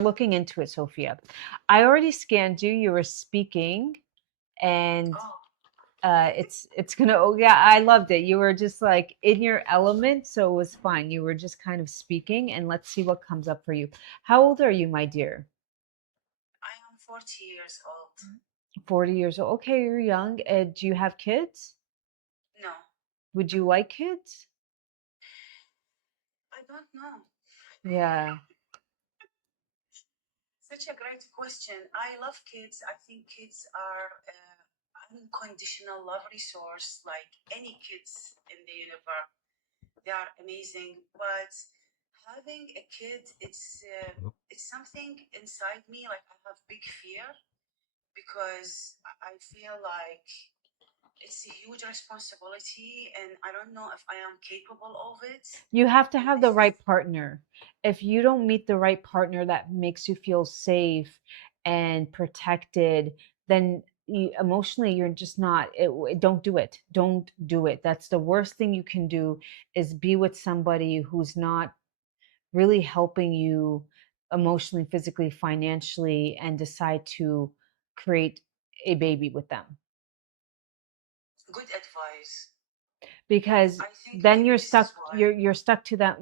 Looking into it, Sophia. I already scanned you. You were speaking, and Oh, it's gonna. Oh yeah, I loved it. You were just like in your element, so it was fine. You were just kind of speaking, and let's see what comes up for you. How old are you, my dear? I am 40 years old. 40 years old. Okay, you're young. Do you have kids? No, Would you like kids? I don't know. Yeah. Such a great question. I love kids. I think kids are unconditional love resource, like any kids in the universe. They are amazing. But having a kid, it's something inside me. Like I have big fear because I feel like it's a huge responsibility, and I don't know if I am capable of it. You have to And have the this right is partner. If you don't meet the right partner that makes you feel safe and protected, then emotionally you're just not don't do it. Don't do it. That's the worst thing you can do, is be with somebody who's not really helping you emotionally, physically, financially, and decide to create a baby with them, good advice. because I think then maybe you're this is stuck. why. You're stuck to them.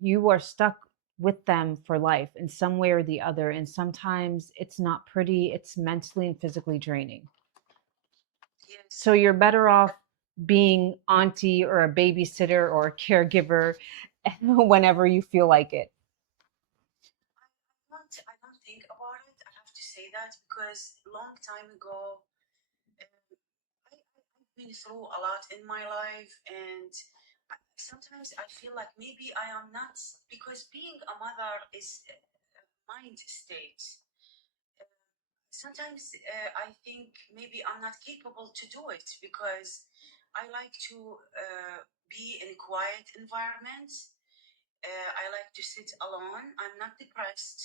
You are stuck with them for life in some way or the other, and sometimes it's not pretty. It's mentally and physically draining. So Yes. you're better off being auntie or a babysitter or a caregiver whenever you feel like it. I don't think about it. I have to say that because long time ago, I've been through a lot in my life, and sometimes I feel like maybe I am not, because being a mother is a mind state. Uh, Sometimes I think maybe I'm not capable to do it because I like to be in a quiet environment. I like to sit alone. I'm not depressed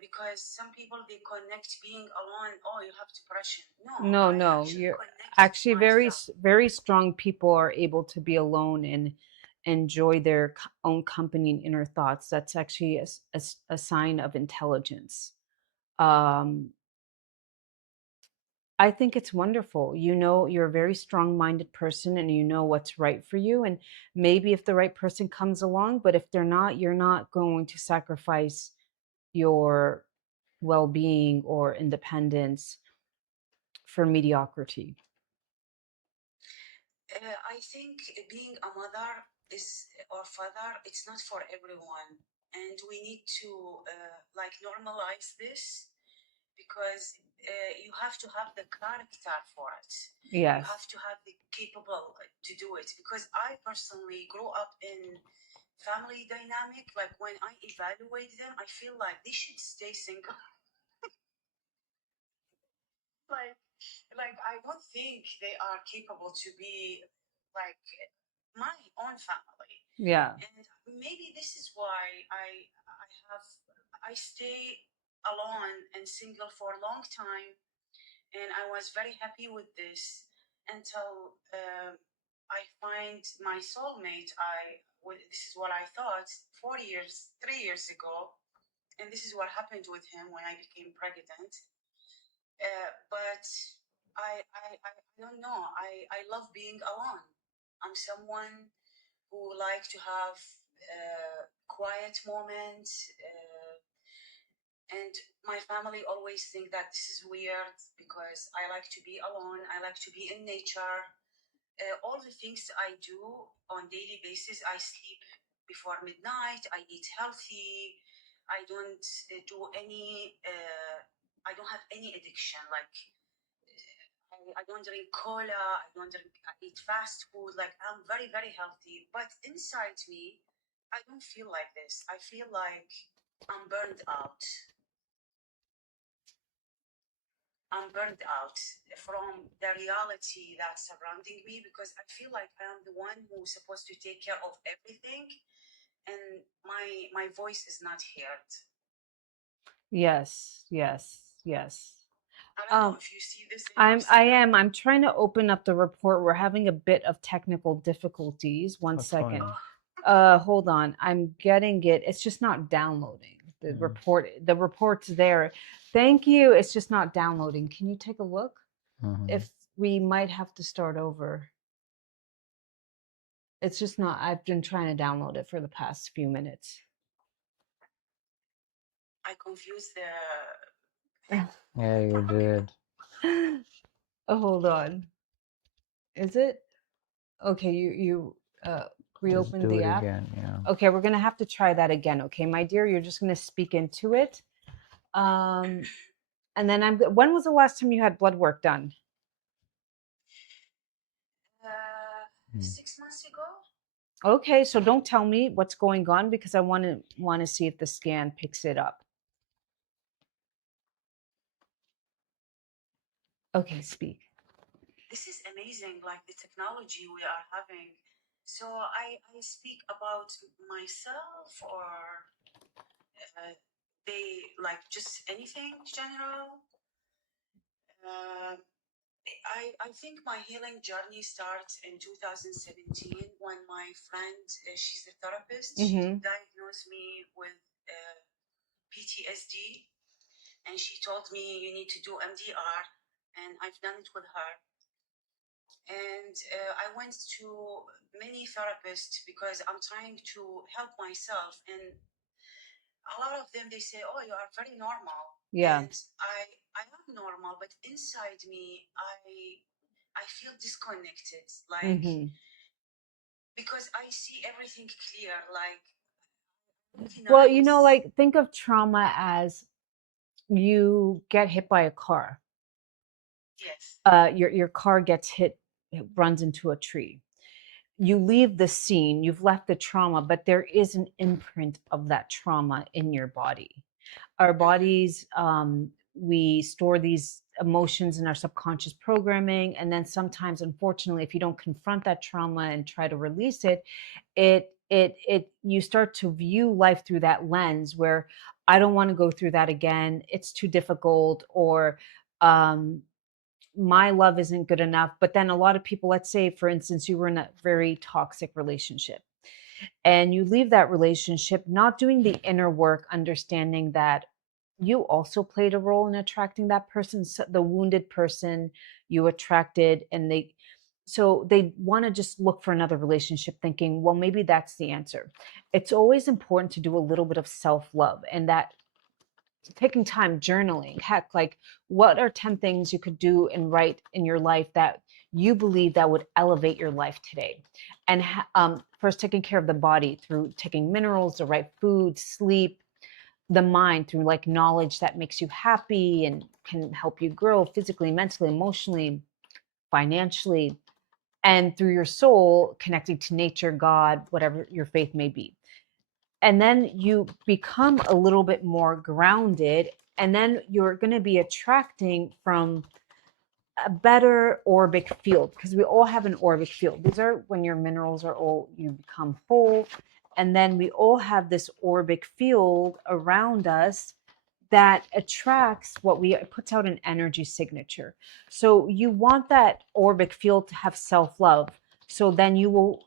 because some people they connect being alone. Oh, you have depression. No, No, I no, actually you're connect to actually myself. very strong people are able to be alone and enjoy their own company and inner thoughts. That's actually a sign of intelligence. Um, I think it's wonderful. You know, you're a very strong-minded person and you know what's right for you. And maybe if the right person comes along, but if they're not, you're not going to sacrifice your well-being or independence for mediocrity. I think being a mother is or father, it's not for everyone, and we need to like normalize this because you have to have the character for it. You Yes. have to have the capable to do it. Because I personally grew up in family dynamic. Like when I evaluate them, I feel like they should stay single. like like I don't think they are capable to be like my own family. Yeah. And maybe this is why I stay alone and single for a long time, and I was very happy with this until I find my soulmate. This is what I thought 4 years, 3 years ago, and this is what happened with him when I became pregnant. But I don't know. I love being alone. I'm someone who like to have quiet moments. And my family always think that this is weird because I like to be alone. I like to be in nature. All the things I do on daily basis, I sleep before midnight. I eat healthy. I don't do any. I don't have any addiction. Like I don't drink cola. I don't drink. I eat fast food. Like I'm very very healthy. But inside me, I don't feel like this. I feel like I'm burned out. I'm burned out from the reality that's surrounding me because I feel like I'm the one who's supposed to take care of everything, and my voice is not heard. Yes, yes, yes. I don't know Um, if you see this in yourself. I'm trying to open up the report. We're having a bit of technical difficulties. One That's second. fine. Oh, Hold on. I'm getting it. It's just not downloading. the report's there. Thank you. It's just not downloading. Can you take a look? If we might have to start over. It's just not, I've been trying to download it for the past few minutes. I confused the. Yeah, you did. Oh, hold on. Is it? Okay, you reopened the app again, yeah. Okay, we're gonna have to try that again. Okay, my dear, you're just gonna speak into it. And then when was the last time you had blood work done? 6 months ago. Okay, so don't tell me what's going on because I want to see if the scan picks it up. Okay, speak. This is amazing, like the technology we are having. So I speak about myself or they like just anything general. I think my healing journey starts in 2017 when my friend, she's a therapist, she diagnosed me with PTSD, and she told me you need to do MDR, and I've done it with her. And I went to many therapists because I'm trying to help myself, and a lot of them, they say, oh, you are very normal. Yeah. And I am normal, but inside me, I feel disconnected, like because I see everything clear, like recognize. Well, you know, like think of trauma as you get hit by a car. Yes. Your car gets hit, it runs into a tree. You leave the scene, you've left the trauma, but there is an imprint of that trauma in your body. Our bodies, we store these emotions in our subconscious programming, and then sometimes, unfortunately, if you don't confront that trauma and try to release it, you start to view life through that lens where I don't want to go through that again. It's too difficult, or my love isn't good enough. But then a lot of people, let's say, for instance, you were in a very toxic relationship and you leave that relationship not doing the inner work, understanding that you also played a role in attracting that person, the wounded person you attracted, and they want to just look for another relationship thinking, well, maybe that's the answer. It's always important to do a little bit of self-love, and that taking time journaling, heck, like what are 10 things you could do and write in your life that you believe that would elevate your life today. And first, taking care of the body through taking minerals, the right food, sleep, the mind through like knowledge that makes you happy and can help you grow physically, mentally, emotionally, financially, and through your soul, connecting to nature, God, whatever your faith may be. And then you become a little bit more grounded, and then you're going to be attracting from a better orbic field, because we all have an orbic field. These are when your minerals are all, you become whole. And then we all have this orbic field around us that attracts what we, it puts out an energy signature. So you want that orbic field to have self-love. So then you will,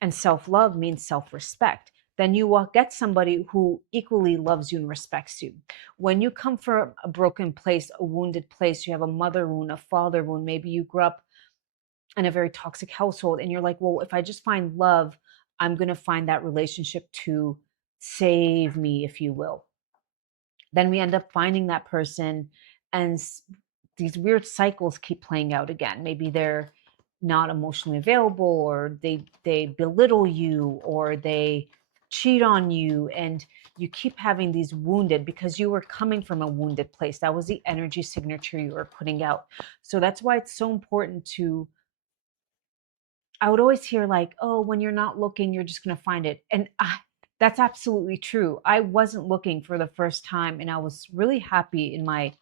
and self-love means self-respect. Then you will get somebody who equally loves you and respects you. When you come from a broken place, a wounded place, you have a mother wound, a father wound, maybe you grew up in a very toxic household, and you're like, well, if I just find love, I'm going to find that relationship to save me, if you will. Then we end up finding that person, and these weird cycles keep playing out again. Maybe they're not emotionally available, or they belittle you, or they cheat on you, and you keep having these wounded, because you were coming from a wounded place. That was the energy signature you were putting out. So that's why it's so important to, I would always hear like, oh, when you're not looking, you're just going to find it. And that's absolutely true. I wasn't looking for the first time, and I was really happy in my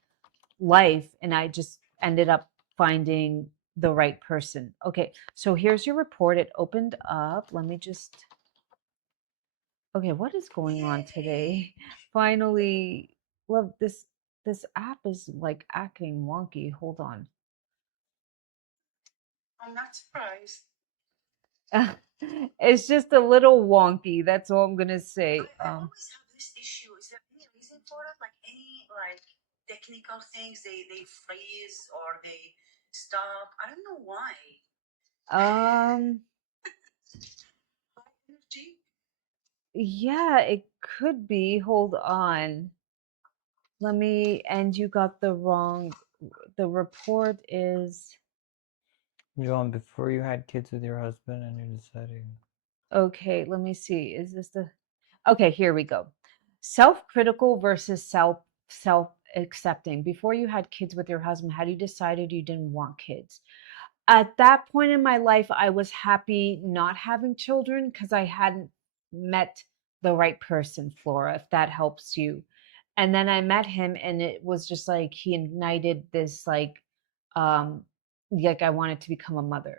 life, and I just ended up finding the right person. Okay, so here's your report. It opened up. Let me just, okay, what is going on today? Finally, love this. This app is like acting wonky. Hold on. I'm not surprised. It's just a little wonky. That's all I'm gonna say. I always have this issue. Is for it? Like any like technical things, they freeze or they stop. I don't know why. Um, High energy. yeah, it could be. Hold on. And you got the report is, You on before you had kids with your husband and you're deciding. okay, let me see. Is this okay, here we go. Self-critical versus self-accepting. Before you had kids with your husband, how you decided you didn't want kids? At that point in my life, I was happy not having children because I hadn't met the right person, Flora, if that helps you. And then I met him and it was just like he ignited this like I wanted to become a mother.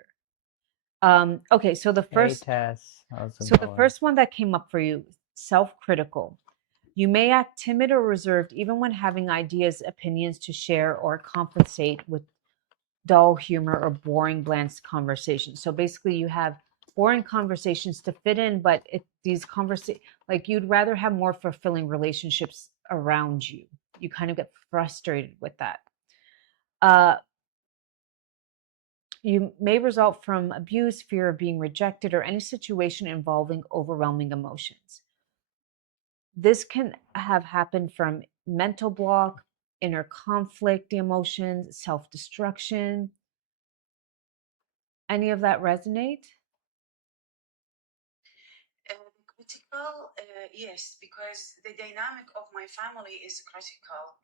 Okay, so the Hey, first Tess. How's it so the going? first one that came up for you, self-critical. You may act timid or reserved even when having ideas, opinions to share or compensate with dull humor or boring, bland conversations. So basically, you have boring conversations to fit in, but these conversations, like you'd rather have more fulfilling relationships around you. You kind of get frustrated with that. You may result from abuse, fear of being rejected, or any situation involving overwhelming emotions. This can have happened from mental block, inner conflict emotions, self-destruction. Any of that resonate? Critical, yes, because the dynamic of my family is critical,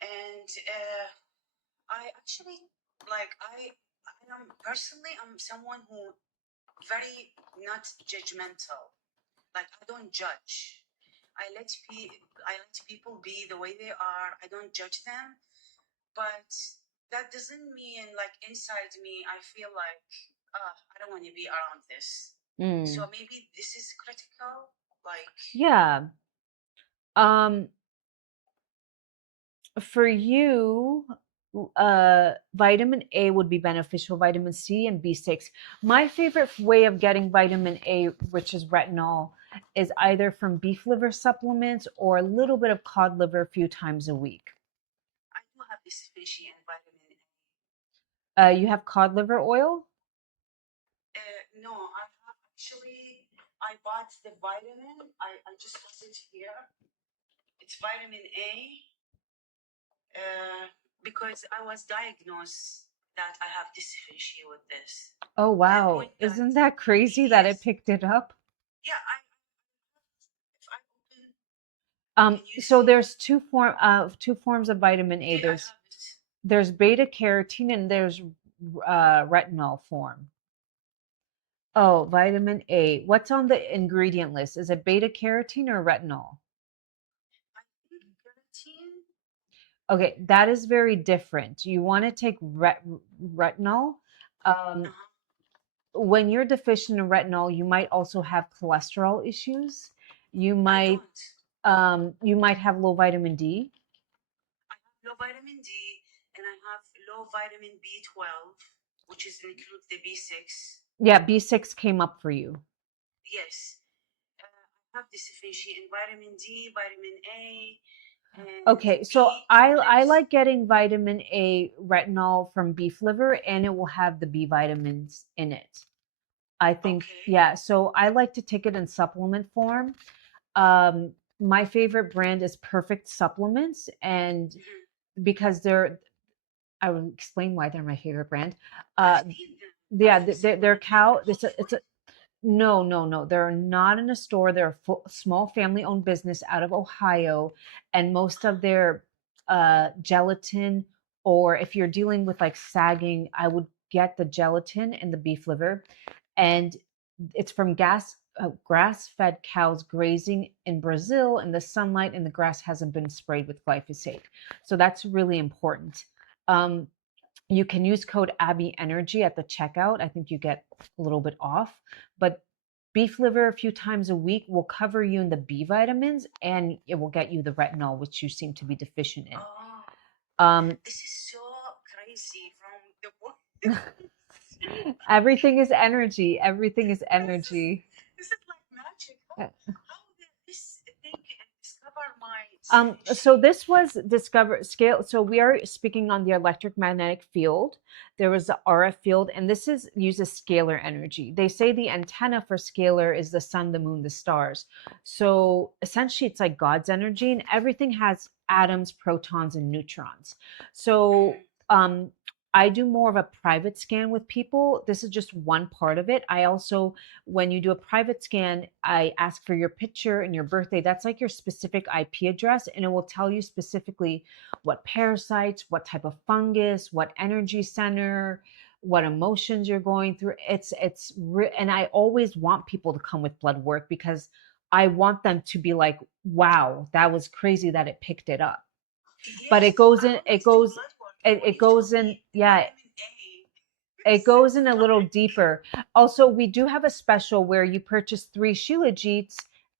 and I actually I'm personally I'm someone who very not judgmental. Like I don't judge. I let people be the way they are. I don't judge them, but that doesn't mean like inside me I feel like I don't want to be around this. So maybe this is critical. Like Yeah. For you, vitamin A would be beneficial, vitamin C and B6. My favorite way of getting vitamin A, which is retinol, is either from beef liver supplements or a little bit of cod liver a few times a week. I do have deficiency in vitamin You have cod liver oil? No, I have actually. I bought the vitamin. I just put it here. It's vitamin A. Because I was diagnosed that I have deficiency with this. Oh, To the wow. point that Isn't that crazy that it yes, picked it up? yeah. If I open, can you So see? there's two forms of vitamin A. Okay, I have it. There's beta carotene and there's retinol form. Oh, vitamin A. What's on the ingredient list? Is it beta carotene or retinol? I think keratin. Okay, that is very different. You want to take retinol. Um, Uh-huh. when you're deficient in retinol, you might also have cholesterol issues. You I might don't. you might have low vitamin D. I have low vitamin D and I have low vitamin B12, which is includes the B6. Yeah, B6 came up for you. Yes. I have deficiency in vitamin D, vitamin A, and Okay, so B I complex. like getting vitamin A retinol from beef liver and it will have the B vitamins in it. I think, Okay. yeah, so I like to take it in supplement form. My favorite brand is Perfect Supplements, and because I will explain why they're my favorite brand. I've Uh, seen them. yeah, I've seen they're them in cow. It's Hawthornberry. a no. They're not in a store. They're a small family-owned business out of Ohio, and most of their gelatin, or if you're dealing with like sagging, I would get the gelatin and the beef liver, and it's from grass-fed cows grazing in Brazil in the sunlight, and the grass hasn't been sprayed with glyphosate. So that's really important. Um, you can use code Abi Energy at the checkout. I think you get a little bit off, but beef liver a few times a week will cover you in the B vitamins and it will get you the retinol, which you seem to be deficient in. Oh, this is so crazy from the book. Everything is energy. Everything is this is energy. this is like magic. How did this thing discover my So this was discovered scale. So we are speaking on the electromagnetic field. There was the RF field, and this is uses scalar energy. They say the antenna for scalar is the sun, the moon, the stars. So essentially, it's like God's energy, and everything has atoms, protons, and neutrons. So I do more of a private scan with people. This is just one part of it. I also, when you do a private scan, I ask for your picture and your birthday. That's like your specific IP address, and it will tell you specifically what parasites, what type of fungus, what energy center, what emotions you're going through. And I always want people to come with blood work because I want them to be like, wow, that was crazy that it picked it up. But it Yes, goes I in, it always do goes, blood work. it, When it you told goes in, me the yeah, vitamin A, it so goes in a little sorry. deeper. Also, we do have a special where you purchase 3 Shilajits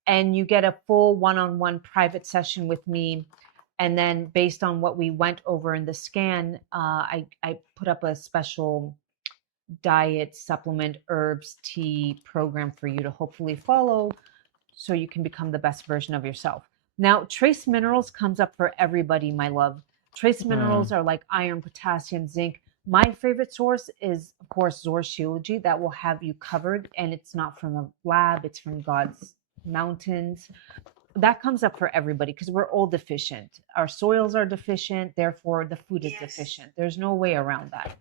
and you get a full one-on-one private session with me. And then based on what we went over in the scan, I put up a special diet, supplement, herbs, tea program for you to hopefully follow so you can become the best version of yourself. Now, trace minerals comes up for everybody, my love. Trace minerals are like iron, potassium, zinc. My favorite source is, of course, Zor Shilajit. That will have you covered, and it's not from a lab, it's from God's mountains. That comes up for everybody because we're all deficient. Our soils are deficient, therefore, the food is Yes. deficient. There's no way around that.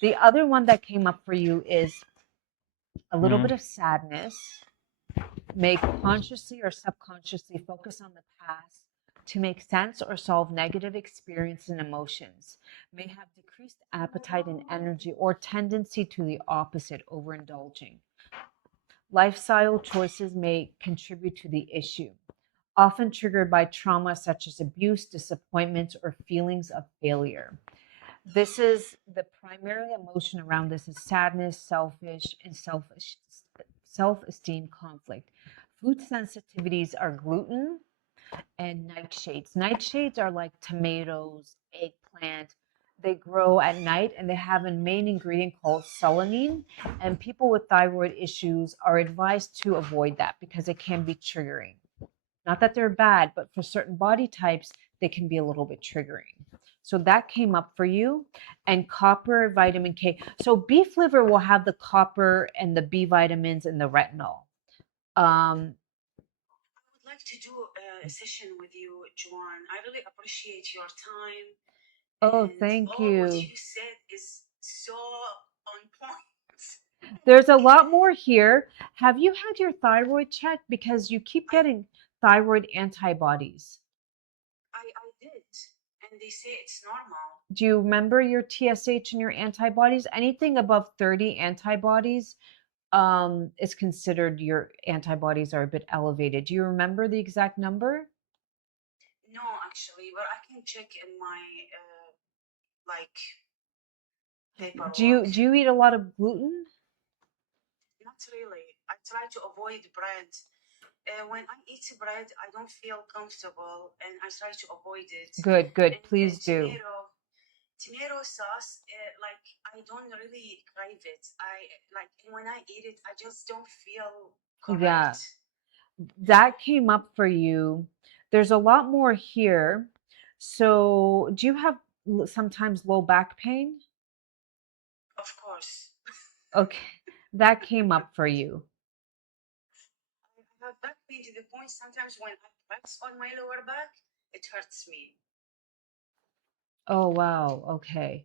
The other one that came up for you is a little bit of sadness. May consciously or subconsciously focus on the past to make sense or solve negative experiences and emotions. May have decreased appetite and energy or tendency to the opposite, overindulging. Lifestyle choices may contribute to the issue, often triggered by trauma such as abuse, disappointments, or feelings of failure. This is the primary emotion around this is sadness, selfish, and self-esteem conflict. Food sensitivities are gluten and nightshades. Nightshades are like tomatoes, eggplant. They grow at night and they have a main ingredient called solanine. And people with thyroid issues are advised to avoid that because it can be triggering. Not that they're bad, but for certain body types, they can be a little bit triggering. So that came up for you. And copper, vitamin K. So beef liver will have the copper and the B vitamins and the retinol. I would like to do a session with you, Joanne. I really appreciate your time, Oh, and thank all what you. you said is so on point. There's a lot more here. Have you had your thyroid checked? Because you keep I getting thyroid antibodies. I did, and they say it's normal. Do you remember your TSH and your antibodies? Anything above 30 antibodies is considered your antibodies are a bit elevated. Do you remember the exact number? No, actually, but I can check in my like Do you paperwork. do you eat a lot of gluten? Not really. I try to avoid bread. When I eat bread, I don't feel comfortable, and I try to avoid it. Good, good. And Please do. tomato sauce, like I don't really crave it. I like when I eat it, I just don't feel Yeah, correct. that came up for you. There's a lot more here. So, do you have sometimes low back pain? Of course, Okay, that came up for you. I have back pain to the point sometimes when I press on my lower back, it hurts me. Oh, wow. Okay.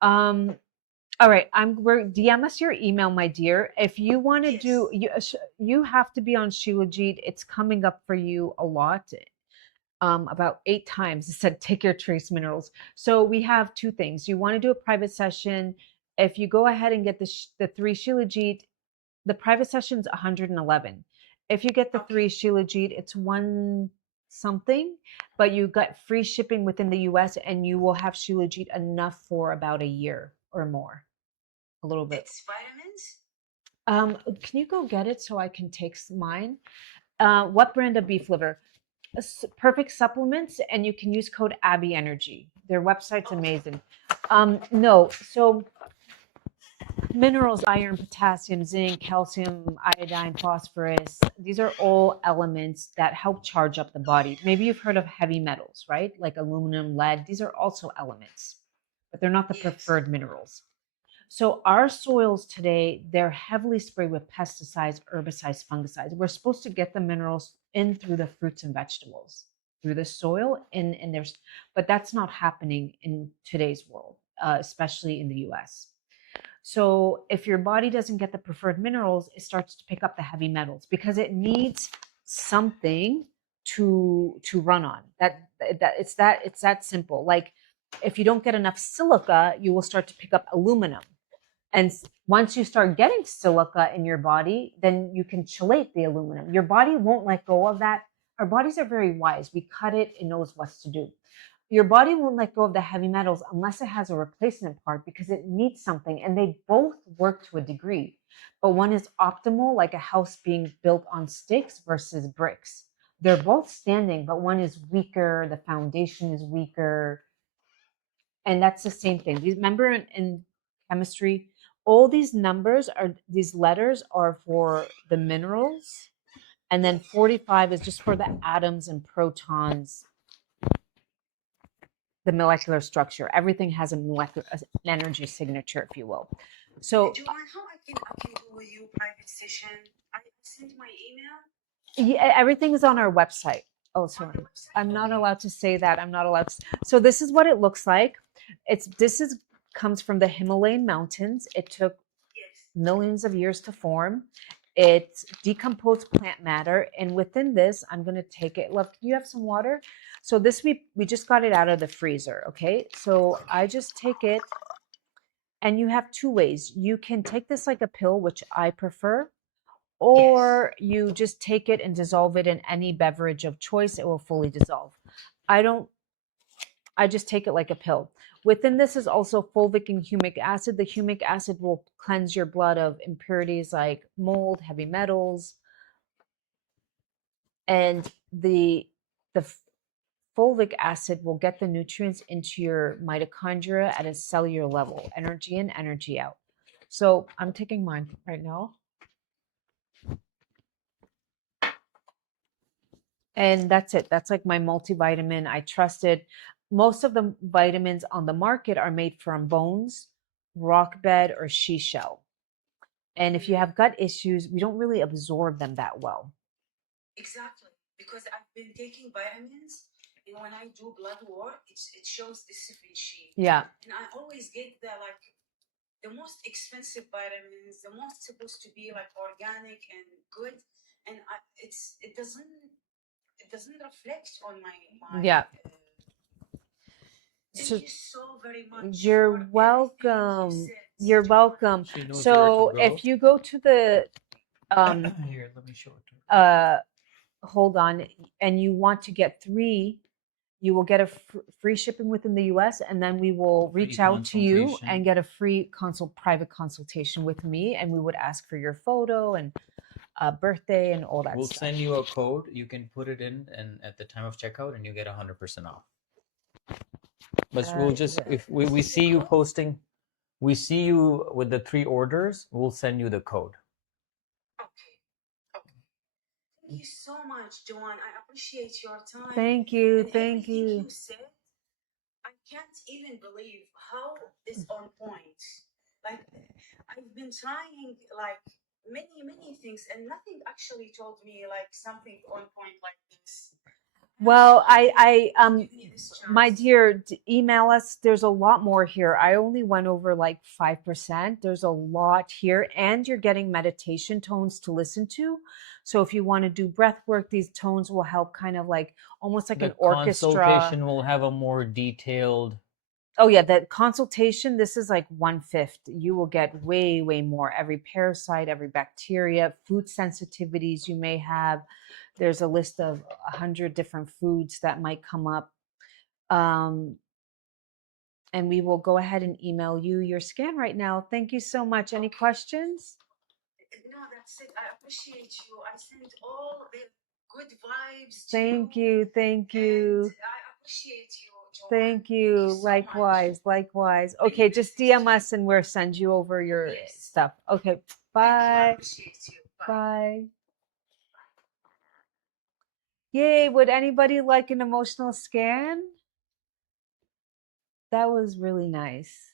Um, all right. We're DM us your email, my dear. If you want to do Yes. you have to be on Shilajit. It's coming up for you a lot. About 8 times. It said take your trace minerals. So we have two things. You want to do a private session. If you go ahead and get the 3 Shilajit, the private session's 111. If you get the Okay. 3 Shilajit, it's one something, but you got free shipping within the US and you will have Shilajit enough for about a year or more. A little bit. It's vitamins. Can you go get it so I can take mine? What brand of beef liver? Perfect supplements, and you can use code Abi Energy. Their website's Okay. amazing. No, so Minerals, iron, potassium, zinc, calcium, iodine, phosphorus. These are all elements that help charge up the body. Maybe you've heard of heavy metals, right? Like aluminum, lead. These are also elements, but they're not the Yes. preferred minerals. So our soils today, they're heavily sprayed with pesticides, herbicides, fungicides. We're supposed to get the minerals in through the fruits and vegetables, through the soil, and there's, but that's not happening in today's world, especially in the US. So if your body doesn't get the preferred minerals, it starts to pick up the heavy metals because it needs something to run on. It's that simple. Like if you don't get enough silica, you will start to pick up aluminum. And once you start getting silica in your body, then you can chelate the aluminum. Your body won't let go of that. Our bodies are very wise. We cut it, it knows what to do. Your body won't let go of the heavy metals unless it has a replacement part because it needs something, and they both work to a degree. But one is optimal, like a house being built on sticks versus bricks. They're both standing, but one is weaker, the foundation is weaker. And that's the same thing. Remember in chemistry, all these numbers are, these letters are for the minerals, and then 45 is just for the atoms and protons, the molecular structure. Everything has a molecular, an energy signature, if you will. So, Joanne, how I can do with you private session? I send my email. yeah, everything is on our website. Oh, sorry. I'm not allowed to say that. I'm not allowed to. So this is what it looks like. Comes from the Himalayan mountains. It took millions of years to form. It's decomposed plant matter, and within this, I'm going to take it. Love, can you have some water? So this we just got it out of the freezer. Okay, so I just take it, and you have two ways. You can take this like a pill, which I prefer, or you just take it and dissolve it in any beverage of choice. It will fully dissolve. I just take it like a pill. Within this is also fulvic and humic acid. The humic acid will cleanse your blood of impurities like mold, heavy metals, and the fulvic acid will get the nutrients into your mitochondria at a cellular level, energy in, energy out. So I'm taking mine right now. And that's it. That's like my multivitamin. I trust it. Most of the vitamins on the market are made from bones, rock bed, or she shell. And if you have gut issues, we don't really absorb them that well. Exactly, because I've been taking vitamins, and when I do blood work, it shows deficiency. Yeah. And I always get the most expensive vitamins, the most supposed to be like organic and good, and it doesn't reflect on my Yeah. Thank you so very much. You're welcome. You're welcome. So if you go to the here, let me show it to you. Hold on, and you want to get 3, you will get a free shipping within the US, and then we will reach out to you and get a free private consultation with me, and we would ask for your photo and birthday and all that We'll stuff. send you a code. You can put it in, and at the time of checkout, and you get 100% off. But we'll just, if we see you posting, we see you with the 3 orders, we'll send you the code. Okay. Thank you so much, Joanne. I appreciate your time. Thank you. And Thank everything you. you said, I can't even believe how is on point. Like I've been trying like many things, and nothing actually told me like something on point like this. Well, my dear, email us. There's a lot more here. I only went over like 5%. There's a lot here, and you're getting meditation tones to listen to. So if you want to do breath work, these tones will help kind of like almost like an orchestra. Consultation will have a more detailed. Oh yeah, the consultation, this is like 1/5. You will get way more. Every parasite, every bacteria, food sensitivities you may have. There's a list of 100 different foods that might come up. And we will go ahead and email you your scan right now. Thank you so much. Any questions? No, that's it. I appreciate you. I send all the good vibes. Thank you. Thank you. And I appreciate you, Thank you. so Likewise, likewise. Thank Okay, you. just DM us and we'll send you over your Yes. stuff. Okay, Thank you. I bye. appreciate you. Bye. Bye. Yay, would anybody like an emotional scan? That was really nice.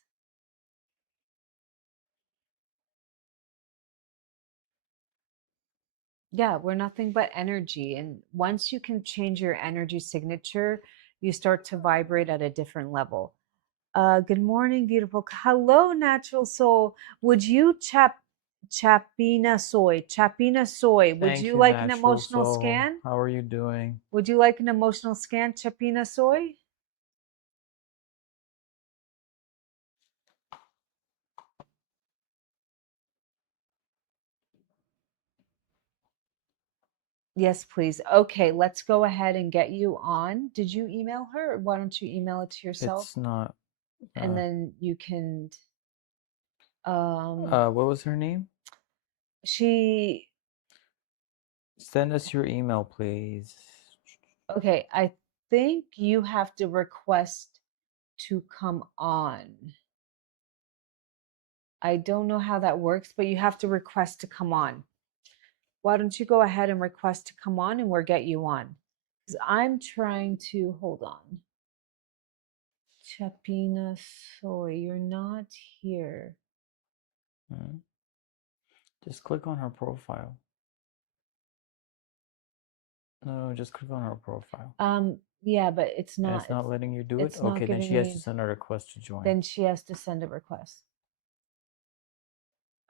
Yeah, we're nothing but energy. And once you can change your energy signature, you start to vibrate at a different level. Good morning, beautiful. Hello, natural soul. Would you Chapina soy? Chapina soy. Would Thank you you, like an natural emotional soul. scan? How are you doing? Would you like an emotional scan, Chapina soy? Yes, please. Okay, let's go ahead and get you on. Did you email her? Or why don't you email it to yourself? It's not. And then you can What was her name? she Send us your email, please. okay, I think you have to request to come on. I don't know how that works, but you have to request to come on. Why don't you go ahead and request to come on and we'll get you on? Because I'm trying to hold on. Chapina Soy, you're not here. Just click on her profile. No, just click on her profile. Yeah, but it's And not. it's not letting you do it? It's not Okay, then giving she has me. to send a request to join. Then she has to send a request.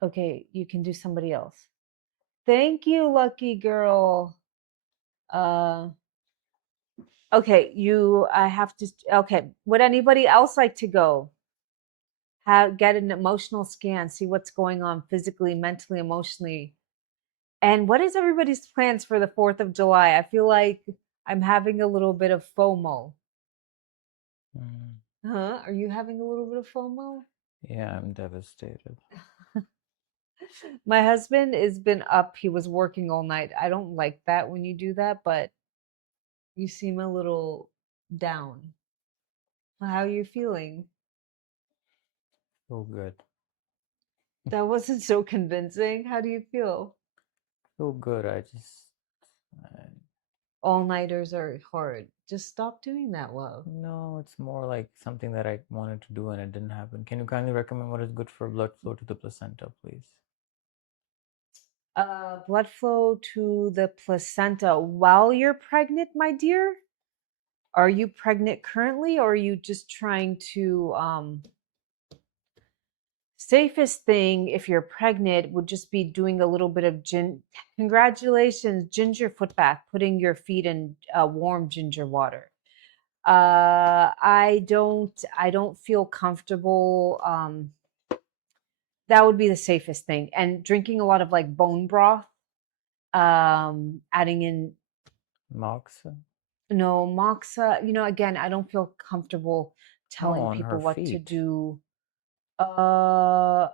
Okay, you can do somebody else. Thank you, lucky girl. Okay, I have to. Okay, would anybody else like to go? Get an emotional scan, see what's going on physically, mentally, emotionally. And what is everybody's plans for the 4th of July? I feel like I'm having a little bit of FOMO. Huh? Are you having a little bit of FOMO? Yeah, I'm devastated. My husband has been up. He was working all night. I don't like that when you do that, but you seem a little down. How are you feeling? Feel good. That wasn't so convincing. How do you feel? Feel good. All-nighters are hard. Just stop doing that, love. No, it's more like something that I wanted to do and it didn't happen. Can you kindly recommend what is good for blood flow to the placenta, please? Blood flow to the placenta while you're pregnant, my dear? Are you pregnant currently, or are you just trying to safest thing if you're pregnant would just be doing a little bit of congratulations, ginger foot bath, putting your feet in warm ginger water. I don't feel comfortable. That would be the safest thing. And drinking a lot of like bone broth, adding in Moxa? no moxa. Again, I don't feel comfortable No, telling on people her what to feet. do. Hi,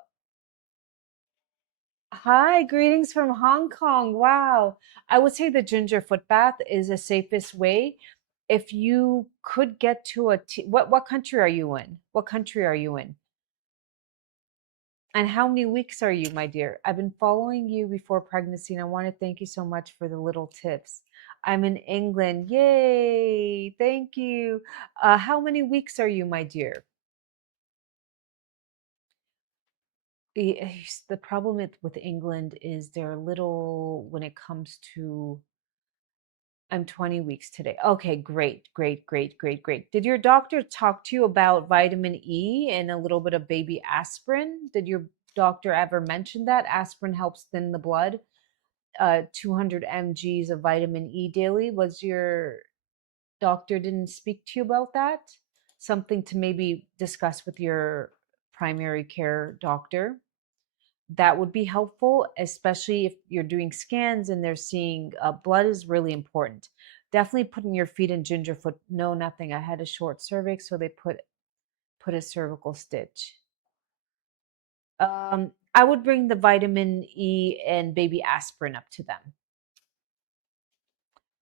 greetings from Hong Kong. Wow. I would say the ginger foot bath is the safest way. If you could get to what country are you in? What country are you in? And how many weeks are you, my dear? I've been following you before pregnancy, and I want to thank you so much for the little tips. I'm in England. Yay. Thank you. How many weeks are you, my dear? The problem with England is they're little when it comes to. I'm 20 weeks today. Okay, great, great, great, great, great. Did your doctor talk to you about vitamin E and a little bit of baby aspirin? Did your doctor ever mention that? Aspirin helps thin the blood. 200 mg's of vitamin E daily. Was your doctor didn't speak to you about that? Something to maybe discuss with your primary care doctor. That would be helpful, especially if you're doing scans and they're seeing blood is really important. Definitely putting your feet in gingerfoot. No, nothing. I had a short cervix, so they put a cervical stitch. I would bring the vitamin E and baby aspirin up to them.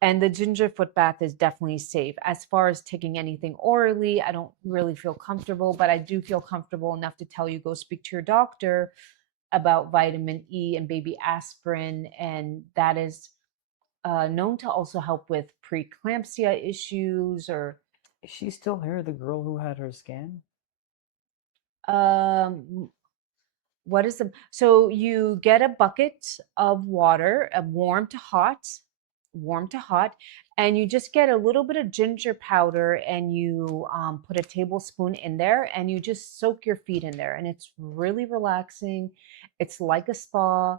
And the ginger foot bath is definitely safe. As far as taking anything orally, I don't really feel comfortable, but I do feel comfortable enough to tell you go speak to your doctor about vitamin E and baby aspirin. And that is known to also help with preeclampsia issues or Is she still here, the girl who had her scan? um, what is the so you get a bucket of water, warm to hot, and you just get a little bit of ginger powder and you put a tablespoon in there and you just soak your feet in there, and it's really relaxing. It's like a spa.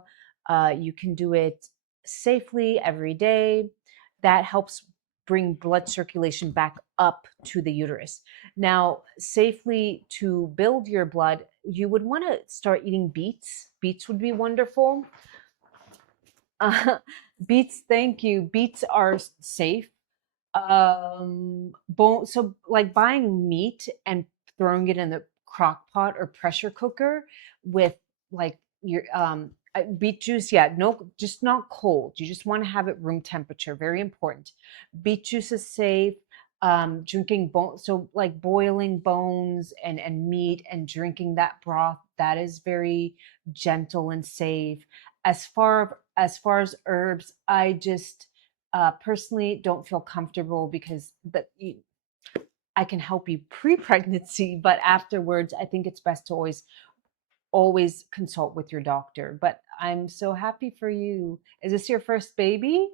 You can do it safely every day. That helps bring blood circulation back up to the uterus. Now, safely to build your blood, you would want to start eating beets. Beets would be wonderful. Uh, beets, thank you. Beets are safe. So like buying meat and throwing it in the crock pot or pressure cooker with like your beet juice, yeah, no, just not cold. You just want to have it room temperature, very important. Beet juice is safe. Drinking bone, so like boiling bones and meat and drinking that broth, that is very gentle and safe. As far as herbs, I just personally don't feel comfortable because I can help you pre-pregnancy, but afterwards, I think it's best to always consult with your doctor. But I'm so happy for you. Is this your first baby?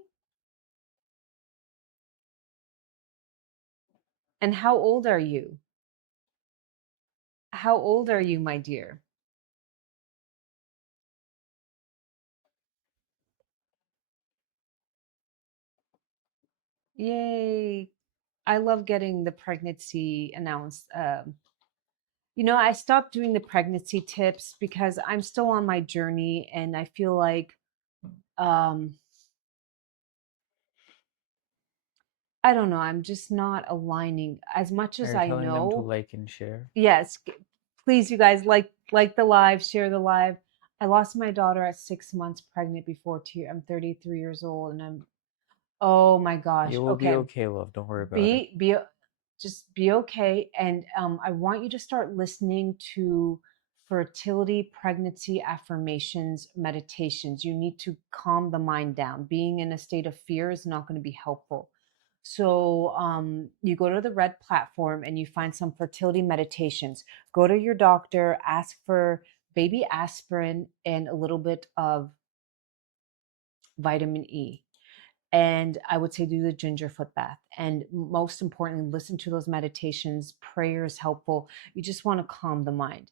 And how old are you? How old are you, my dear? Yay. I love getting the pregnancy announced. I stopped doing the pregnancy tips because I'm still on my journey and I feel like um, I don't know, I'm just not aligning as much as Are you I telling them to know. like and share? Yes, please, you guys, like the live, share the live. I lost my daughter at 6 months pregnant before two. I'm 33 years old, and oh my gosh. You will be Okay, okay, love. Don't worry about it. be just be okay, and I want you to start listening to fertility pregnancy affirmations meditations. You need to calm the mind down. Being in a state of fear is not going to be helpful. So you go to the red platform and you find some fertility meditations. Go to your doctor, ask for baby aspirin and a little bit of vitamin E. And I would say do the ginger foot bath. And most importantly, listen to those meditations. Prayer is helpful. You just want to calm the mind.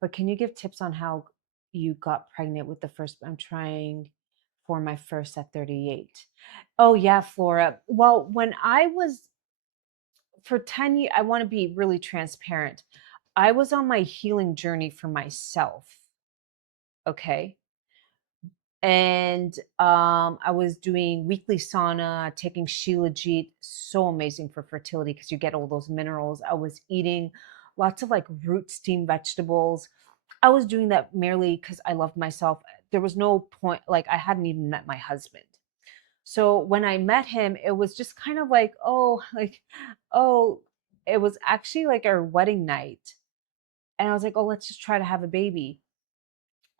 But can you give tips on how you got pregnant with the first? I'm trying for my first at 38. Oh, yeah, Flora. Well, when I was for 10 years, I want to be really transparent. I was on my healing journey for myself. Okay. And I was doing weekly sauna, taking Shilajit, so amazing for fertility because you get all those minerals. I was eating lots of like root steamed vegetables. I was doing that merely because I loved myself. There was no point, like, I hadn't even met my husband. So when I met him, it was just kind of like, oh, it was actually like our wedding night. And I was like, oh, let's just try to have a baby.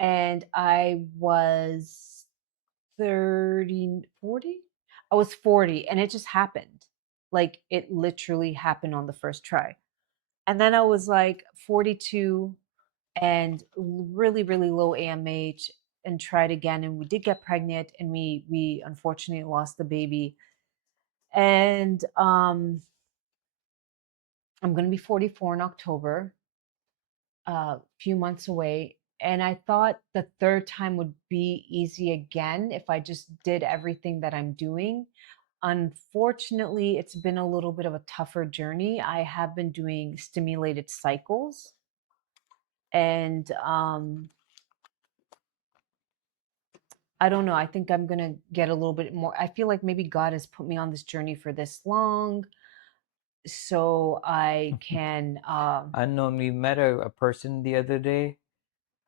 And I was 30, 40. I was 40 and it just happened. Like it literally happened on the first try. And then I was like 42 and really, really low AMH and tried again. And we did get pregnant and we unfortunately lost the baby. And I'm going to be 44 in October, a few months away. And I thought the third time would be easy again if I just did everything that I'm doing. Unfortunately, it's been a little bit of a tougher journey. I have been doing stimulated cycles and I don't know. I think I'm going to get a little bit more. I feel like maybe God has put me on this journey for this long so I can Unknown, we met a person the other day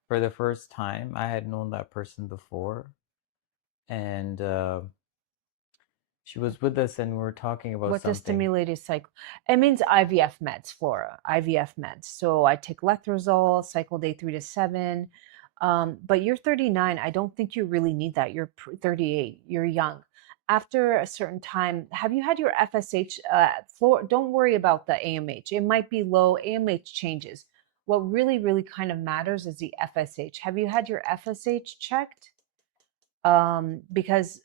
for the first time. I had known that person before, and She was with us and we were talking about What's a something. stimulated cycle? It means IVF meds, Flora. IVF meds. So I take letrozole, cycle day 3 to 7. But you're 39. I don't think you really need that. You're 38. You're young. After a certain time, have you had your FSH? Flora, don't worry about the AMH. It might be low. AMH changes. What really, really kind of matters is the FSH. Have you had your FSH checked? Because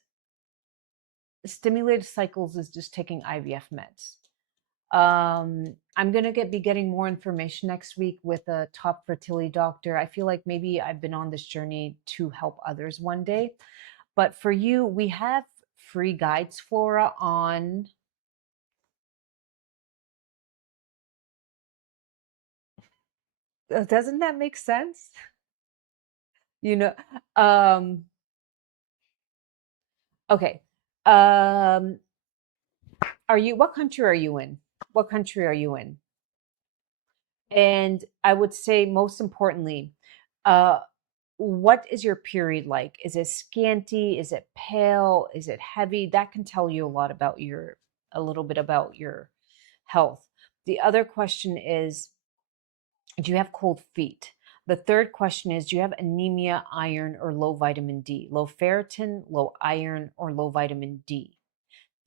stimulated cycles is just taking IVF meds. I'm gonna be getting more information next week with a top fertility doctor. I feel like maybe I've been on this journey to help others one day. But for you, we have free guides, Flora, on doesn't that make sense? You know, um, okay. Um, what country are you in? What country are you in? And I would say most importantly, uh, what is your period like? Is it scanty? Is it pale? Is it heavy? That can tell you a little bit about your health. The other question is, do you have cold feet? The third question is, do you have anemia, iron, or low vitamin D? Low ferritin, low iron, or low vitamin D?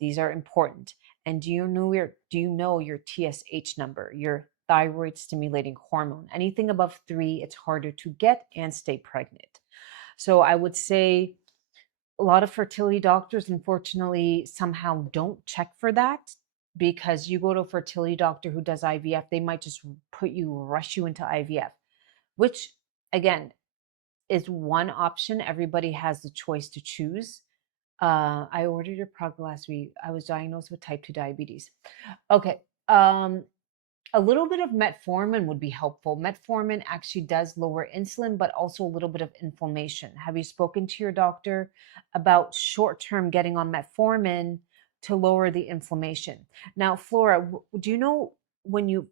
These are important. And do you know your TSH number, your thyroid stimulating hormone? Anything above 3, it's harder to get and stay pregnant. So I would say a lot of fertility doctors, unfortunately, somehow don't check for that, because you go to a fertility doctor who does IVF, they might just rush you into IVF, which again is one option. Everybody has the choice to choose. I ordered your product last week. I was diagnosed with type 2 diabetes. Okay. A little bit of metformin would be helpful. Metformin actually does lower insulin, but also a little bit of inflammation. Have you spoken to your doctor about short-term getting on metformin to lower the inflammation? Now, Flora, do you know when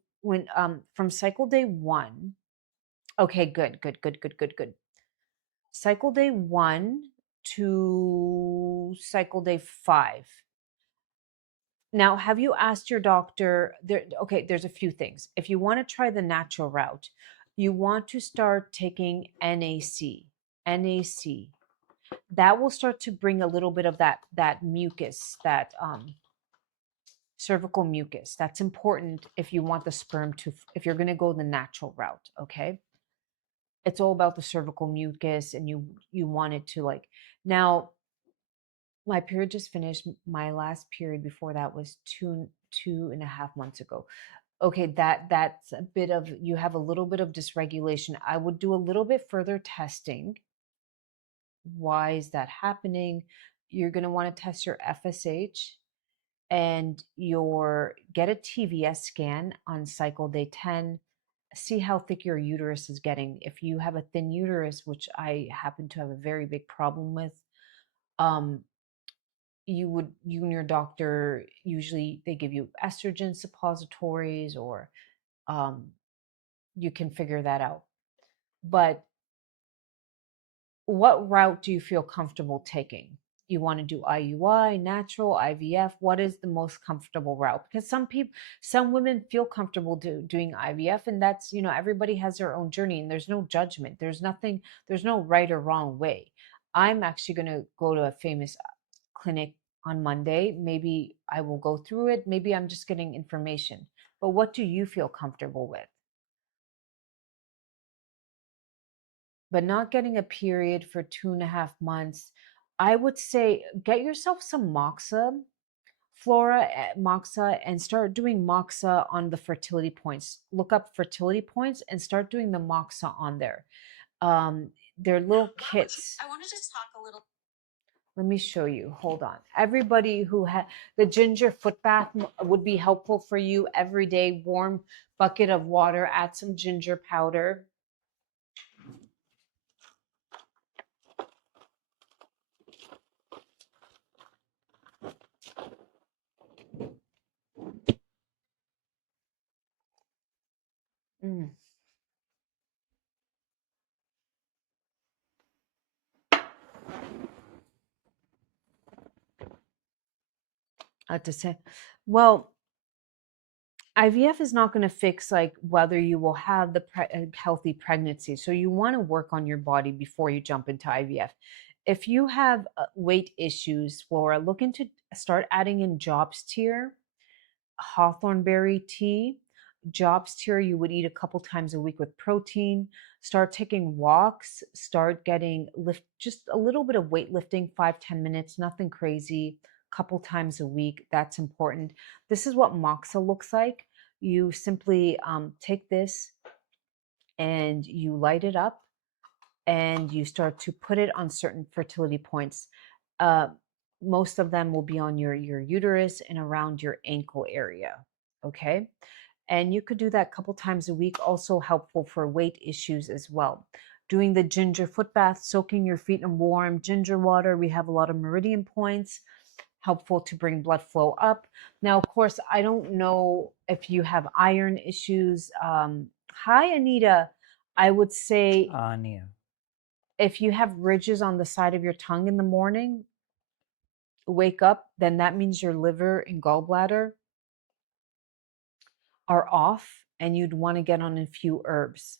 from cycle day 1? Okay, good. Cycle day 1 to cycle day 5. Now, have you asked your doctor okay, there's a few things. If you want to try the natural route, you want to start taking NAC. NAC. That will start to bring a little bit of that mucus, that cervical mucus. That's important if you want the sperm to, if you're going to go the natural route, okay? It's all about the cervical mucus, and you want it to like. Now, my period just finished. My last period before that was 2.5 months ago. Okay, that's a bit of, you have a little bit of dysregulation. I would do a little bit further testing. Why is that happening? You're going to want to test your FSH and get a TVS scan on cycle day 10. See how thick your uterus is getting. If you have a thin uterus, which I happen to have a very big problem with, you and your doctor, usually they give you estrogen suppositories, or you can figure that out. But what route do you feel comfortable taking? You want to do IUI, natural, IVF? What is the most comfortable route? Because some women feel comfortable doing IVF, and that's, everybody has their own journey, and there's no judgment. There's no right or wrong way. I'm actually going to go to a famous clinic on Monday. Maybe I will go through it. Maybe I'm just getting information. But what do you feel comfortable with? But not getting a period for 2.5 months, I would say get yourself some moxa, Flora, moxa, and start doing moxa on the fertility points. Look up fertility points and start doing the moxa on there. They're little kits. I wanted to talk a little. Let me show you. Hold on. Everybody who had the ginger foot bath would be helpful for you every day. Warm bucket of water, add some ginger powder. Mm. To say, well, IVF is not going to fix like whether you will have the healthy pregnancy. So you want to work on your body before you jump into IVF. If you have weight issues, Flora, look into start adding in Jobs Tier, Hawthornberry tea. Jobs Tier, you would eat a couple times a week with protein. Start taking walks. Start getting just a little bit of weightlifting, 5-10 minutes, nothing crazy. Couple times a week. That's important. This is what moxa looks like. You simply take this and you light it up and you start to put it on certain fertility points. Uh, most of them will be on your uterus and around your ankle area. Okay. And you could do that a couple times a week, also helpful for weight issues as well. Doing the ginger foot bath, soaking your feet in warm ginger water. We have a lot of meridian points, helpful to bring blood flow up. Now, of course, I don't know if you have iron issues. Hi, Anita. I would say Ania. if you have ridges on the side of your tongue in the morning, wake up, then that means your liver and gallbladder are off and you'd want to get on a few herbs.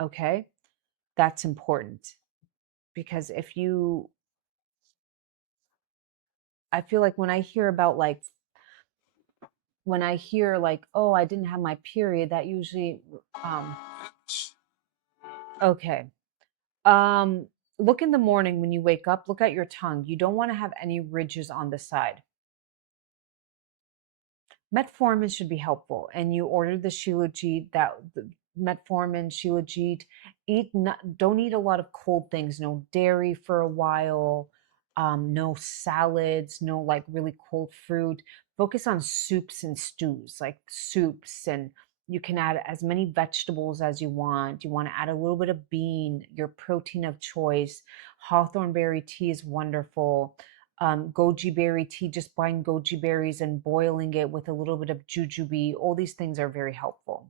Okay. That's important because I feel like when I hear oh, I didn't have my period, that usually, okay. Look in the morning when you wake up, look at your tongue. You don't want to have any ridges on the side. Metformin should be helpful, and you order the Shilajit, the metformin, Shilajit. Don't eat a lot of cold things. No dairy for a while. No salads. No like really cold fruit. Focus on soups and stews, like soups, and you can add as many vegetables as you want. You want to add a little bit of bean, your protein of choice. Hawthornberry tea is wonderful. Goji berry tea, just buying goji berries and boiling it with a little bit of jujube. All these things are very helpful.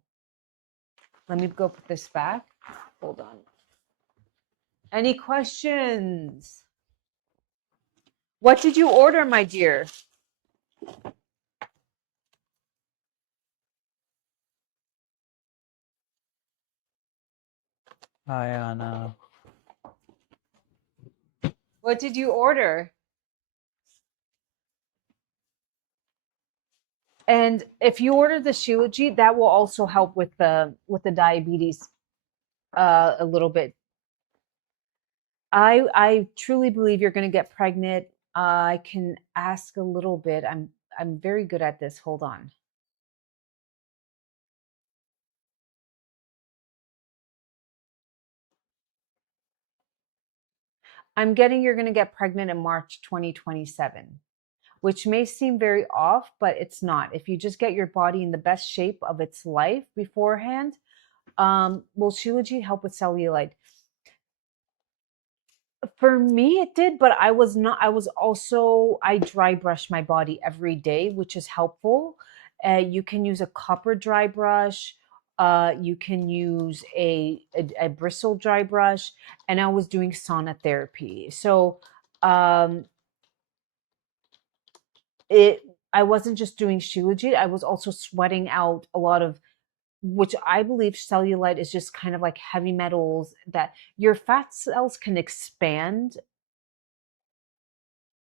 Let me go put this back. Hold on. Any questions? What did you order, my dear? Hi, Anna. What did you order? And if you order the Shilajit, that will also help with the diabetes a little bit. I truly believe you're going to get pregnant. I can ask a little bit. I'm very good at this. Hold on. I'm getting you're going to get pregnant in March 2027, which may seem very off, but it's not. If you just get your body in the best shape of its life beforehand, will Shilajit help with cellulite? For me, it did, but I was not. I dry brush my body every day, which is helpful. You can use a copper dry brush. You can use a bristle dry brush, and I was doing sauna therapy. So, um, I wasn't just doing Shilajit. I was also sweating out a lot of, which I believe cellulite is just kind of like heavy metals that your fat cells can expand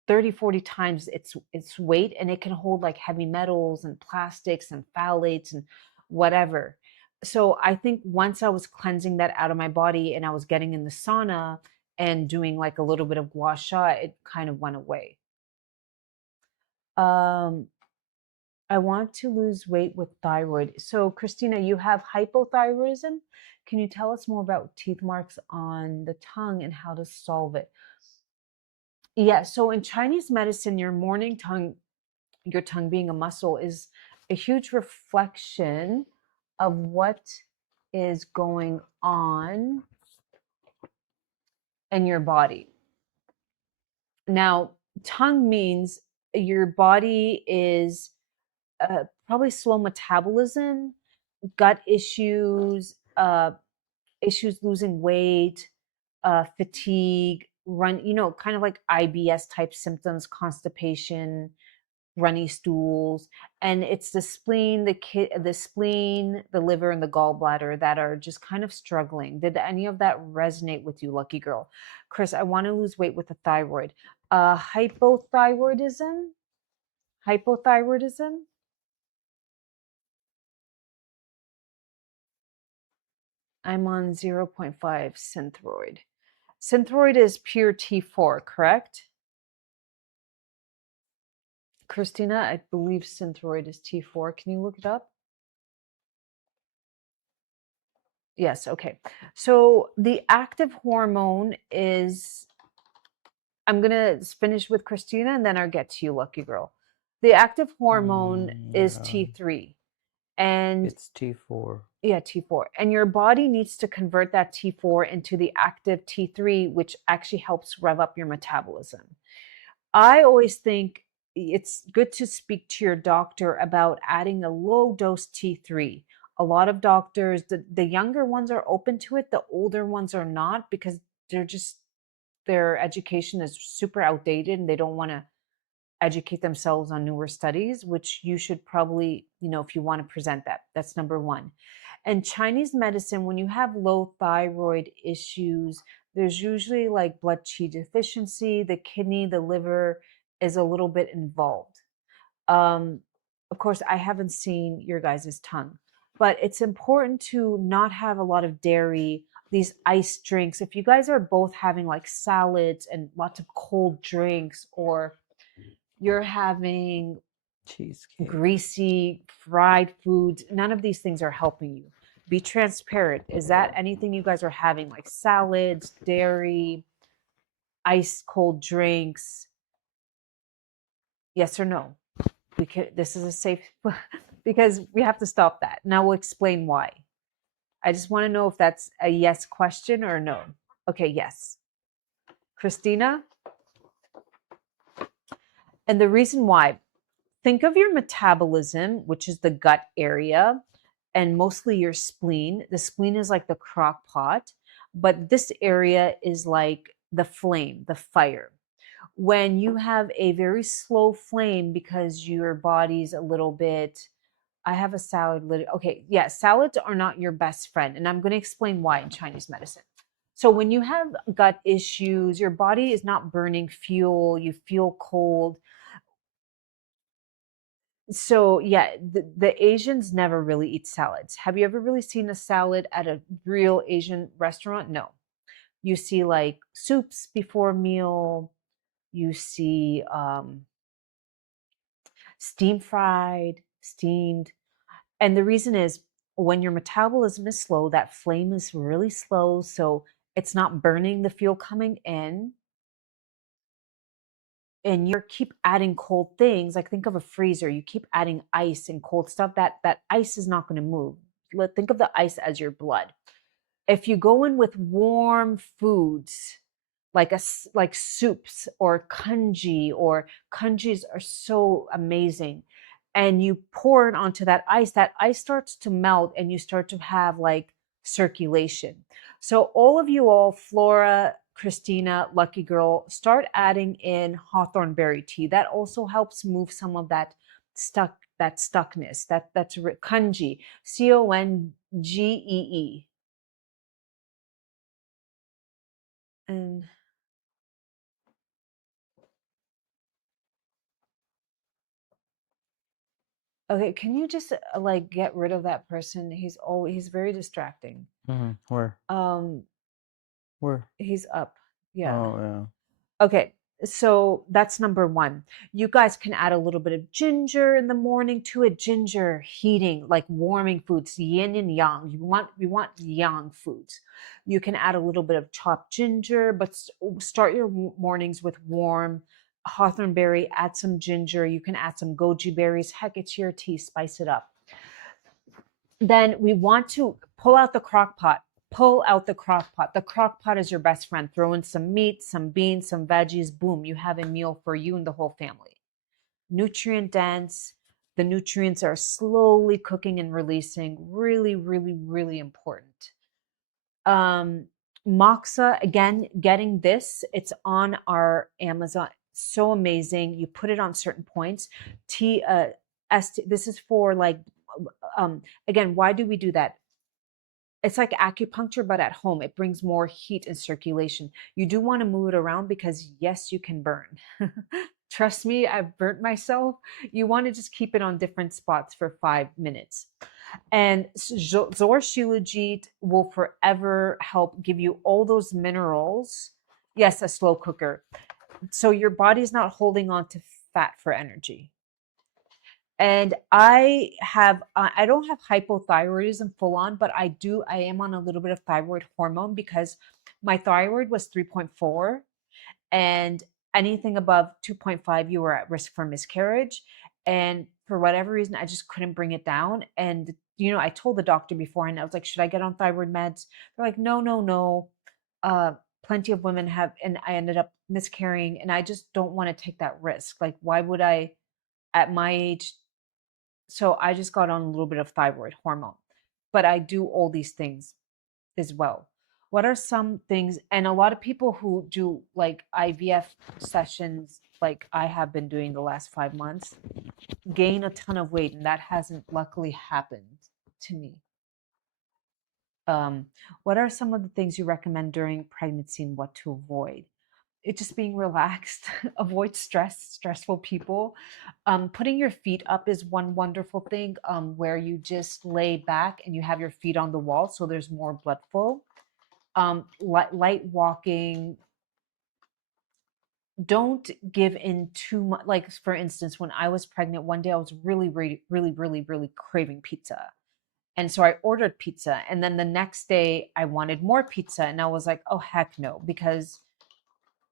30-40 times its weight, and it can hold like heavy metals and plastics and phthalates and whatever. So I think once I was cleansing that out of my body and I was getting in the sauna and doing like a little bit of gua sha, it kind of went away. um I want to lose weight with thyroid. So, Christina, you have hypothyroidism. Can you tell us more about teeth marks on the tongue and how to solve it? Yeah, so in Chinese medicine, your tongue being a muscle, is a huge reflection of what is going on in your body. Now, tongue means your body is probably slow metabolism, gut issues, issues losing weight, fatigue, kind of like IBS type symptoms, constipation, runny stools, and it's the spleen, the liver, and the gallbladder that are just kind of struggling. Did any of that resonate with you, lucky girl? Chris, I want to lose weight with the thyroid. Hypothyroidism? Hypothyroidism? I'm on 0.5 synthroid. Synthroid is pure T4, correct? Christina, I believe synthroid is T4. Can you look it up? Yes, okay. So the active hormone is, I'm going to finish with Christina and then I'll get to you, lucky girl. The active hormone is T3. And it's T4. Yeah, T4. And your body needs to convert that T4 into the active T3, which actually helps rev up your metabolism. I always think it's good to speak to your doctor about adding a low dose T3. A lot of doctors, the younger ones are open to it, the older ones are not, because their education is super outdated and they don't want to educate themselves on newer studies, which you should probably, if you want to present that. That's number one. And Chinese medicine, when you have low thyroid issues, there's usually like blood qi deficiency, the kidney, the liver is a little bit involved. Of course, I haven't seen your guys' tongue, but it's important to not have a lot of dairy, these ice drinks. If you guys are both having like salads and lots of cold drinks, or you're having cheesecake, greasy fried foods, none of these things are helping you. Be transparent. Is that anything you guys are having, like salads, dairy, ice cold drinks? Yes or no? This is a safe, because we have to stop that. Now we'll explain why. I just want to know if that's a yes question or no. Okay, yes. Christina? And the reason why, think of your metabolism, which is the gut area, and mostly your spleen. The spleen is like the crock pot, but this area is like the flame, the fire. When you have a very slow flame because your body's a little bit, I have a salad. Okay, yeah, salads are not your best friend. And I'm going to explain why in Chinese medicine. So when you have gut issues, your body is not burning fuel, you feel cold. So yeah, the Asians never really eat salads. Have you ever really seen a salad at a real Asian restaurant? No. You see like soups before a meal. You see steamed. And the reason is, when your metabolism is slow, that flame is really slow. So it's not burning the fuel coming in. And you keep adding cold things, like think of a freezer, you keep adding ice and cold stuff, that ice is not going to move. Think of the ice as your blood. If you go in with warm foods, like soups or kanjis are so amazing, and you pour it onto that ice starts to melt and you start to have like circulation. So all Flora, Christina, lucky girl, start adding in Hawthornberry tea. That also helps move some of that stuckness. That's kanji, Congee. And okay, can you just like get rid of that person? He's very distracting. Where? Where? He's up. Yeah. Oh yeah. Okay, so that's number one. You guys can add a little bit of ginger in the morning to it. Ginger, heating, like warming foods, yin and yang. We want yang foods. You can add a little bit of chopped ginger, but start your mornings with warm Hawthornberry. Add some ginger. You can add some goji berries. Heck, it's your tea. Spice it up. Then we want to pull out the crock pot. Pull out the crock pot. The crock pot is your best friend. Throw in some meat, some beans, some veggies. Boom, you have a meal for you and the whole family. Nutrient dense. The nutrients are slowly cooking and releasing. Really, really, really important. Moxa, again, getting this. It's on our Amazon. so amazing. You put it on certain points. This is for like, again, why do we do that? It's like acupuncture, but at home. It brings more heat and circulation. You do want to move it around because, yes, you can burn. Trust me, I've burnt myself. You want to just keep it on different spots for 5 minutes. And Zor Shilajit will forever help give you all those minerals. Yes, a slow cooker. So your body's not holding on to fat for energy. And I don't have hypothyroidism full on, but I am on a little bit of thyroid hormone because my thyroid was 3.4, and anything above 2.5, you were at risk for miscarriage. And for whatever reason, I just couldn't bring it down. And, I told the doctor beforehand, I was like, should I get on thyroid meds? They're like, no, no, no. Plenty of women have, and I ended up miscarrying, and I just don't want to take that risk. Like, why would I at my age? So I just got on a little bit of thyroid hormone, but I do all these things as well. What are some things? And a lot of people who do like IVF sessions, like I have been doing the last 5 months, gain a ton of weight, and that hasn't luckily happened to me. What are some of the things you recommend during pregnancy and what to avoid? It just being relaxed, avoid stressful people. Putting your feet up is one wonderful thing, where you just lay back and you have your feet on the wall so there's more blood flow. Light walking. Don't give in too much. Like, for instance, when I was pregnant, one day I was really, really, really, really, really craving pizza. And so I ordered pizza. And then the next day I wanted more pizza. And I was like, oh, heck no, because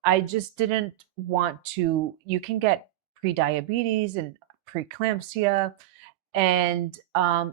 I just didn't want to. You can get pre-diabetes and preeclampsia. And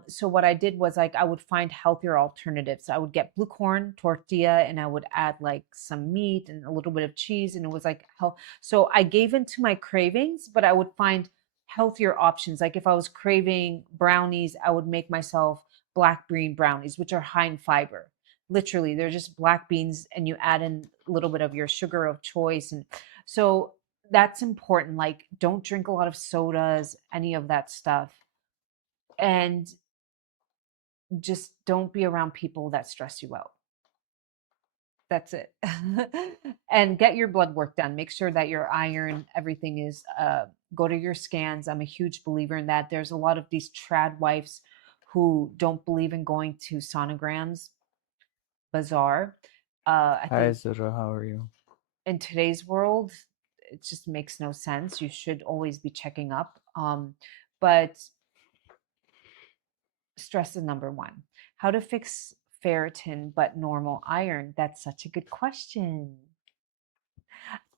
so what I did was, like, I would find healthier alternatives. I would get blue corn tortilla and I would add like some meat and a little bit of cheese. And it was like health. So I gave into my cravings, but I would find healthier options. Like if I was craving brownies, I would make myself black bean brownies, which are high in fiber. Literally, they're just black beans and you add in a little bit of your sugar of choice. And so that's important. Like, don't drink a lot of sodas, any of that stuff. And just don't be around people that stress you out. That's it. And get your blood work done. Make sure that your iron, everything is, go to your scans. I'm a huge believer in that. There's a lot of these trad wives who don't believe in going to sonograms. Bizarre. I Hi, think Zura, how are you? in today's world, it just makes no sense. You should always be checking up. But stress is number one. How to fix ferritin but normal iron? That's such a good question.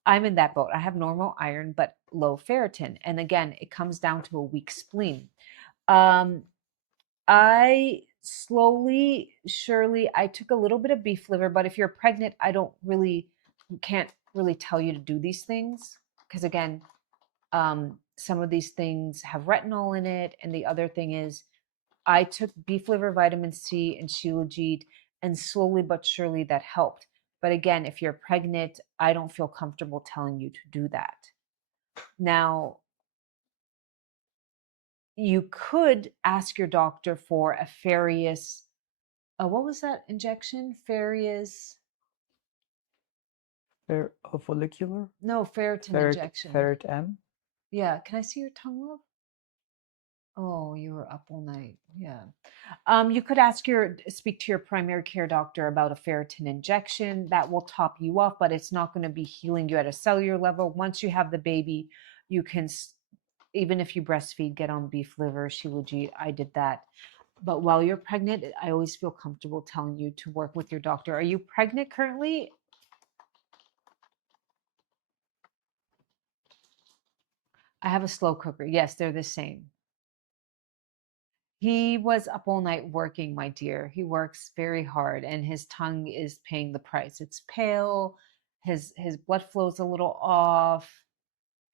I'm in that boat. I have normal iron but low ferritin. And again, it comes down to a weak spleen. Um, I slowly, surely, I took a little bit of beef liver, but if you're pregnant, can't really tell you to do these things because, again, some of these things have retinol in it. And the other thing is, I took beef liver, vitamin C, and Shilajit, and slowly but surely that helped. But again, if you're pregnant, I don't feel comfortable telling you to do that. Now, you could ask your doctor for a Farius. What was that injection? Farius? Follicular? No, ferritin injection. Ferret M? Yeah. Can I see your tongue, love? Oh, you were up all night. Yeah. You could speak to your primary care doctor about a ferritin injection that will top you off, but it's not going to be healing you at a cellular level. Once you have the baby, you can, even if you breastfeed, get on beef liver, Shilajit. I did that. But while you're pregnant, I always feel comfortable telling you to work with your doctor. Are you pregnant currently? I have a slow cooker. Yes, they're the same. He was up all night working, my dear. He works very hard and his tongue is paying the price. It's pale. His blood flow's a little off.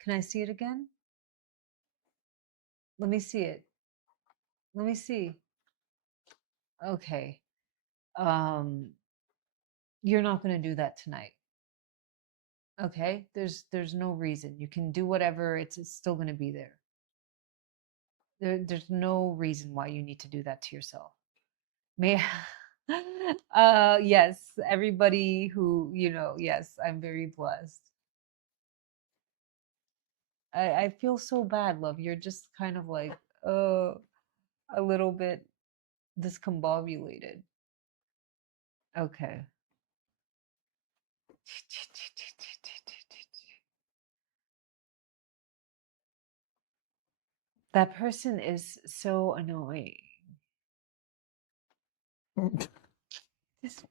Can I see it again? Let me see it. Let me see. Okay. Um, you're not going to do that tonight. Okay, there's no reason. You can do whatever, it's still going to be there. There's no reason why you need to do that to yourself. May yes, everybody who, yes, I'm very blessed. I feel so bad, love. You're just kind of like a little bit discombobulated. Okay. That person is so annoying. Just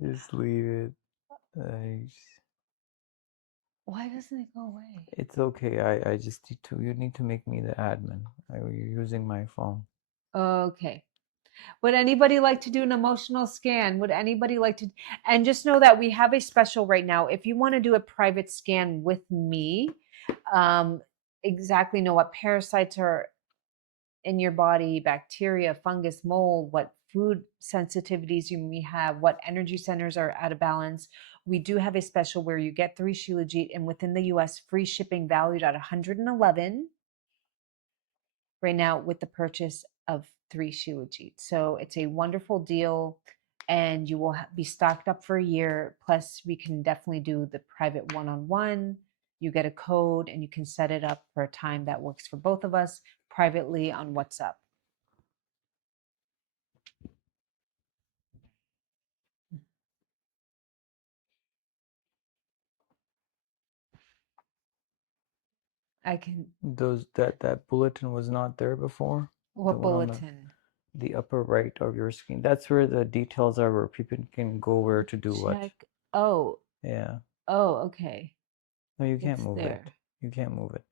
Just leave it. I why doesn't it go away? It's okay. I just need to. You need to make me the admin. You're using my phone. Okay. Would anybody like to do an emotional scan? Would anybody like to? And just know that we have a special right now. If you want to do a private scan with me, um, exactly know what parasites are in your body, bacteria, fungus, mold, what food sensitivities you may have, what energy centers are out of balance. We do have a special where you get 3 Shilajit and within the US, free shipping valued at 111 right now with the purchase of 3 Shilajit. So it's a wonderful deal and you will be stocked up for a year. Plus, we can definitely do the private one-on-one. You get a code and you can set it up for a time that works for both of us privately on WhatsApp. I can. That bulletin was not there before. What The one on bulletin? the upper right of your screen. That's where the details are, where people can go where to do what. Check. Oh, Yeah. okay. No, you can't It's move it. there. You can't move it.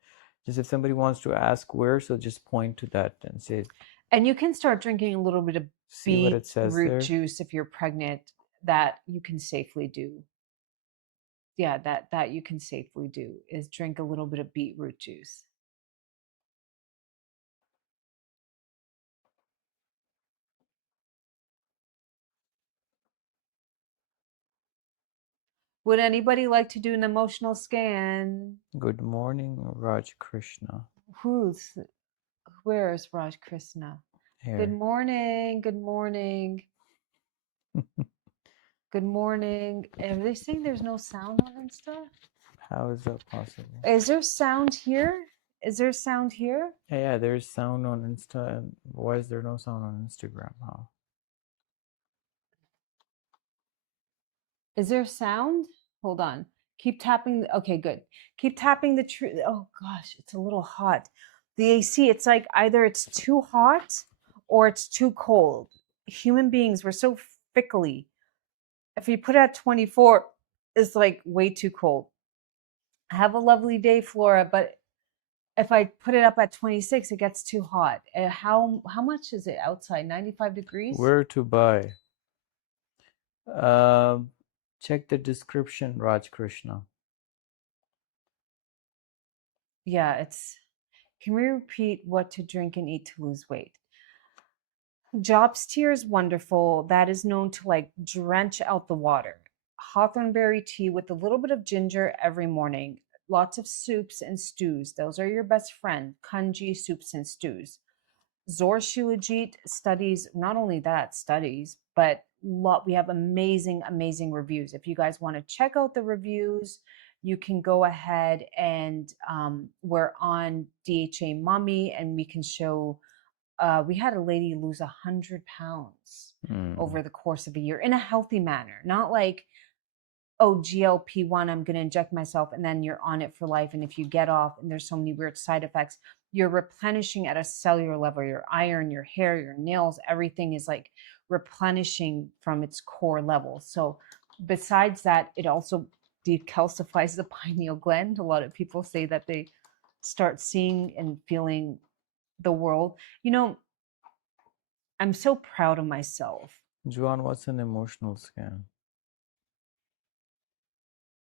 Just if somebody wants to ask where, so just point to that and say, And you can start drinking a little bit of see what it says beetroot there. juice if you're pregnant. That you can safely do. Yeah, that you can safely do is drink a little bit of beetroot juice. Would anybody like to do an emotional scan? Good morning, Raj Krishna. Where is Raj Krishna? Here. Good morning. Good morning. Good morning. Are they saying there's no sound on Insta? How is that possible? Is there sound here? Is there sound here? Yeah, there's sound on Insta. And why is there no sound on Instagram? How? Is there sound? Hold on. Keep tapping. Okay, good. Keep tapping the tree. Oh gosh, it's a little hot. The AC, it's like either it's too hot or it's too cold. Human beings, we're so fickly. If you put it at 24, it's like way too cold. Have a lovely day, Flora, but if I put it up at 26, it gets too hot. How much is it outside? 95 degrees? Where to buy? Check the description, Raj Krishna. Yeah, it's. Can we repeat what to drink and eat to lose weight? Jobs tea is wonderful. That is known to like drench out the water. Hawthornberry tea with a little bit of ginger every morning. Lots of soups and stews. Those are your best friend. Kanji soups and stews. Zor Shilajit studies, not only that, studies, but we have amazing reviews. If you guys want to check out the reviews, you can go ahead and we're on DHA Mommy and we can show we had a lady lose 100 pounds over the course of a year in a healthy manner, not like, oh, GLP-1, I'm going to inject myself and then you're on it for life. And if you get off and there's so many weird side effects, you're replenishing at a cellular level, your iron, your hair, your nails, everything is like replenishing from its core level. So besides that, it also decalcifies the pineal gland. A lot of people say that they start seeing and feeling the world. I'm so proud of myself. Juan, what's an emotional scan?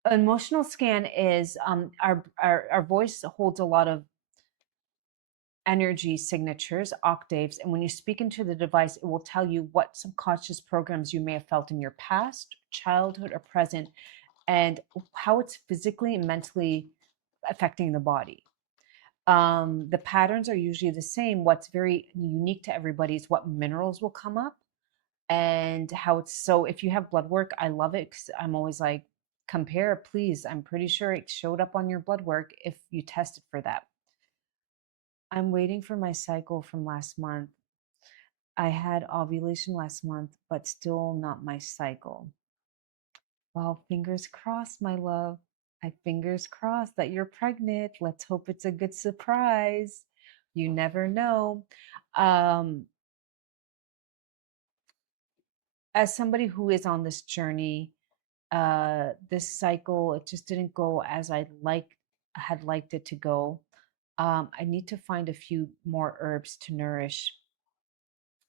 An emotional scan is our voice holds a lot of energy signatures, octaves, and when you speak into the device, it will tell you what subconscious programs you may have felt in your past, childhood, or present, and how it's physically and mentally affecting the body. The patterns are usually the same. What's very unique to everybody is what minerals will come up and how it's so. If you have blood work, I love it because I'm always like, compare, please. I'm pretty sure it showed up on your blood work if you tested for that. I'm waiting for my cycle from last month. I had ovulation last month, but still not my cycle. Well, fingers crossed, my love. I fingers crossed that you're pregnant. Let's hope it's a good surprise. You never know. Um, as somebody who is on this journey, this cycle, it just didn't go as had liked it to go. I need to find a few more herbs to nourish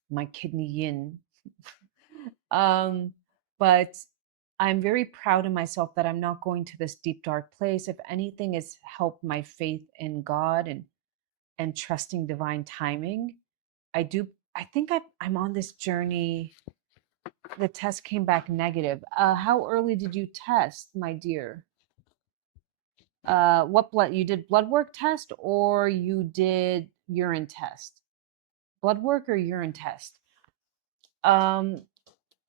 my kidney yin. But I'm very proud of myself that I'm not going to this deep dark place. If anything has helped my faith in God and trusting divine timing, I think I'm on this journey. The test came back negative. How early did you test, my dear? What blood you did blood work test or you did urine test? Blood work or urine test? Um,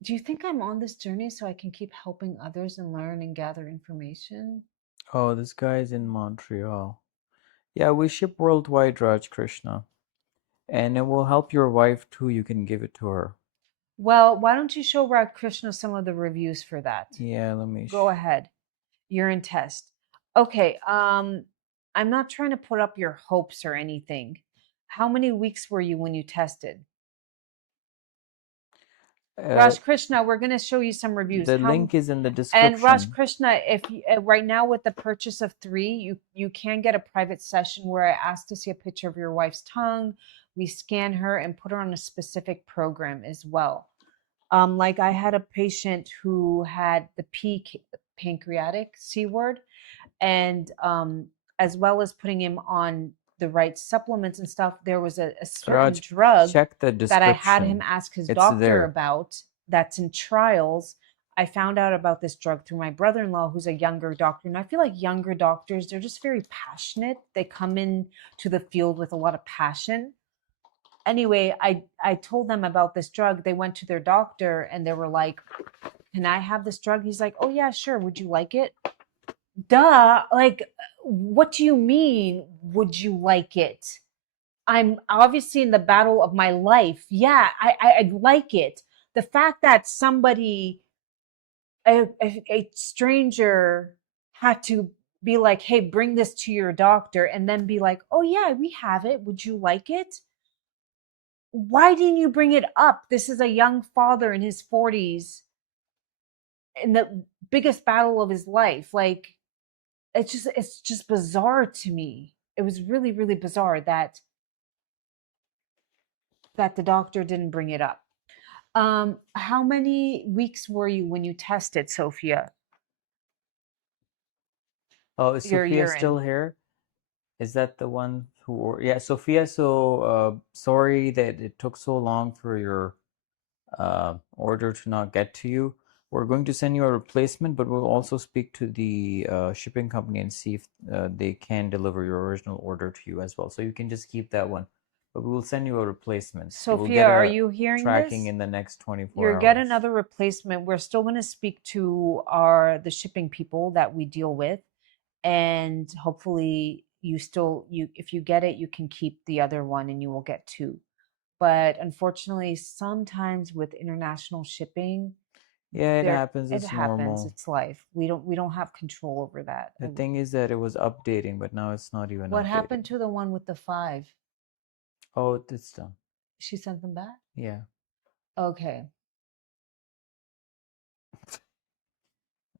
do you think I'm on this journey so I can keep helping others and learn and gather information? Oh, this guy's in Montreal. Yeah, we ship worldwide, Raj Krishna. And it will help your wife too. You can give it to her. Well, why don't you show Raj Krishna some of the reviews for that? Yeah, let me. Go ahead. Urine test. Okay. I'm not trying to put up your hopes or anything. How many weeks were you when you tested? Raj Krishna, we're going to show you some reviews. The link is in the description. And Raj Krishna, if you, right now with the purchase of 3, you can get a private session where I ask to see a picture of your wife's tongue. We scan her and put her on a specific program as well. Like I had a patient who had the pancreatic C word, and as well as putting him on the right supplements and stuff, there was a certain Raj, drug check the that I had him description. ask his It's doctor there. about that's in trials. I found out about this drug through my brother-in-law, who's a younger doctor. And I feel like younger doctors, they're just very passionate. They come in to the field with a lot of passion. Anyway, I told them about this drug. They went to their doctor and they were like, can I have this drug? He's like, oh yeah, sure. Would you like it? Duh. Like, what do you mean? Would you like it? I'm obviously in the battle of my life. Yeah, I like it. The fact that somebody, a stranger, had to be like, hey, bring this to your doctor, and then be like, oh, yeah, we have it. Would you like it? Why didn't you bring it up? This is a young father in his 40s in the biggest battle of his life. Like, it's just bizarre to me. It was really, really bizarre that the doctor didn't bring it up. How many weeks were you when you tested, Sophia? Oh, is Your Sophia urine. still here? Is that the one who? Yeah, Sophia. So sorry that it took so long for your order to not get to you. We're going to send you a replacement, but we'll also speak to the shipping company and see if they can deliver your original order to you as well. So you can just keep that one, but we will send you a replacement. We'll Sophia, get are a you hearing tracking this? in the next 24 You'll hours. get another replacement. We're still going to speak to the shipping people that we deal with, and hopefully if you get it, you can keep the other one and you will get 2. But unfortunately, sometimes with international shipping, Yeah, it happens. it It's happens. normal. It's life. We don't have control over that. The thing is that it was updating, but now it's not even What updating. happened to the one with the 5? Oh, it's done. She sent them back? Yeah. Okay.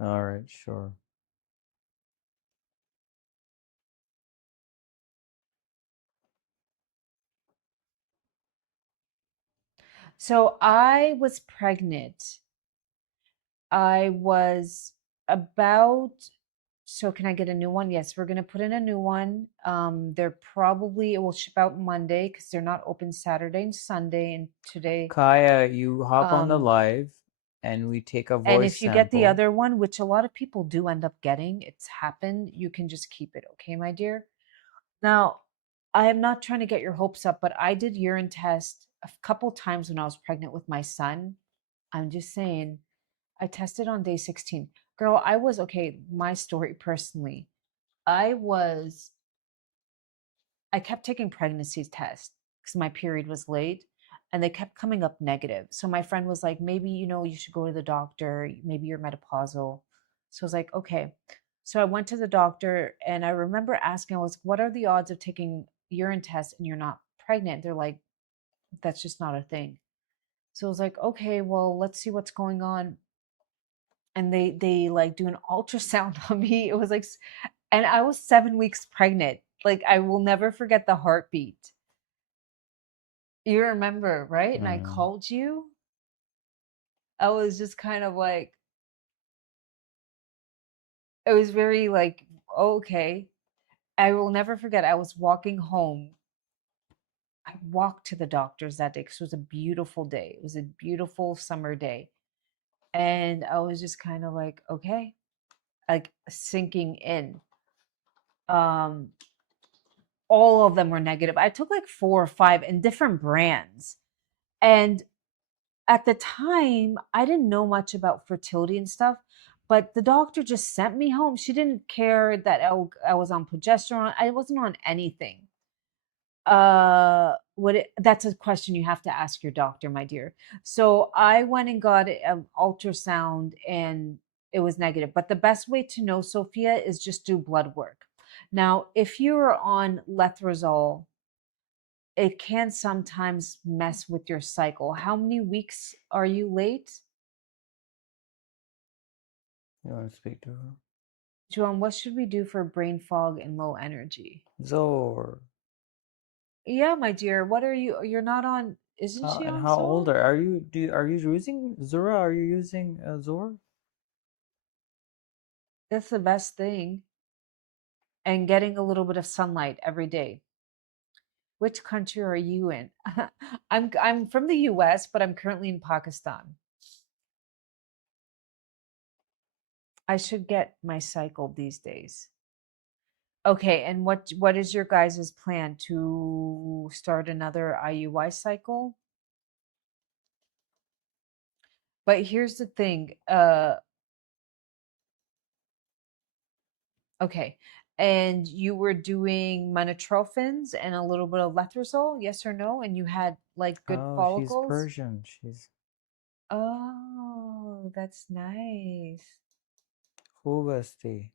All right, sure. So I was pregnant. I was about So can I get a new one? Yes, we're gonna put in a new one. It will ship out Monday because they're not open Saturday and Sunday. And today, Kaya, you hop on the um, live and we take a and voice if you get the sample. other one, which a lot of people do end up getting, it's happened, you can just keep it, okay, my dear? Now, I am not trying to get your hopes up, but I did urine test a couple times when I was pregnant with my son. I'm just saying, I tested on day 16. Girl, I was okay. My story personally, I was, I kept taking pregnancy tests because my period was late and they kept coming up negative. So my friend was like, maybe, you should go to the doctor. Maybe you're menopausal. So I was like, okay. So I went to the doctor and I remember asking, I was, what are the odds of taking urine tests and you're not pregnant? They're like, that's just not a thing. So I was like, okay, well, let's see what's going on. And they like do an ultrasound on me. It was like, and I was 7 weeks pregnant. Like I will never forget the heartbeat. You remember, right? And I Mm. called you. I was just kind of like, it was very like, okay. I will never forget. I was walking home. I walked to the doctor's that day because it was a beautiful day. It was a beautiful summer day. And I was just kind of like, okay, like sinking in. Um, all of them were negative. I took like 4 or 5 in different brands. And at the time, I didn't know much about fertility and stuff, but the doctor just sent me home. She didn't care that I was on progesterone. I wasn't on anything. That's a question you have to ask your doctor, my dear. So I went and got an ultrasound and it was negative. But the best way to know, Sophia, is just do blood work. Now, if you're on letrozole, it can sometimes mess with your cycle. How many weeks are you late? You want to speak to her? Joan, what should we do for brain fog and low energy? Zor. Yeah, my dear. What are you? You're not on. Isn't she And on how old Zor? are you? Are you using Zora? Are you using Zor? That's the best thing. And getting a little bit of sunlight every day. Which country are you in? I'm from the US, but I'm currently in Pakistan. I should get my cycle these days. Okay, and what is your guys' plan to start another IUI cycle? But here's the thing. Okay. And you were doing monotrophins and a little bit of letrozole, yes or no? And you had like good Oh, she's follicles? Persian. She's Oh, that's nice. Khubasti.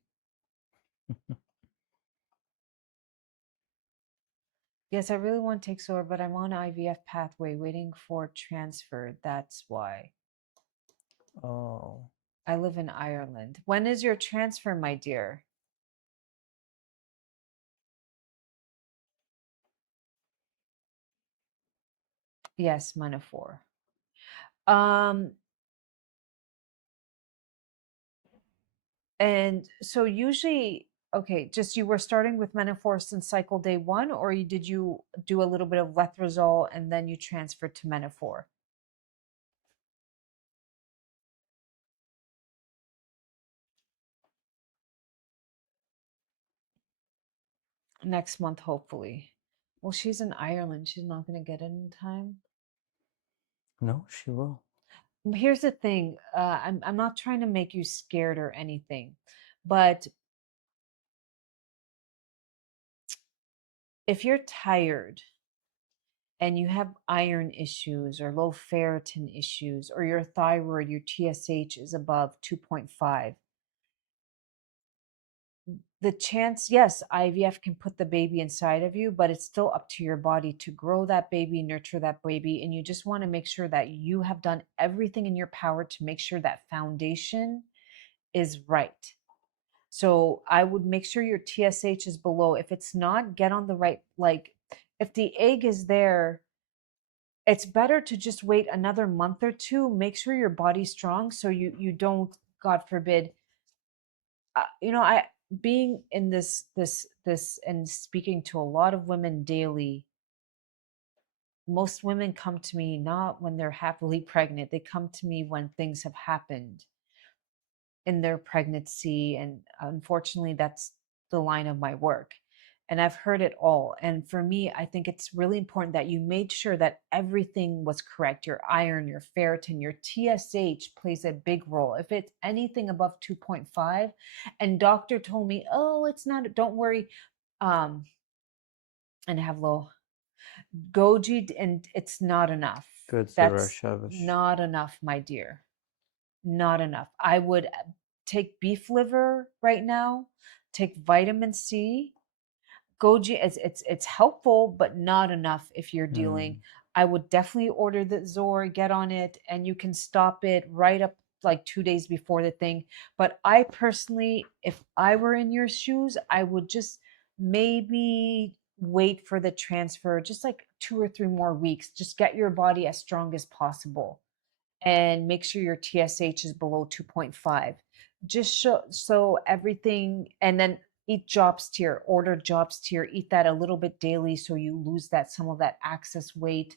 Yes, I really want to take Zor, but I'm on IVF pathway waiting for transfer. That's why. Oh. I live in Ireland. When is your transfer, my dear? Yes, Manafor. Um, and so usually, okay, just you were starting with Menopause since cycle day 1, or did you do a little bit of letrozole and then you transferred to Menopause? Next month, hopefully. Well, she's in Ireland. She's not going to get it in time. No, she will. Here's the thing. I'm not trying to make you scared or anything, but if you're tired and you have iron issues or low ferritin issues or your thyroid, your TSH is above 2.5, the chance, yes, IVF can put the baby inside of you, but it's still up to your body to grow that baby, nurture that baby. And you just want to make sure that you have done everything in your power to make sure that foundation is right. So I would make sure your TSH is below. If it's not, get on the right, like if the egg is there, it's better to just wait another month or two, make sure your body's strong so you don't, God forbid, being in this and speaking to a lot of women daily, most women come to me not when they're happily pregnant. They come to me when things have happened in their pregnancy. And unfortunately, that's the line of my work. And I've heard it all. And for me, I think it's really important that you made sure that everything was correct. Your iron, your ferritin, your TSH plays a big role. If it's anything above 2.5, and doctor told me, oh, it's not, don't worry. And have low goji, and it's not enough. Good, That's Shabash. not enough, my dear. Not enough. I would take beef liver right now, take vitamin C. Goji, it's helpful, but not enough if you're dealing. I would definitely order the Zor, get on it, and you can stop it right up like 2 days before the thing. But I personally, if I were in your shoes, I would just maybe wait for the transfer, just like 2 or 3 more weeks. Just get your body as strong as possible and make sure your TSH is below 2.5. Just so everything, and then eat Jobs Tier, order Jobs Tier, eat that a little bit daily so you lose that some of that excess weight,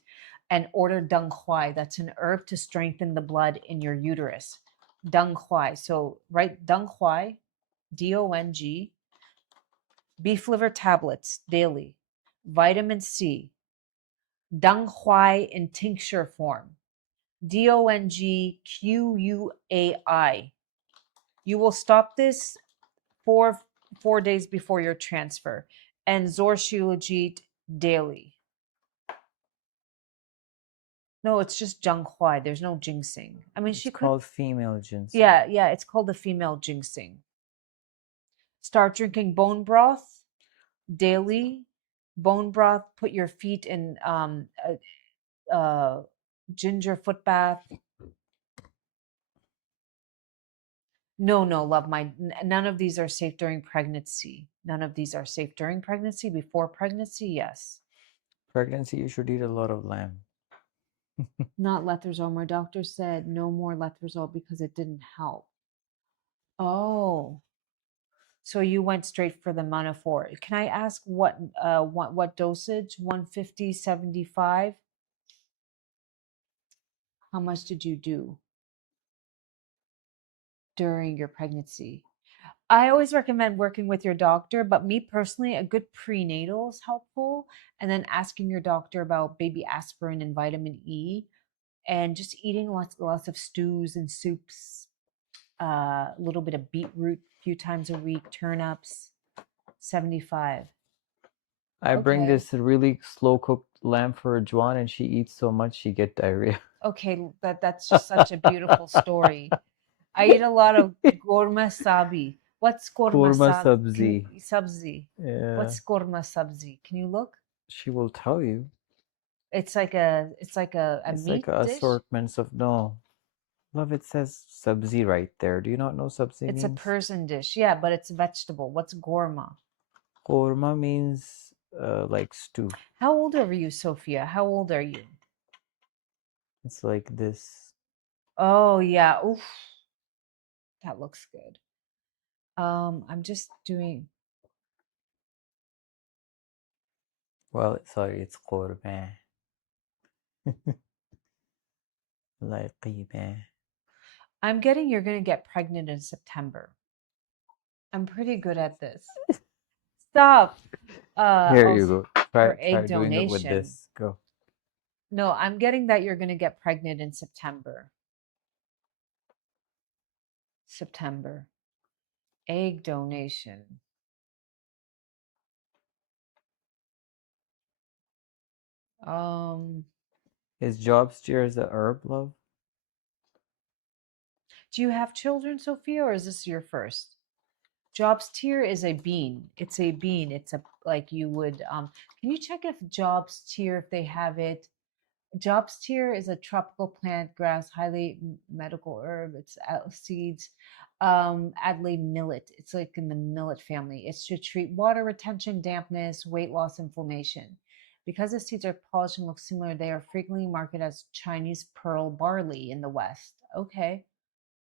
and order Dung Huai. That's an herb to strengthen the blood in your uterus. Dung Huai. So write Dung Huai, DONG, beef liver tablets daily, vitamin C, Dung Huai in tincture form. DONGQUAI. You will stop this four days before your transfer. And Zor Shilajit daily. No, it's just Zhanghuai. There's no ginseng. I mean, she It's could. called female ginseng. Yeah, it's called the female ginseng. Start drinking bone broth daily. Bone broth. Put your feet in ginger foot bath. No, love, none of these are safe during pregnancy. None of these are safe during pregnancy. Before pregnancy, yes. Pregnancy, you should eat a lot of lamb. Not letrozole. My doctor said no more letrozole because it didn't help. Oh, so you went straight for the monophore. Can I ask what dosage? 150, 75? How much did you do during your pregnancy? I always recommend working with your doctor, but me personally, a good prenatal is helpful. And then asking your doctor about baby aspirin and vitamin E, and just eating lots of stews and soups, a little bit of beetroot a few times a week, turnips, 75. I bring Okay. this really slow cooked lamb for Juan, and she eats so much she get diarrhea. Okay, that's just such a beautiful story. I eat a lot of gorma sabi. What's gorma Korma sabzi? sabzi. Sabzi. Yeah, What's gorma sabzi? Can you look? she will tell you. It's like a It's meat like a dish. assortments of no. Love, it says sabzi right there. Do you not know sabzi It's a means? Persian dish. Yeah, but it's vegetable. What's gorma? Korma means like stew. How old are you, Sophia? How old are you? It's like this. Oh yeah. Oof. That looks good. I'm just doing. Well, sorry, it's korma. Like qima. I'm getting you're gonna get pregnant in September. I'm pretty good at this. Stop. Here you Also go. for Try egg doing it with donation. this. Go. No, I'm getting that you're gonna get pregnant in September. September. Egg donation. Um, Is job steers a herb, love? do you have children, Sophia, or is this your first? Jobs tier is a bean. It's a bean. It's a like you would can you check if Jobs tier if they have it? Jobs tier is a tropical plant grass, highly medical herb. It's seeds. Adelaide millet. It's like in the millet family. It's to treat water retention, dampness, weight loss, inflammation. Because the seeds are polished and look similar, they are frequently marketed as Chinese pearl barley in the West. Okay.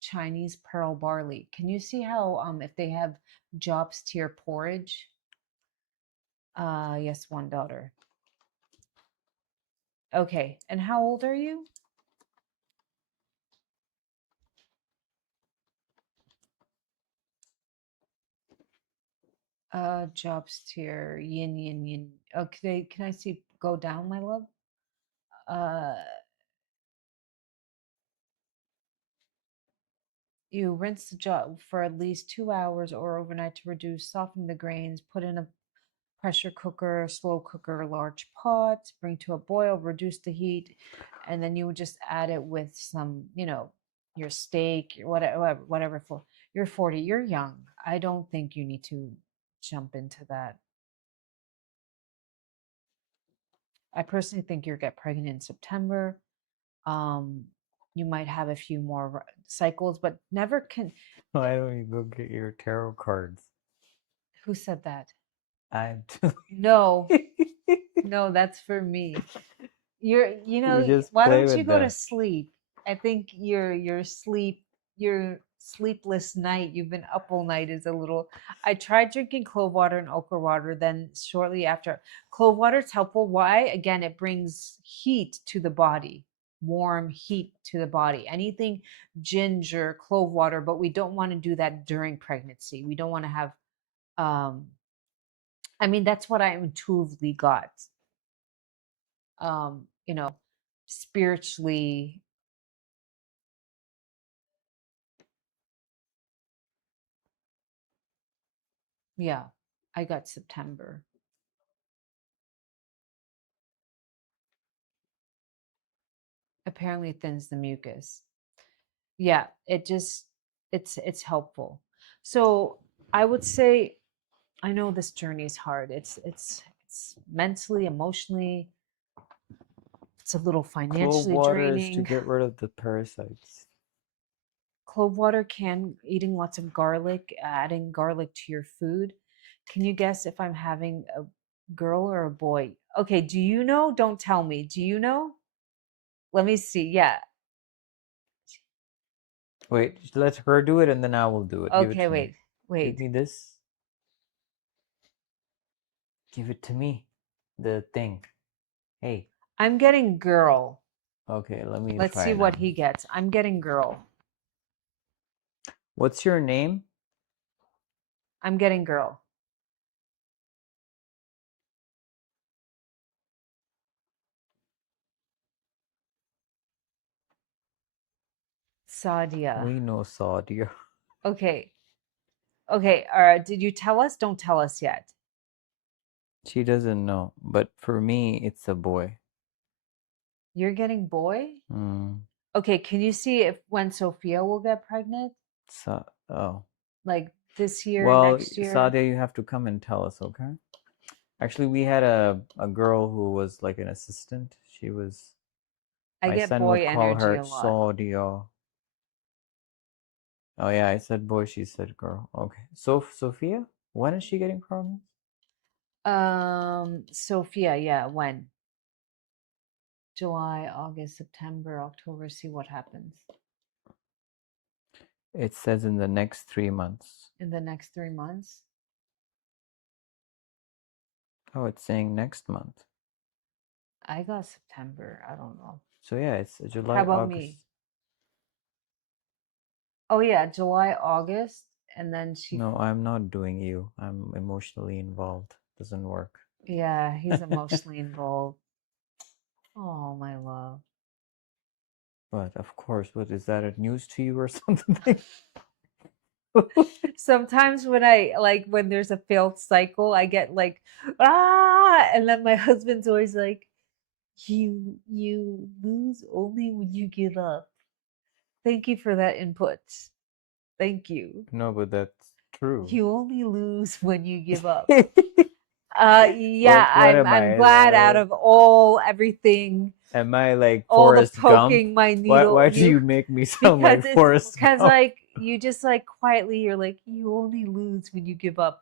Chinese pearl barley. Can you see how if they have Job's tier porridge? Yes, one daughter. Okay, and how old are you? Jobs tier, yin, yin, yin. Okay, can I see, go down, my love? Uh, you rinse the job for at least 2 hours or overnight to reduce, soften the grains, put in a pressure cooker, slow cooker, large pot, bring to a boil, reduce the heat, and then you would just add it with some, your steak, whatever. You're 40, you're young. I don't think you need to jump into that. I personally think you'll get pregnant in September. Um, you might have a few more cycles, but never can. Why don't you go get your tarot cards? Who said that? I No, no, that's for me. You just Why play don't you with go to them. sleep? I think your sleepless night, you've been up all night is a little. I tried drinking clove water and okra water, then shortly after. Clove water is helpful. Why? Again, it brings heat to the body, warm heat to the body. Anything ginger, clove water, but we don't want to do that during pregnancy. We don't want to have um I mean, that's what I intuitively got. Um, you know, spiritually, yeah, I got September. Apparently it thins the mucus. Yeah, it's helpful. So I would say I know this journey is hard. It's mentally, emotionally, it's a little Clove financially water is to draining. get rid of the parasites. Clove water eating lots of garlic, adding garlic to your food. Can you guess if I'm having a girl or a boy? Okay, do you know? Don't tell me. Do you know? Let me see. Yeah. Wait, let her do it and then I will do it. Give it Okay, to me. wait. Give Wait. me this. Give it to me. The thing. Hey. I'm getting girl. Okay, let me Let's see try now. what he gets. I'm getting girl. What's your name? I'm getting girl. Sadia. We know Sadia. Okay. Okay. Did you tell us? Don't tell us yet. She doesn't know, but for me, it's a boy. You're getting boy? Mm. Okay, can you see if when Sophia will get pregnant? Oh. Like this year, Well, next year? Sadia, you have to come and tell us, okay? Actually, we had a girl who was like an assistant. She was, I my get son would boy call energy her a lot. Sadia. Oh yeah, I said boy, she said girl. Okay. So Sophia, when is she getting pregnant? Sophia, yeah, when? July, August, September, October, see what happens It says in the next 3 months. in the next 3 months. Oh, it's saying next month. I got September. I don't know. So yeah, it's How July, about August. me? Oh yeah, July, August, and then No, I'm not doing you. I'm emotionally involved. Doesn't work. yeah, he's emotionally involved. Oh, my love. But of course, what is that a news to you or something? Sometimes when there's a failed cycle, I get like, and then my husband's always like, you lose only when you give up. Thank you for that input. Thank you. No, but that's true. You only lose when you give up. What Yeah, I'm am I'm I? glad out of everything, Am I like all the Forrest Gump? poking my needle, Why do you make me sound because like Forrest Gump? like you just like quietly you're like you only lose when you give up.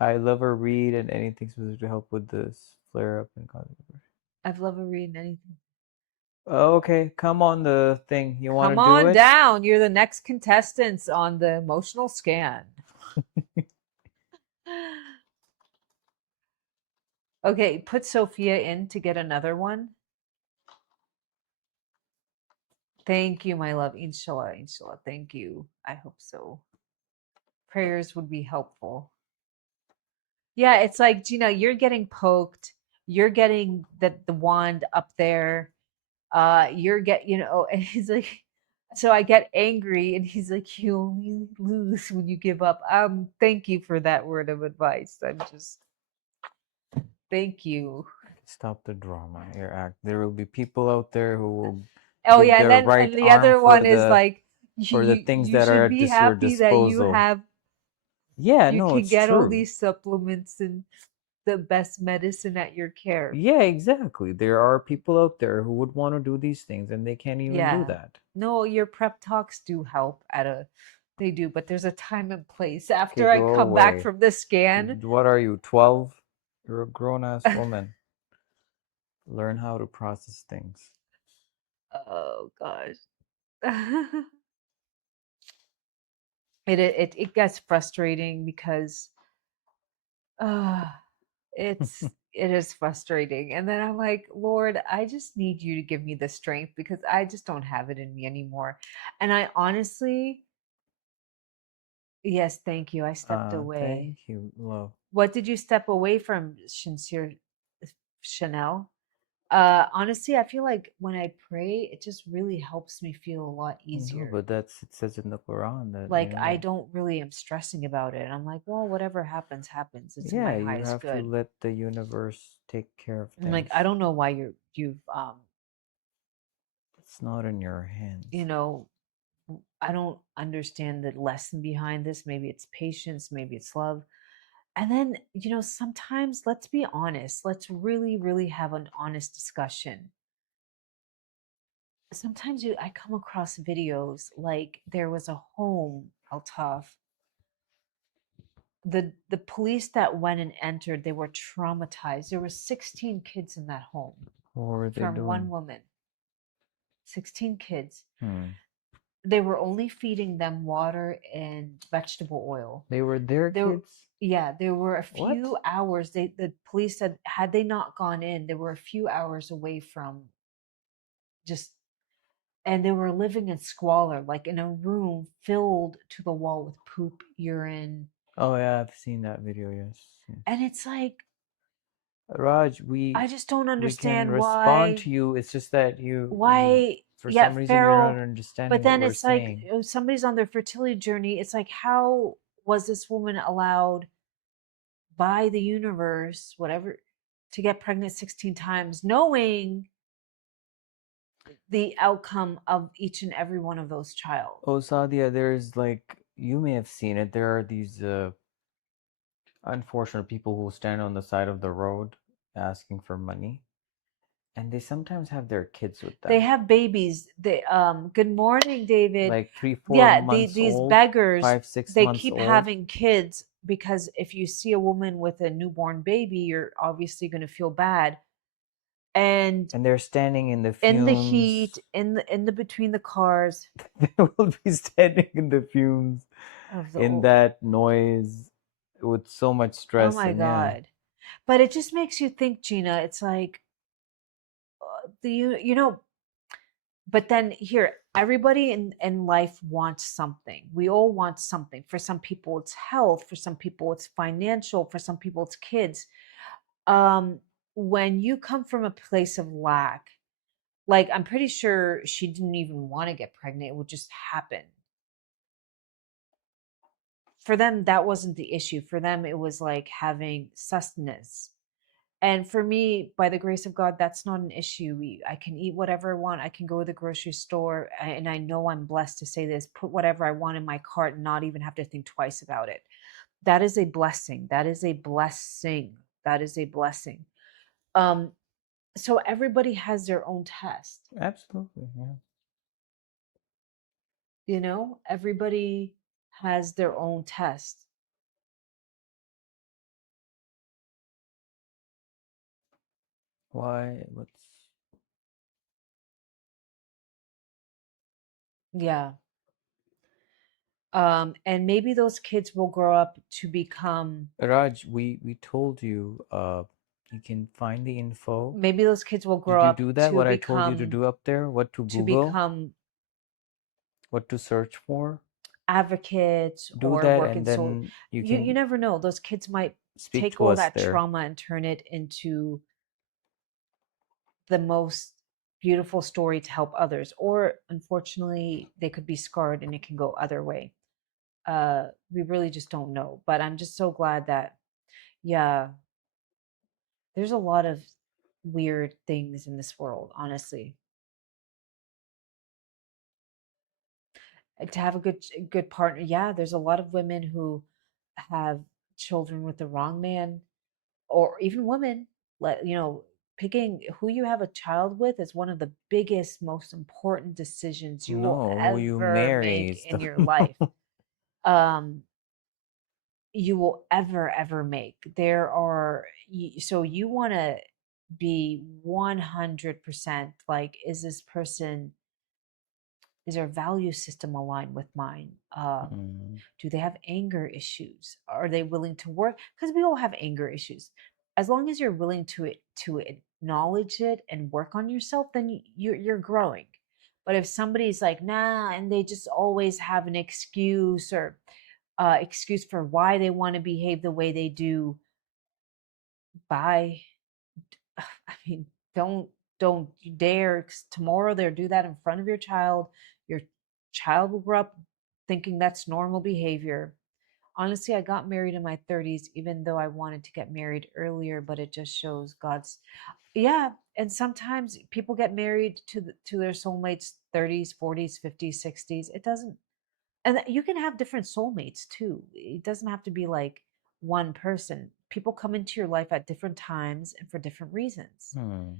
I love a read and anything supposed to help with this flare up and controversy. I've never read anything. Okay, come on the thing. You want Come to do on it? down. You're the next contestants on the emotional scan. Okay, put Sophia in to get another one. Thank you, my love. Inshallah, inshallah. Thank you. I hope so. Prayers would be helpful. Yeah, it's like, Gina, you're getting poked. You're getting the wand up there. And he's like, so I get angry, and he's like, you only lose when you give up. Thank you for that word of advice. Thank you. Stop the drama. There will be people out there who will Oh give yeah, their and right the arm other one is like, for the things you that are should at be your happy that disposal. Yeah, you no, can it's get all true. these supplements and the best medicine at your care. Yeah, exactly. There are people out there who would want to do these things and they can't even do Yeah. that. No, your prep talks do help they do, but there's a time and place. Okay, After I go come back away. from the scan, What are you, 12? You're a grown-ass woman. Learn how to process things. oh gosh. It gets frustrating because it is frustrating. And then I'm like, Lord, I just need you to give me the strength because I just don't have it in me anymore. And I honestly, yes, thank you. I stepped away. Thank you, love. What did you step away from, Sincere Chanel? Honestly, I feel like when I pray, it just really helps me feel a lot No, easier. but it says in the Quran that Like I don't really am stressing about it. I'm like, well, whatever happens, happens. It's in my you highest have to good. let the universe take care of I'm like, things. I don't know why you've It's not in your hands. I don't understand the lesson behind this. Maybe it's patience, maybe it's love. And then, sometimes let's be honest. Let's really, really have an honest discussion. Sometimes I come across videos like there was a home, Altaf. The police that went and entered, they were traumatized. There were 16 kids in that home. What were they from doing? one woman. 16 kids. Hmm. They were only feeding them water and vegetable oil. They were their kids? Yeah, there were a few What? hours. The police said had they not gone in, they were a few hours away from just, and they were living in squalor, like in a room filled to the wall with poop, urine. Oh yeah, I've seen that video, yes. And it's like, Raj, I just don't we can understand respond why to you. It's just that you for yeah, some reason you're not Pharaoh. understanding But what then we're it's like, saying. somebody's on their fertility journey. It's like, how was this woman allowed by the universe, whatever, to get pregnant 16 times, knowing the outcome of each and every one of those child? Oh, Sadia, there's you may have seen it. There are these unfortunate people who stand on the side of the road asking for money, and they sometimes have their kids with them. They have babies. Good morning, David. Like 3, 4 Yeah, months these old, beggars, 5, 6 they months keep old. having kids because if you see a woman with a newborn baby, you're obviously going to feel bad. And they're standing in the fumes. in the heat, in the between the cars. They will be standing in the fumes, in that noise, with so much stress. Oh my and yeah. God. But it just makes you think, Gina. It's like, but then here, everybody in life wants something. We all want something. For some people, it's health. For some people, it's financial. For some people, it's kids. When you come from a place of lack, like I'm pretty sure she didn't even want to get pregnant. It would just happen. For them, that wasn't the issue. For them, it was like having sustenance. And for me, by the grace of God, that's not an issue. I can eat whatever I want. I can go to the grocery store, and I know I'm blessed to say this, put whatever I want in my cart and not even have to think twice about it. That is a blessing. That is a blessing. That is a blessing. So everybody has their own test. Absolutely, yeah. Everybody has their own test. Why? Yeah. And maybe those kids will grow up to become, Raj, we told you you can find the info. maybe those kids will Did grow you up do that? to What I told you to become, do up there? What to to Google? become What to search for? advocates Do or that work and in so then you you can never know. Those kids might speak take to all us that there. trauma and turn it into the most beautiful story to help others, or unfortunately they could be scarred and it can go other way. We really just don't know, but I'm just so glad that, yeah, there's a lot of weird things in this world, honestly. To have a good partner, yeah, there's a lot of women who have children with the wrong man, or even women. Let you know, picking who you have a child with is one of the biggest, most important decisions you will No, who you ever marry make is in the your life. um you will ever make. There are, so you want to be 100% like, is this person, is their value system aligned with mine? Mm, Do they have anger issues? Are they willing to work? Because we all have anger issues. As long as you're willing to acknowledge it and work on yourself, then you're growing. But if somebody's like, nah, and they just always have an excuse, or excuse for why they want to behave the way they do, bye. I mean, don't you dare, 'cause tomorrow they'll do that in front of your child. Your child will grow up thinking that's normal behavior. Honestly, I got married in my 30s, even though I wanted to get married earlier, but it just shows God's, yeah. And sometimes people get married to their soulmates 30s, 40s, 50s, 60s. It doesn't, and you can have different soulmates too. It doesn't have to be like one person. People come into your life at different times and for different reasons. hmm.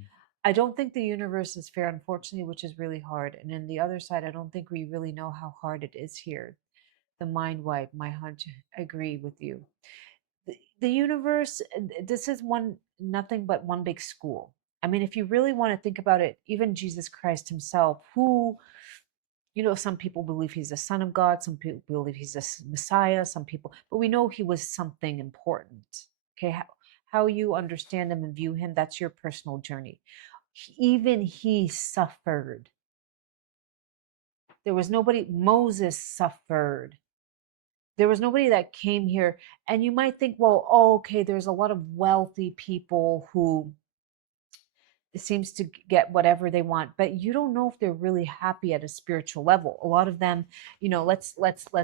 I don't think the universe is fair, unfortunately, which is really hard. And on the other side, I don't think we really know how hard it is here. The mind wipe, my hunch, agree with you. The universe, this is one, nothing but one big school. I mean, if you really want to think about it, even Jesus Christ himself, who, some people believe he's the son of God, some people believe he's the Messiah, some people, but we know he was something important. Okay, how you understand him and view him, that's your personal journey. Even he suffered. There was nobody, Moses suffered. There was nobody that came here. And you might think, well, oh, okay, there's a lot of wealthy people who seems to get whatever they want, but you don't know if they're really happy at a spiritual level. A lot of them, let's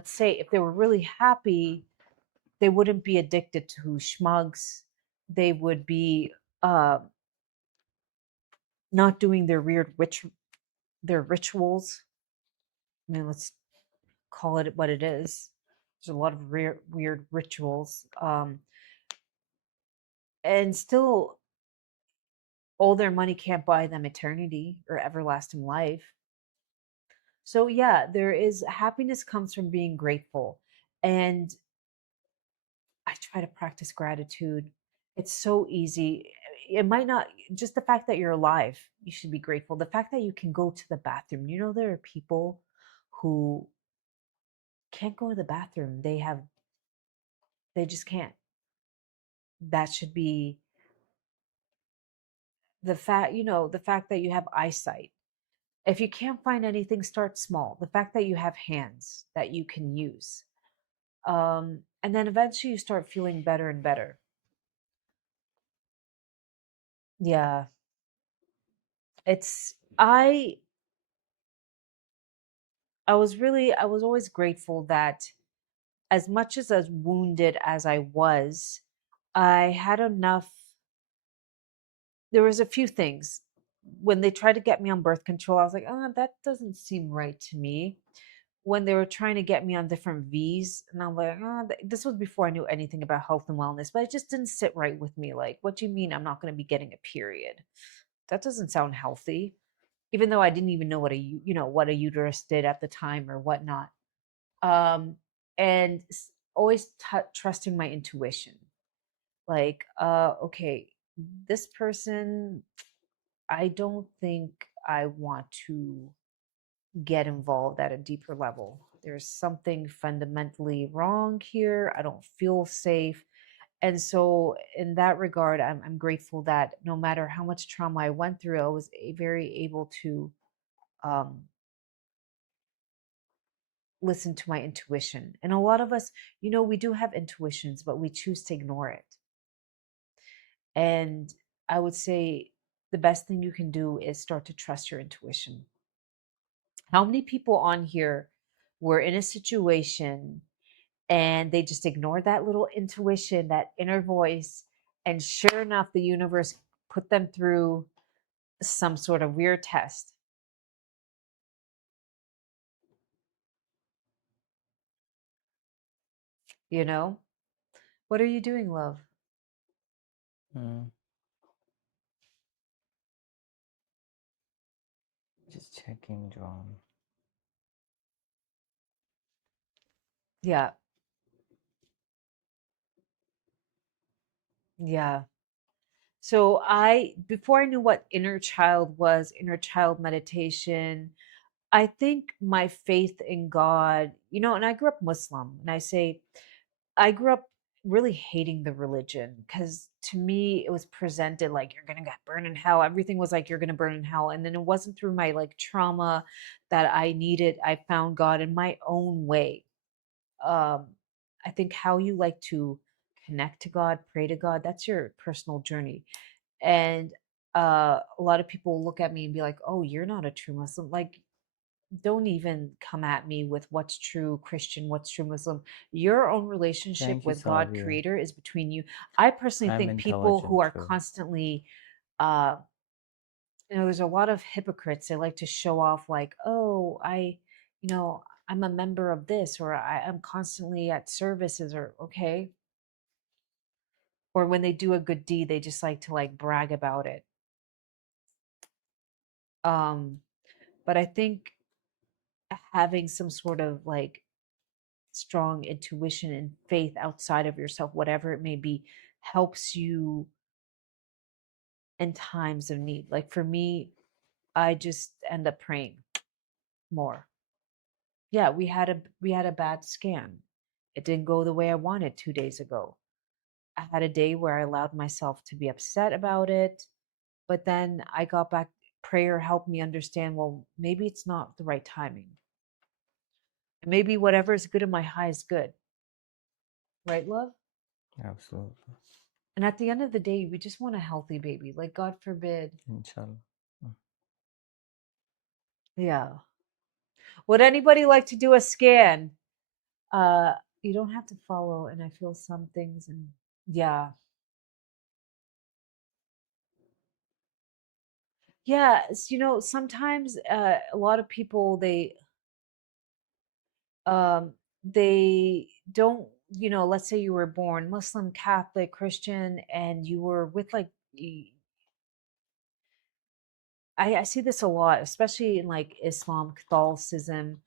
say if they were really happy, they wouldn't be addicted to schmugs. They would be uh, not doing their their rituals. I mean, let's call it what it is. There's a lot of weird rituals, and still, all their money can't buy them eternity or everlasting life. So yeah, there is, happiness comes from being grateful. And I try to practice gratitude. It's so easy. It might not, just the fact that you're alive, you should be grateful. The fact that you can go to the bathroom. There are people who can't go to the bathroom. They just can't. That should be the fact that you have eyesight. If you can't find anything, start small. The fact that you have hands that you can use. And then eventually you start feeling better and better. Yeah, it's I was always grateful that, as much as wounded as I was, I had enough. There was a few things when they tried to get me on birth control. I was like, oh, that doesn't seem right to me. When they were trying to get me on different V's, and I'm like, oh, this was before I knew anything about health and wellness, but it just didn't sit right with me. Like, what do you mean I'm not going to be getting a period? That doesn't sound healthy. Even though I didn't even know what a uterus did at the time or whatnot. And always trusting my intuition. Like, okay, this person, I don't think I want to get involved at a deeper level. There's something fundamentally wrong here. I don't feel safe. And so, in that regard, I'm grateful that no matter how much trauma I went through, I was very able to um, listen to my intuition. And a lot of us, we do have intuitions, but we choose to ignore it. And I would say the best thing you can do is start to trust your intuition. How many people on here were in a situation and they just ignored that little intuition, that inner voice, and sure enough, the universe put them through some sort of weird test? You know? What are you doing, love? Just checking, John. Yeah. Yeah. So before I knew what inner child was, inner child meditation, I think my faith in God, and I grew up Muslim, and I grew up really hating the religion because to me it was presented like you're gonna get burned in hell. Everything was like you're gonna burn in hell. And then it wasn't through my like trauma that I needed. I found God in my own way. I think how you like to connect to God, pray to God, that's your personal journey. And a lot of people look at me and be like, "Oh, you're not a true Muslim." Like, don't even come at me with what's true Christian, what's true Muslim. Your own relationship Thank you, with God, Savia. Creator, is between you. I personally I'm think people who intelligent are too. constantly, uh, there's a lot of hypocrites. They like to show off, like, oh, I'm a member of this, or I'm constantly at services, or okay. Or when they do a good deed, they just like to like brag about it. Um, but I think having some sort of like strong intuition and faith outside of yourself, whatever it may be, helps you in times of need. Like for me, I just end up praying more. Yeah, we had a bad scan. It didn't go the way I wanted 2 days ago. I had a day where I allowed myself to be upset about it, but then I got back. Prayer helped me understand, well, maybe it's not the right timing. Maybe whatever is good in my high is good. Right, love? Absolutely. And at the end of the day, we just want a healthy baby. Like, God forbid. Inshallah. Yeah. Would anybody like to do a scan? Uh, you don't have to follow, and I feel some things, and yeah. Yeah, sometimes a lot of people they don't, let's say you were born Muslim, Catholic, Christian, and you were with like I see this a lot, especially in like Islam, Catholicism.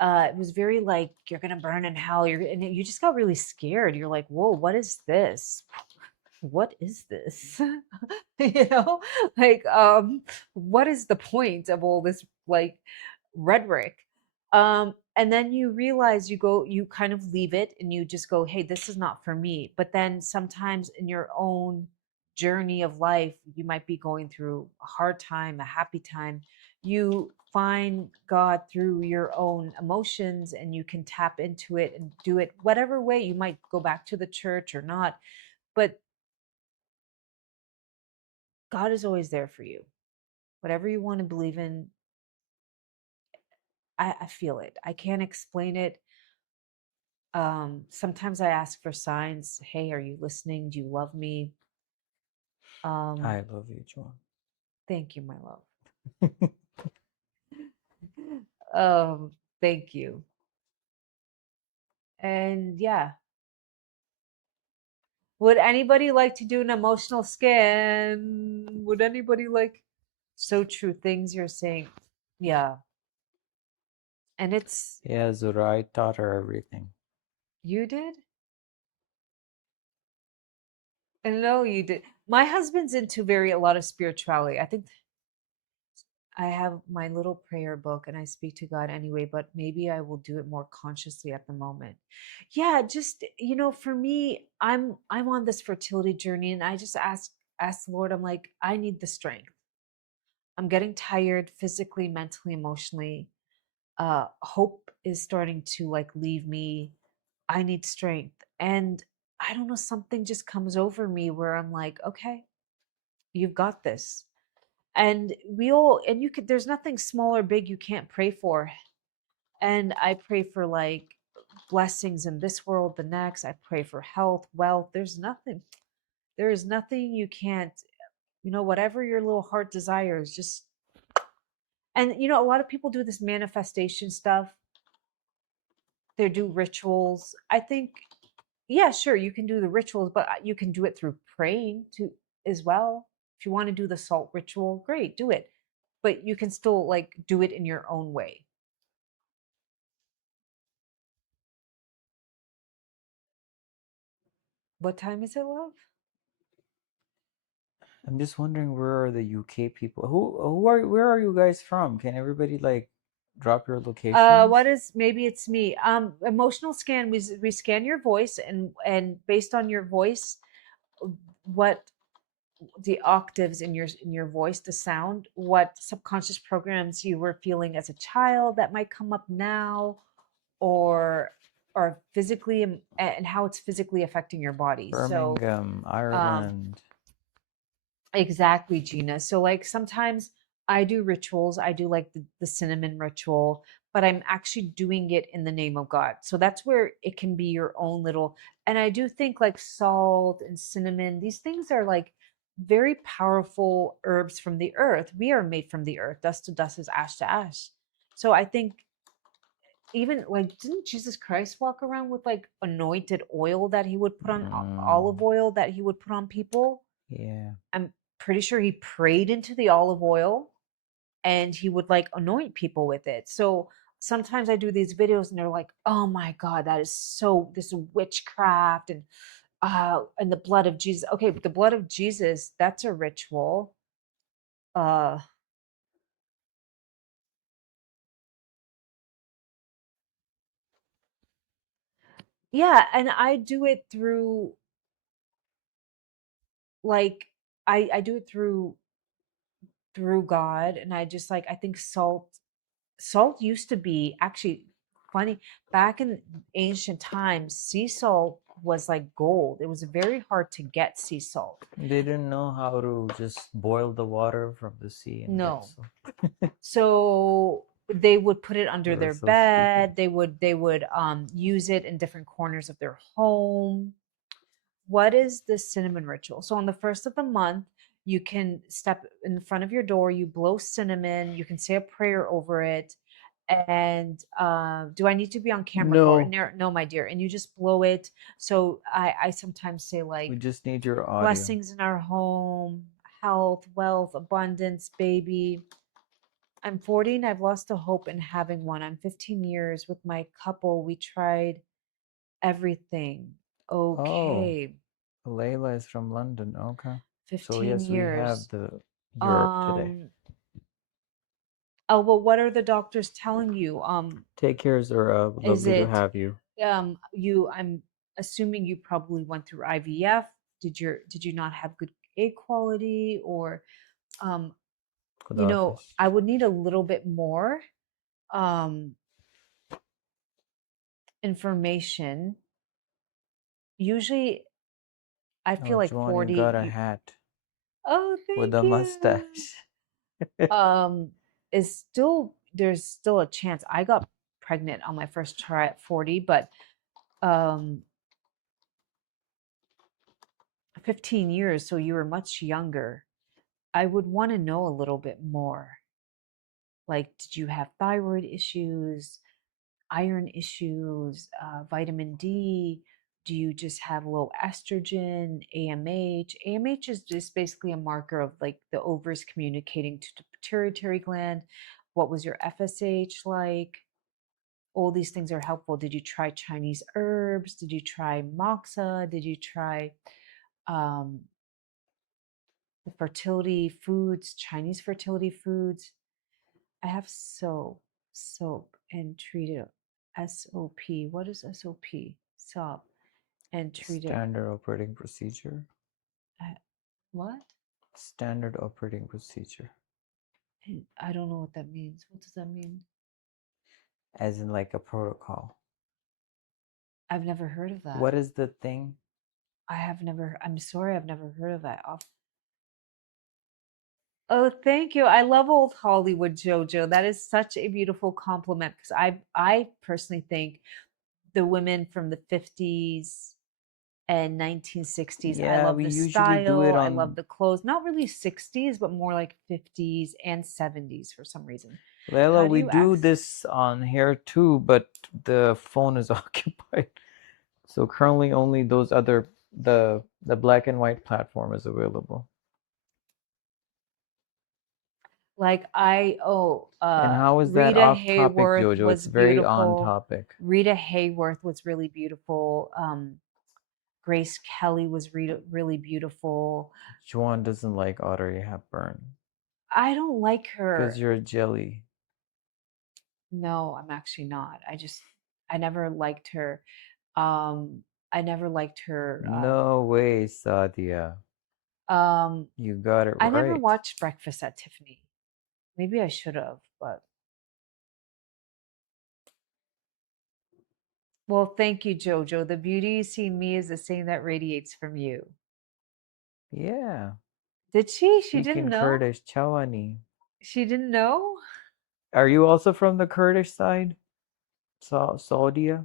It was very like you're gonna burn in hell. And you just got really scared. You're like, whoa, what is this? What is this? you know, like what is the point of all this like rhetoric? And then you realize you kind of leave it and you just go, hey, this is not for me. But then sometimes in your own journey of life, you might be going through a hard time, a happy time. You find God through your own emotions and you can tap into it and do it whatever way. You might go back to the church or not, but God is always there for you. Whatever you want to believe in, I feel it. I can't explain it. Sometimes I ask for signs. Hey, are you listening? Do you love me? I love you, John. Thank you, my love. Thank you. And yeah, would anybody like to do an emotional scan? Would anybody like so true things you're saying? Yeah. And it's Yeah, Zora, I taught her everything. you did? I know you did. My husband's into a lot of spirituality. I think I have my little prayer book and I speak to God anyway, but maybe I will do it more consciously at the moment. Yeah, just for me, I'm on this fertility journey and I just ask the Lord, I'm like, I need the strength. I'm getting tired physically, mentally, emotionally. Hope is starting to like leave me. I need strength. And I don't know, something just comes over me where I'm like, okay, you've got this. And you could, there's nothing small or big you can't pray for. And I pray for like blessings in this world, the next. I pray for health, wealth. There is nothing you can't, whatever your little heart desires, just, and a lot of people do this manifestation stuff. They do rituals. I think, yeah, sure, you can do the rituals, but you can do it through praying too as well. If you want to do the salt ritual, great, do it. But you can still like do it in your own way. What time is it, love? I'm just wondering, where are the UK people? Where are you guys from? Can everybody like drop your locations? What is, maybe it's me. Emotional scan, we scan your voice, and based on your voice, what the octaves in your voice, the sound, what subconscious programs you were feeling as a child that might come up now, or physically, and how it's physically affecting your body. Birmingham, Ireland. Exactly, Gina. So like sometimes I do rituals. I do like the cinnamon ritual, but I'm actually doing it in the name of God. So that's where it can be your own little. And I do think like salt and cinnamon, these things are like very powerful herbs from the earth. We are made from the earth. Dust to dust is ash to ash. So I think, even like, didn't Jesus Christ walk around with like anointed oil that he would put on, olive oil that he would put on people? Yeah. I'm pretty sure he prayed into the olive oil and he would like anoint people with it. So sometimes I do these videos and they're like, oh my God, that is so, this witchcraft and the blood of Jesus. Okay, but the blood of Jesus, that's a ritual. Uh yeah, and I do it through like I do it through God, and I just like, I think salt used to be actually funny back in ancient times. Sea salt was like gold. It was very hard to get sea salt. They didn't know how to just boil the water from the sea and get No. salt. So they would put it under They were their so stupid. bed. They would use it in different corners of their home. What is the cinnamon ritual? So on the first of the month, you can step in front of your door, you blow cinnamon, you can say a prayer over it. And do I need to be on camera for it? No. No, my dear. And you just blow it. So I sometimes say We like, just need your audio. blessings in our home, health, wealth, abundance, baby. I'm 40 and I've lost the hope in having one. I'm 15 years with my couple. We tried everything. Oh, Okay. Layla is from London. Okay. So 15 yes, we have years. the Europe today. Oh, well, what are the doctors telling you? Take care, Zora. Is Lovely to it have you. I'm assuming you probably went through IVF. Did you not have good egg quality, or um Khudafiz. I would need a little bit more um information. Usually I feel Oh, like Joan, you 40 got a hat oh, with thank a you. mustache. Is still, there's still a chance. I got pregnant on my first try at 40, but um 15 years, so you were much younger. I would want to know a little bit more. Like, did you have thyroid issues, iron issues, vitamin D? Do you just have low estrogen, AMH? AMH is just basically a marker of like the ovaries communicating to the pituitary gland. What was your FSH like? All these things are helpful. Did you try Chinese herbs? Did you try moxa? Did you try the fertility foods, Chinese fertility foods? I have soap and treated SOP. What is SOP? SOP and treated. Standard operating procedure. What? Standard operating procedure. I don't know what that means. What does that mean? As in like a protocol. I've never heard of that. What is the thing? I'm sorry, I've never heard of that. Oh, thank you. I love old Hollywood, Jojo. That is such a beautiful compliment because I personally think the women from the 50s and 1960s, I Yeah, love we the usually do it style, I on. love the clothes. Not really 60s, but more like 50s and 70s for some reason. Layla, How do we you do ask? this on here too, but the phone is occupied. So currently only those other the black and white platform is available. Like And how is that Rita off topic, Hayworth Jojo? It's was very on beautiful. topic. Rita Hayworth was really beautiful. Grace Kelly was really beautiful. Juan doesn't like Audrey Hepburn I don't like her. because you're a jelly. No, I'm actually not. I never liked her. I never liked her. No way, Sadia. You got it I right. never watched Breakfast at Tiffany. Maybe I should have, but well, thank you, Jojo. The beauty you see in me is the same that radiates from you. Yeah. Did she? She Speak didn't in know. Kurdish, Chawani. She didn't know. Are you also from the Kurdish side? Saudia?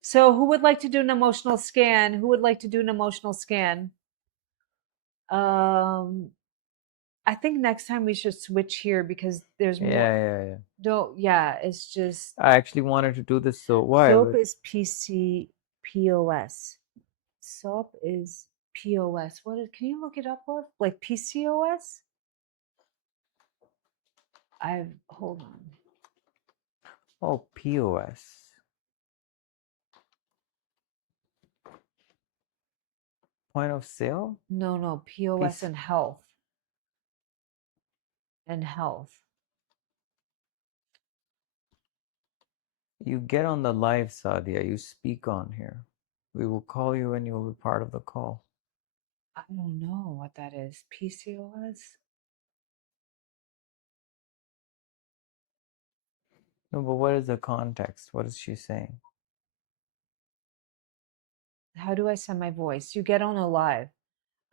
So, who would like to do an emotional scan? Who would like to do an emotional scan? I think next time we should switch here because there's more. Yeah. No, yeah, it's just I actually wanted to do this, so why? soap is POS. Soap is POS. Can you look it up, love? Like PCOS? Hold on. Oh, POS. Point of sale? No, POS and health. And health. You get on the live, Sadia. You speak on here. We will call you and you will be part of the call. I don't know what that is. PCOS? No, but what is the context? What is she saying? How do I send my voice? You get on a live.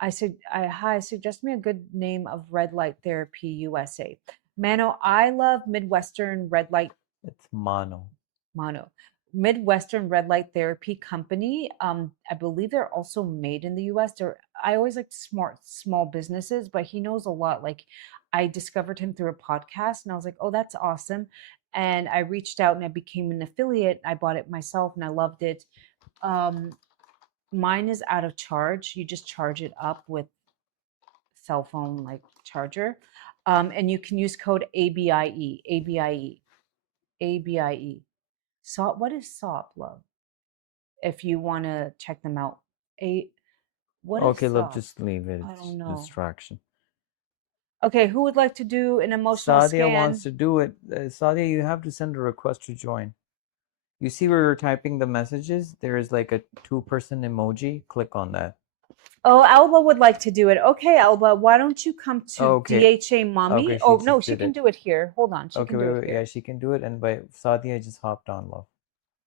Hi, suggest me a good name of red light therapy USA. Mano, I love Midwestern red light. It's Mono. Midwestern red light therapy company. I believe they're also made in the US. I always like small businesses, but he knows a lot. Like I discovered him through a podcast and I was like, oh, that's awesome. And I reached out and I became an affiliate. I bought it myself and I loved it. Mine is out of charge. You just charge it up with cell phone like charger. And you can use code ABIE. SOP, what is SOP, love? If you want to check them out. What is Okay, love, SOP? just leave it. I It's don't know. distraction. Okay, who would like to do an emotional Sadia scan? wants to do it. Sadia, you have to send a request to join. You see where you're typing the messages? There is like a 2-person emoji. Click on that. Oh, Alba would like to do it. Okay, Alba, why don't you come to DHA Mommy? Okay, Oh, no, she can do it here. Hold on. She Okay, can do it wait. here. Yeah, she can do it. And by Sadia just hopped on, love.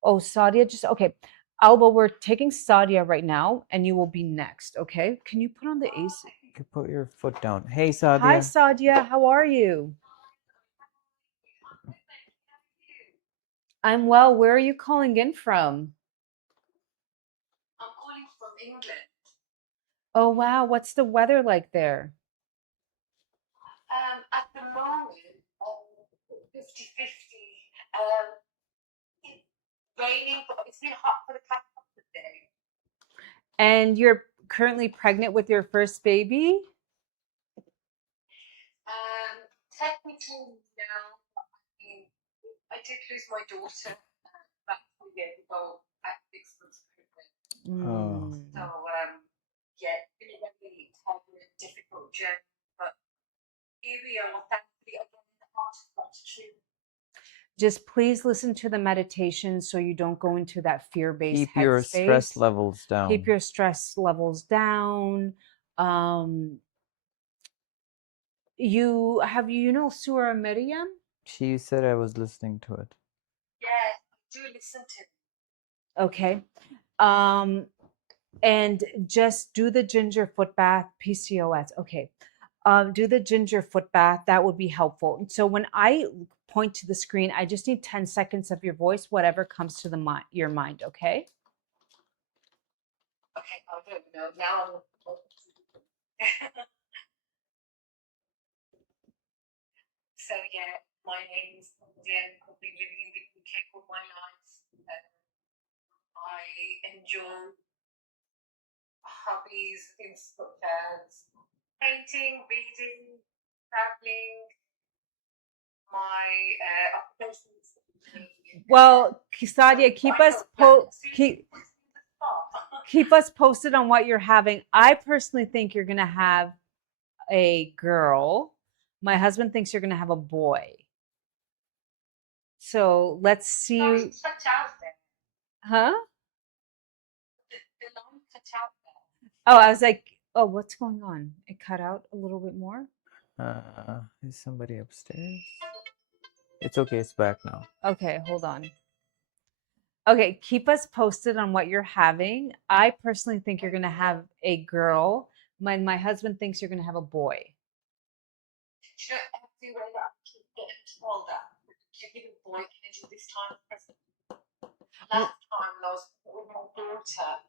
Oh, Sadia just okay. Alba, we're taking Sadia right now, and you will be next. Okay? Can you put on the AC? You can put your foot down. Hey, Sadia. Hi, Sadia. How are you? I'm well. Where are you calling in from? I'm calling from England. Oh, wow. What's the weather like there? At the moment, 50-50. It's raining, but it's been hot for the past couple of days. And you're currently pregnant with your first baby? Technically, no. I did lose my daughter about 2 years ago at 6 months pregnant. So, yeah, it's been a really hard and difficult journey, but here we are. Thankfully, again, the heart is not true. Just please listen to the meditation so you don't go into that fear-based Keep your stress headspace. levels down. Keep your stress levels down. You know Surah Maryam? She said I was listening to it. Yeah, I do listen to it. Okay. And just do the ginger foot bath, PCOS. Okay. Do the ginger foot bath. That would be helpful. So when I point to the screen, I just need 10 seconds of your voice, whatever comes to your mind. Okay. Okay, I don't know. Now so yeah, my name's Diane. I've been living in the UK all my life. I enjoy hobbies, things such as painting, reading, traveling. My occupations. Well, Sadia, keep us posted on what you're having. I personally think you're gonna have a girl. My husband thinks you're gonna have a boy. So let's see. Sorry, cut out there. Huh? The line cut out there. Oh, I was like, oh, what's going on? It cut out a little bit more. Is somebody upstairs? It's okay. It's back now. Okay, hold on. Okay, keep us posted on what you're having. I personally think you're gonna have a girl. My husband thinks you're gonna have a boy. Should everywhere that I keep getting told that you're giving boy energy this time present. Last time when I was with my daughter,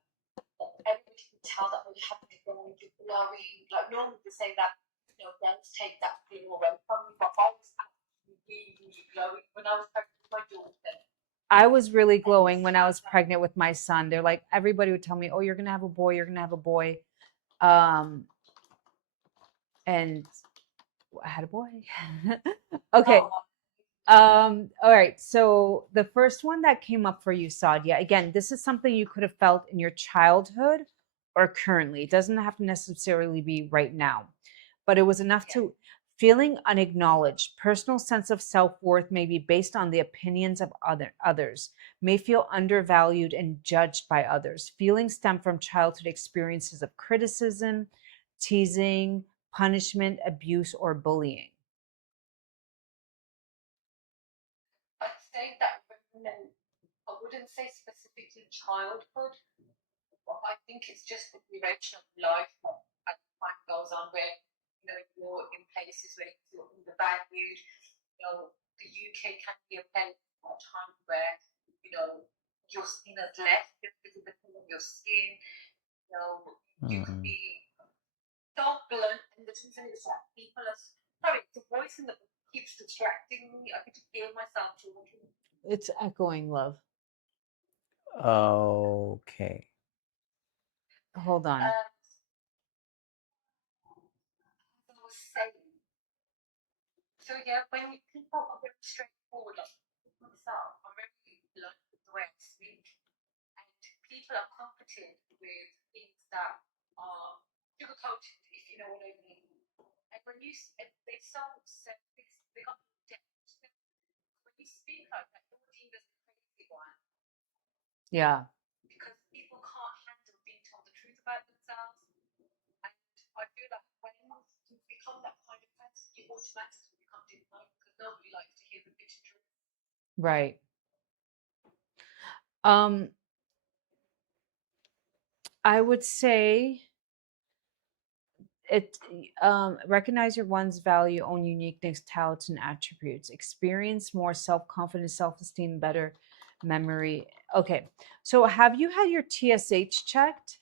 everybody could tell that when you're having a girl, you're glowing. Like normally they say that, you know, girls take that thing away from you, but I was actually really, really glowing when I was pregnant with my daughter. I was really glowing when I was pregnant with my son. They're like, everybody would tell me, oh, you're gonna have a boy, you're gonna have a boy. And I had a boy. Okay. All right. So the first one that came up for you, Sadia, again, this is something you could have felt in your childhood or currently. It doesn't have to necessarily be right now, but it was enough to feeling unacknowledged. Personal sense of self-worth may be based on the opinions of others, may feel undervalued and judged by others. Feelings stem from childhood experiences of criticism, teasing, punishment, abuse, or bullying. I'd say that I wouldn't say specifically childhood, but I think it's just the duration of life as time goes on, where you know you're in places where you're undervalued. You know, the UK can be a place at times where you know your skin is less visibility of your skin. You know, you could be so blunt, and the reason is that people are sorry, the voice in the keeps distracting me. I could hear myself talking. It's echoing, love. Okay. Hold on. I was saying, so yeah, when people are very straightforward, like myself, I'm very blunt with the way I speak, and people are comforted with things that are sugar-coated, if you know what I mean. And when they sound they got depth. When you speak like that, you're deemed as a crazy one. Yeah. Because people can't handle being told the truth about themselves. And I feel like when you become that kind of person, you automatically become different because nobody likes to hear the bitter truth. Right. I would say it recognize your one's value, own uniqueness, talents, and attributes. Experience more self-confidence, self-esteem, better memory. Okay. So have you had your TSH checked?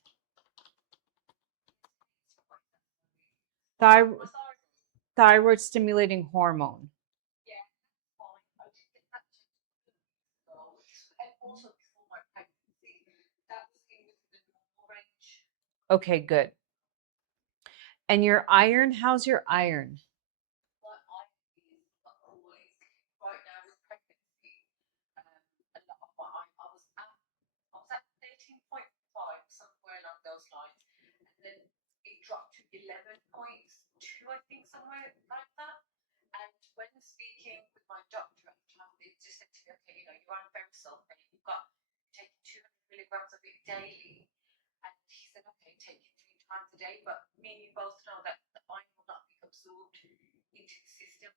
Thyroid stimulating hormone. Yeah, fine. I did get that and also before my pregnancy, that was in the normal range. Okay, good. And your iron, how's your iron? My iron is always right now with pregnancy. A lot of my iron. I was at 13.5 somewhere along those lines, and then it dropped to 11.2, I think, somewhere like that. me, okay, you know, you're on ferrous sulfate, you've got taking 200 milligrams of it daily. And he said, okay, take it 3 times a day. But me and you both know that the iron will not be absorbed into the system.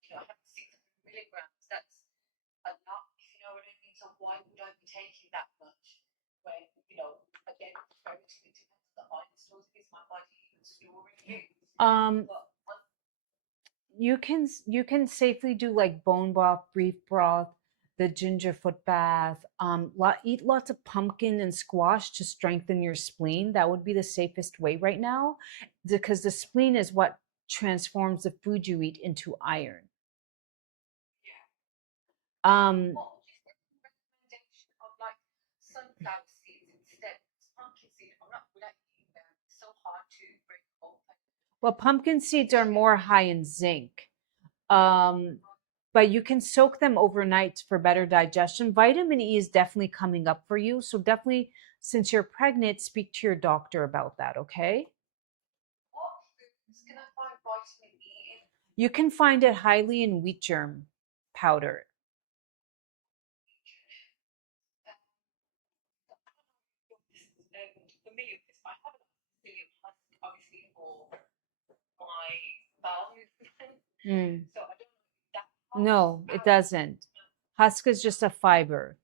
You know, I have 600 milligrams. That's a lot, if you know what I mean. So why would I be taking that much when, you know, again, ferritin, it depends on the iron stores. Is my body even storing it? But you can safely do like bone broth, beef broth, the ginger foot bath. Eat lots of pumpkin and squash to strengthen your spleen. That would be the safest way right now, because the spleen is what transforms the food you eat into iron. what is the recommendation of like sunflower seeds instead? Pumpkin seed, I'm not good at eating them. It's so hard to break open. Well, pumpkin seeds are more high in zinc. But you can soak them overnight for better digestion. Vitamin E is definitely coming up for you. So definitely, since you're pregnant, speak to your doctor about that, okay? What foods can I find vitamin E in? You can find it highly in wheat germ powder. Familiar with this. I have a psyllium husk, obviously, for my bowel movement. So I don't know if that No, it doesn't. Husk is just a fiber.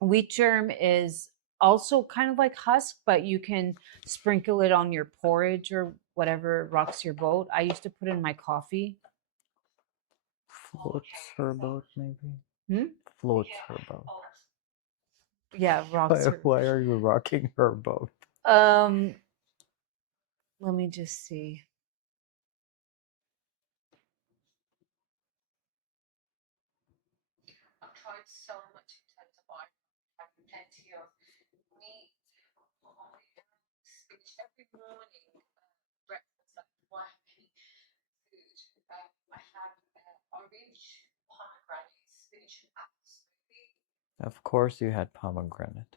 Wheat germ is also kind of like husk, but you can sprinkle it on your porridge or whatever rocks your boat. I used to put it in my coffee. Floats her boat, maybe. Floats her boat. Yeah, rocks her. Why are you rocking her boat? Let me just see. I've tried so much in terms of iron. I've plenty of meat, spinach every morning. Breakfast, like before I have any food. I have orange, pomegranate, spinach, and apple smoothie. Of course, you had pomegranate.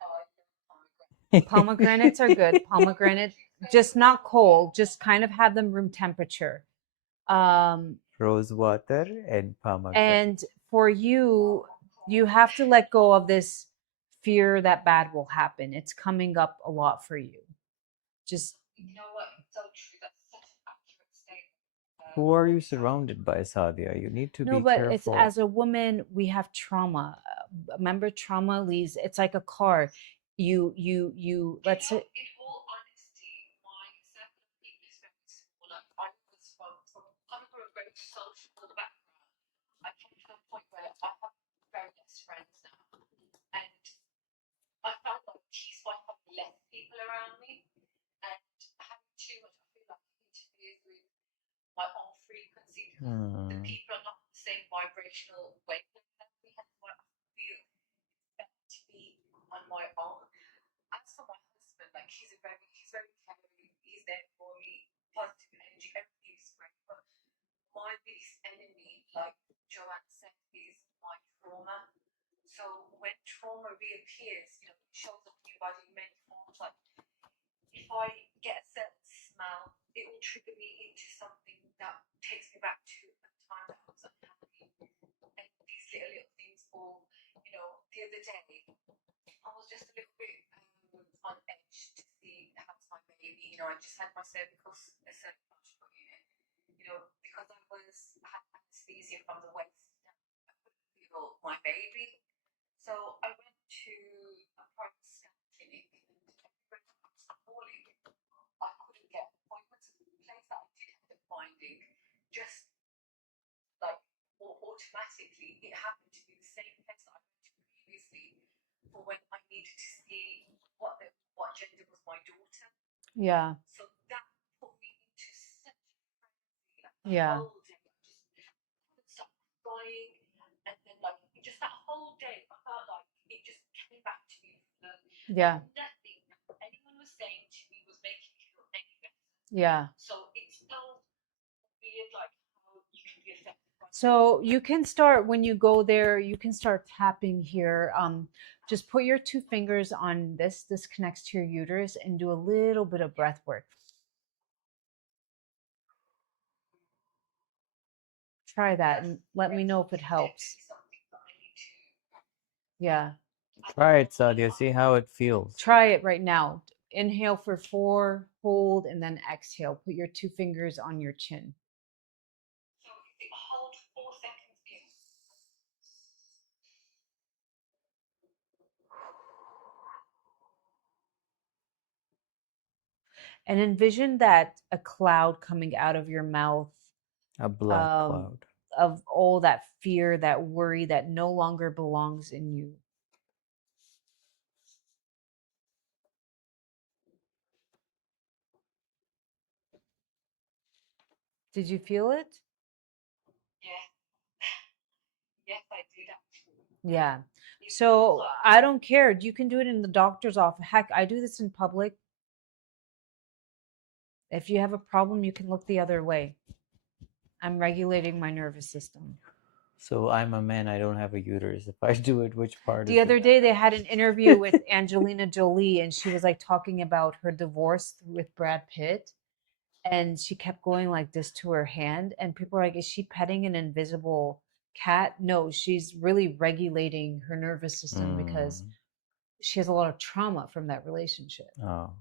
I love pomegranate. Pomegranates are good. Pomegranate, just not cold. Just kind of have them room temperature. Rose water and pomegranate. And for you, you have to let go of this fear that bad will happen. It's coming up a lot for you. Just, You know what? It's so true. That's such an accurate statement. Who are you surrounded by, Sadia? You need to no, be but careful. it's as a woman, we have trauma. Remember, trauma leaves. It's like a car. Let's say. In all honesty, my circle of people is very small. Like I was coming from a very social background. I came to a point where I have very less friends now, and I found like peace by having less people around me, and having too much. I feel like it interferes with my own frequency. The people are not on the same vibrational wavelength as me, and what I feel better to be on my own. As for my husband, like he's very caring, he's there for me, positive energy, everything is great. But my biggest enemy, like Joanne said, is my trauma. So when trauma reappears, you know, it shows up in your body in many forms. Like if I get a certain smell, it will trigger me into something that takes me back to a time that I was unhappy. And these little things, or you know, the other day I was just a little bit on edge to see how's my baby. You know, I just had my cervical put in, you know, because had anesthesia from the waist down, I couldn't feel my baby. So I went to a private scan clinic, and everywhere I was calling, I couldn't get appointments at the place that I did end up finding. Just like automatically, it happened to be the same place that I went to previously for when I needed to see what gender was my daughter. Yeah. So that put me into such a frenzy. Like the Yeah. whole day, I just couldn't stop crying, and then like just that whole day, I felt like it just came back to me. Yeah. Nothing anyone was saying to me was making me feel any better. Yeah. So it's so weird, like how you can be affected. So you can start when you go there, you can start tapping here. Just put your 2 fingers on this. This connects to your uterus, and do a little bit of breath work. Try that and let me know if it helps. Definitely something that I need to. Yeah. Try it, Sadia. See how it feels. Try it right now. Inhale for 4, hold, and then exhale. Put your 2 fingers on your chin. So if it hold 4 seconds in. And envision that a cloud coming out of your mouth, A black cloud. of all that fear, that worry that no longer belongs in you. Did you feel it? Yeah. Yes, I did actually. Yeah. So I don't care. You can do it in the doctor's office. Heck, I do this in public. If you have a problem, you can look the other way. I'm regulating my nervous system. So I'm a man. I don't have a uterus. If I do it, which part The is other it? day, they had an interview with Angelina Jolie, and she was like talking about her divorce with Brad Pitt. And she kept going like this to her hand. And people are like, is she petting an invisible cat? No, she's really regulating her nervous system because she has a lot of trauma from that relationship. Oh.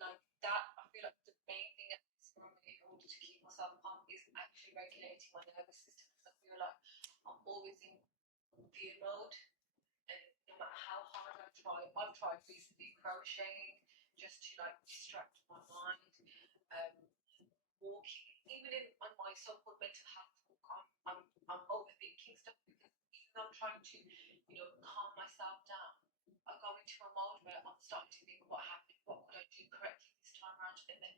Like that, I feel like the main thing at this moment in order to keep myself calm is actually regulating my nervous system, because I feel like I'm always in fear mode, and no matter how hard I've tried recently crocheting just to like distract my mind, walking, even on my so-called mental health walk, I'm overthinking stuff, because even though I'm trying to, calm myself down, I go into a mode where I'm starting to think, what happened? What could I do correctly this time around? And then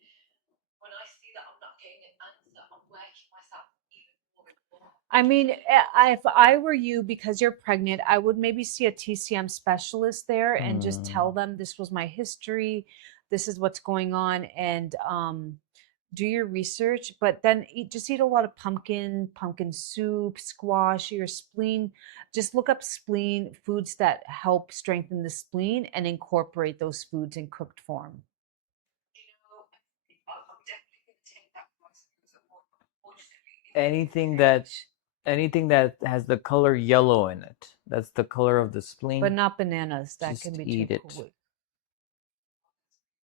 when I see that I'm not getting an answer, I'm working myself even more and more. I mean, if I were you, because you're pregnant, I would maybe see a TCM specialist there and just tell them this was my history, this is what's going on, and do your research. But then just eat a lot of pumpkin soup, squash, your spleen. Just look up spleen foods that help strengthen the spleen and incorporate those foods in cooked form. I'm definitely going to take that advice, because unfortunately, Anything that has the color yellow in it. That's the color of the spleen. But not bananas. That Just can be eat too it. cool.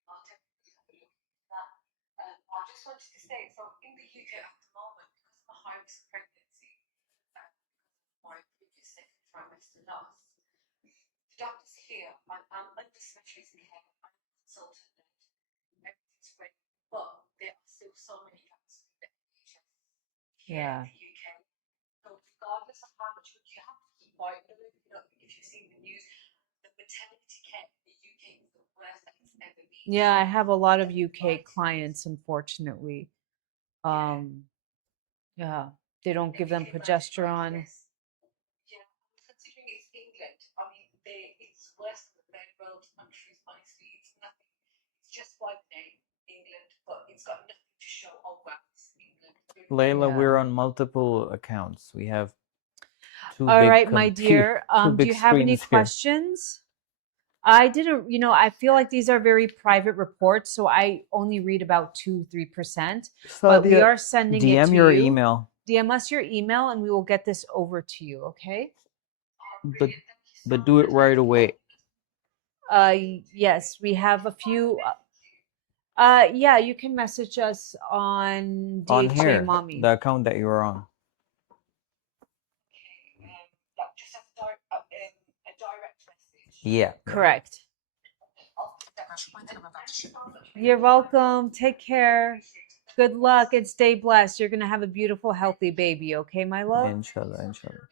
I'll definitely have a look into that. I just wanted to say, so in the UK at the moment, because of a high risk pregnancy, because of my previous second trimester loss, the doctors here, I'm under specialist care, I'm a consultant, everything's great, but there are still so many gaps in the NHS here in the UK. So regardless of how much you have to keep quiet, if you've seen the news, the maternity care in the UK is the worst that it's ever been. Yeah, I have a lot of UK clients, unfortunately. Yeah, they don't give them progesterone. Yeah, considering it's England, I mean, it's worse than the third world countries, honestly. It's nothing, it's just by the name, England, but it's got nothing to show, oh wow, it's England. Layla, Yeah. we're on multiple accounts. We have two All big right, my dear. two Do big you have any screens here. questions? I didn't, I feel like these are very private reports, so I only read about 2-3%. But we are sending it DM to your you. email. DM us your email, and we will get this over to you. Okay? But do it right away. Yes, we have a few. Yeah, you can message us on On DHA here, Mommy. the account that you're on. Like just a direct message. Yeah. Correct. You're welcome. Take care. Good luck and stay blessed. You're gonna have a beautiful, healthy baby. Okay, my love. Inshallah, inshallah.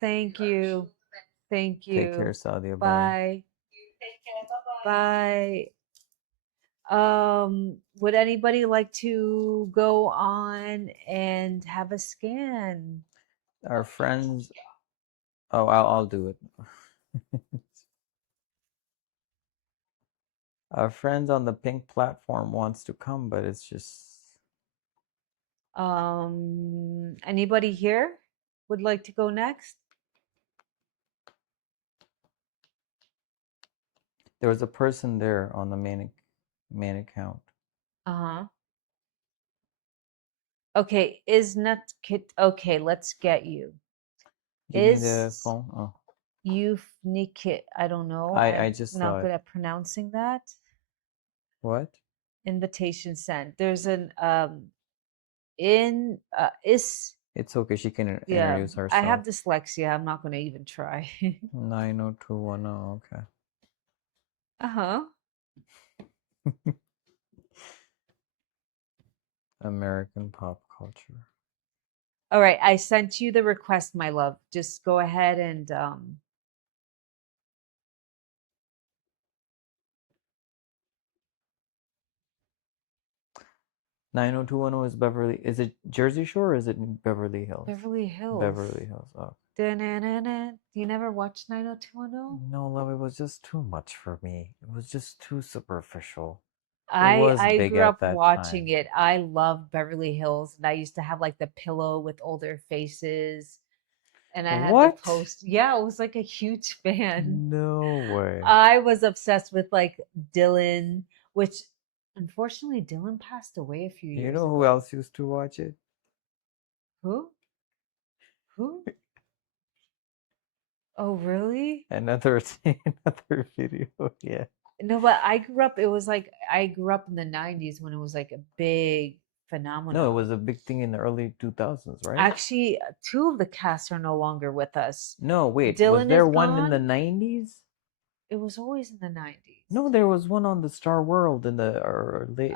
Thank you. Thank you. Take care, Sadia. Bye. Take care. Bye-bye. Bye. Would anybody like to go on and have a scan? Our friends. Oh, I'll do it. Our friends on the pink platform wants to come, but it's just. Anybody here would like to go next? There was a person there on the main account. Uh-huh. Okay, is not kit. Okay, let's get you. Give me the Is phone. Oh, Eupnikit. I don't know. I I'm just not saw good it. at pronouncing that. What? Invitation sent. There's an in is It's okay. She can yeah. introduce I have herself. dyslexia. I'm not going to even try. 90210. Okay. Uh-huh. American pop culture. All right, I sent you the request, my love. Just go ahead and 90210 is Beverly. Is it Jersey Shore or is it Beverly Hills? Beverly Hills. Beverly Hills. Oh. Da-na-na-na. You never watched 90210? No, love, it was just too much for me. It was just too superficial. It I was I big grew at up that watching time. it. I love Beverly Hills, and I used to have like the pillow with all their faces, and I had the What? post. Yeah, I was like a huge fan. No way. I was obsessed with like Dylan, which unfortunately Dylan passed away a few You years know who ago. else used to watch it? Who? Who? Oh, really? Another thing, another video. Yeah. No, but I grew up, it was like I grew up in the 90s when it was like a big No, it phenomenon. was a big thing in the early 2000s, right? Actually, two of the casts are no longer with us. No, wait. Was Dylan there is one in the gone. 90s? It was always in the 90s. No, there was one on the Star World in the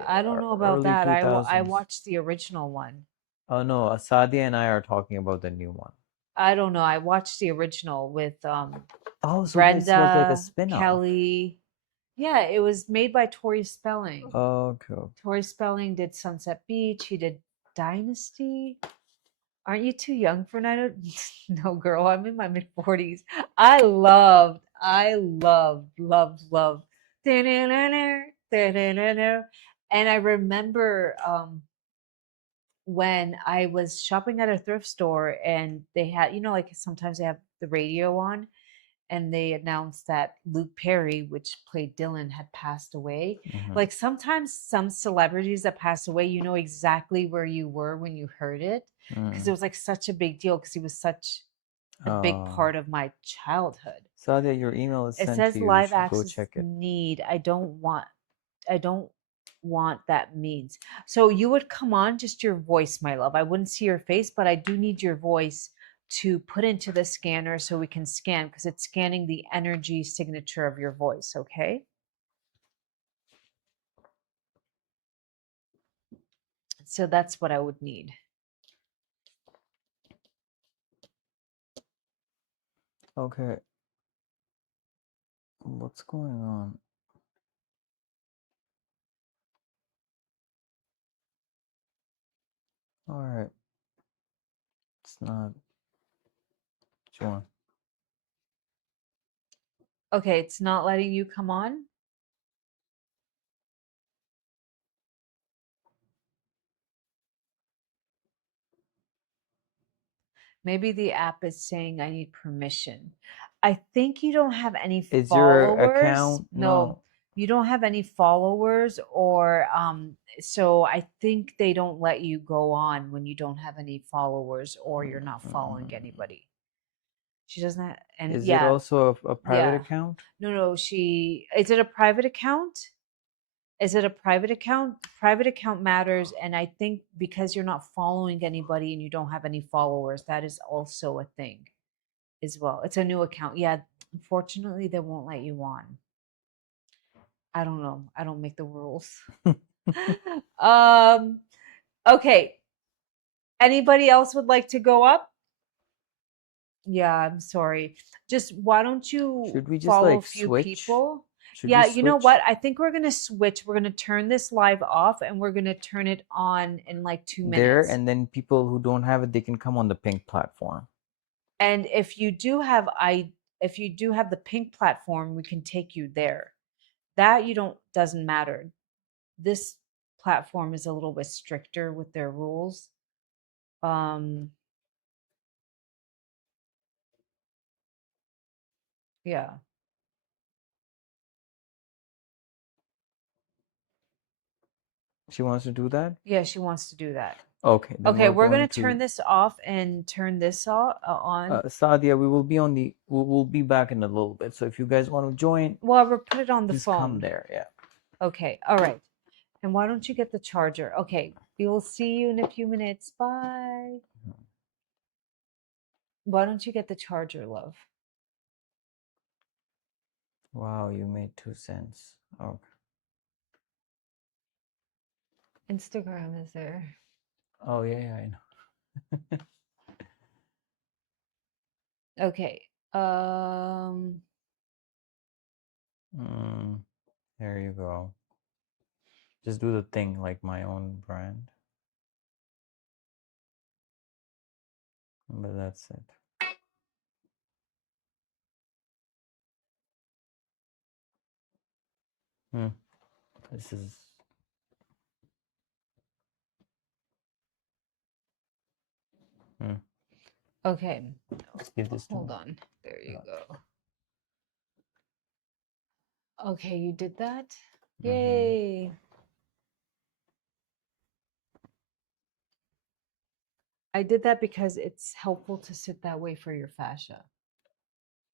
I don't know about early that. I 2000s. watched the original one. Oh no, Sadia and I are talking about the new one. I don't know. I watched the original with Oh, so this was like a Brenda, spin-off. Kelly. Yeah, it was made by Tori Spelling. Okay. Tori Spelling did Sunset Beach. He did Dynasty. Aren't you too young for 90? No, girl, I'm in my mid 40s. I loved. And I remember when I was shopping at a thrift store and they had, like sometimes they have the radio on and they announced that Luke Perry, which played Dylan, had passed away. Mhm. Like sometimes some celebrities that pass away, you know exactly where you were when you heard it because it was like such a big deal because he was such a big part of my childhood. Sadia, your email is It sent says to you. You live should go access check it. need. I don't want that means. So you would come on just your voice, my love. I wouldn't see your face, but I do need your voice to put into the scanner so we can scan because it's scanning the energy signature of your voice, okay? So that's what I would need. Okay. What's going on? All right. It's not. Sure. Okay, it's not letting you come on. Maybe the app is saying I need permission. I think you don't have any Is your followers. account? No, you don't have any followers or so I think they don't let you go on when you don't have any followers or you're not following anybody. She doesn't have, and Is it yeah, also a private yeah. account? No, is it a private account? Is it a private account? Private account matters. And I think because you're not following anybody and you don't have any followers, that is also a thing as well. It's a new account. Yeah, unfortunately, they won't let you on. I don't know. I don't make the rules. Okay. Anybody else would like to go up? Yeah, I'm sorry. Just why don't you Should we just follow a like few switch? people? Should Yeah, we you know switch? what? I think we're gonna switch. We're gonna turn this live off and we're gonna turn it on in like 2 There, minutes. and then people who don't have it, they can come on the pink platform. And if you do have the pink platform, we can take you there. That you don't doesn't matter. This platform is a little bit stricter with their rules. Yeah. She wants to do that? Yeah, she wants to do that. Okay, then Okay, we're we're going gonna turn to this off and turn this on. Sadia. We'll be back in a little bit. So if you guys want to join, Well, we'll put it on the just come phone. there. Yeah. Okay, all right. And why don't you get the charger? Okay, we will see you in a few minutes. Bye. Why don't you get the charger, love? Wow, you made 2 cents. Okay. Instagram is there. Oh yeah, I know. Okay. There you go. Just do the thing like my own brand. But that's it. This is. Okay. Let's give this to Hold me. on. There you go. Okay, you did that? Yay. I did that because it's helpful to sit that way for your fascia.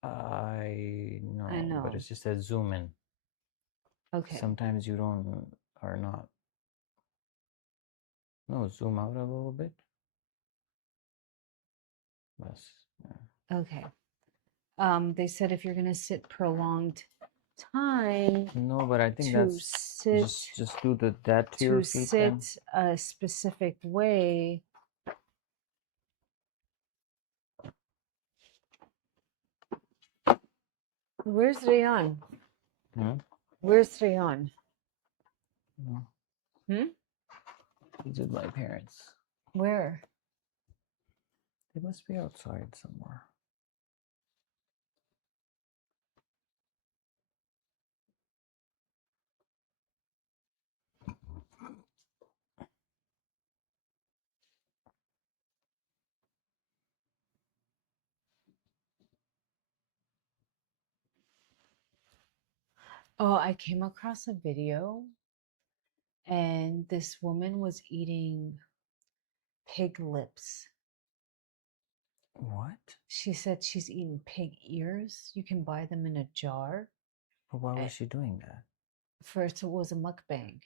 I know, but know. it's just a zoom in. Okay. Sometimes you don't are not. No, zoom out a little bit. Yes. Yeah. Okay. They said if you're gonna sit prolonged time No, but I think to that's sit just do that to your to feet then. sit a specific way. Where's Rayan? Where's Rayan? He's with my parents. Where? They must be outside somewhere. Oh, I came across a video and this woman was eating pig lips. What? She said she's eating pig ears. You can buy them in a jar. But why was she doing that? First, it was a mukbang.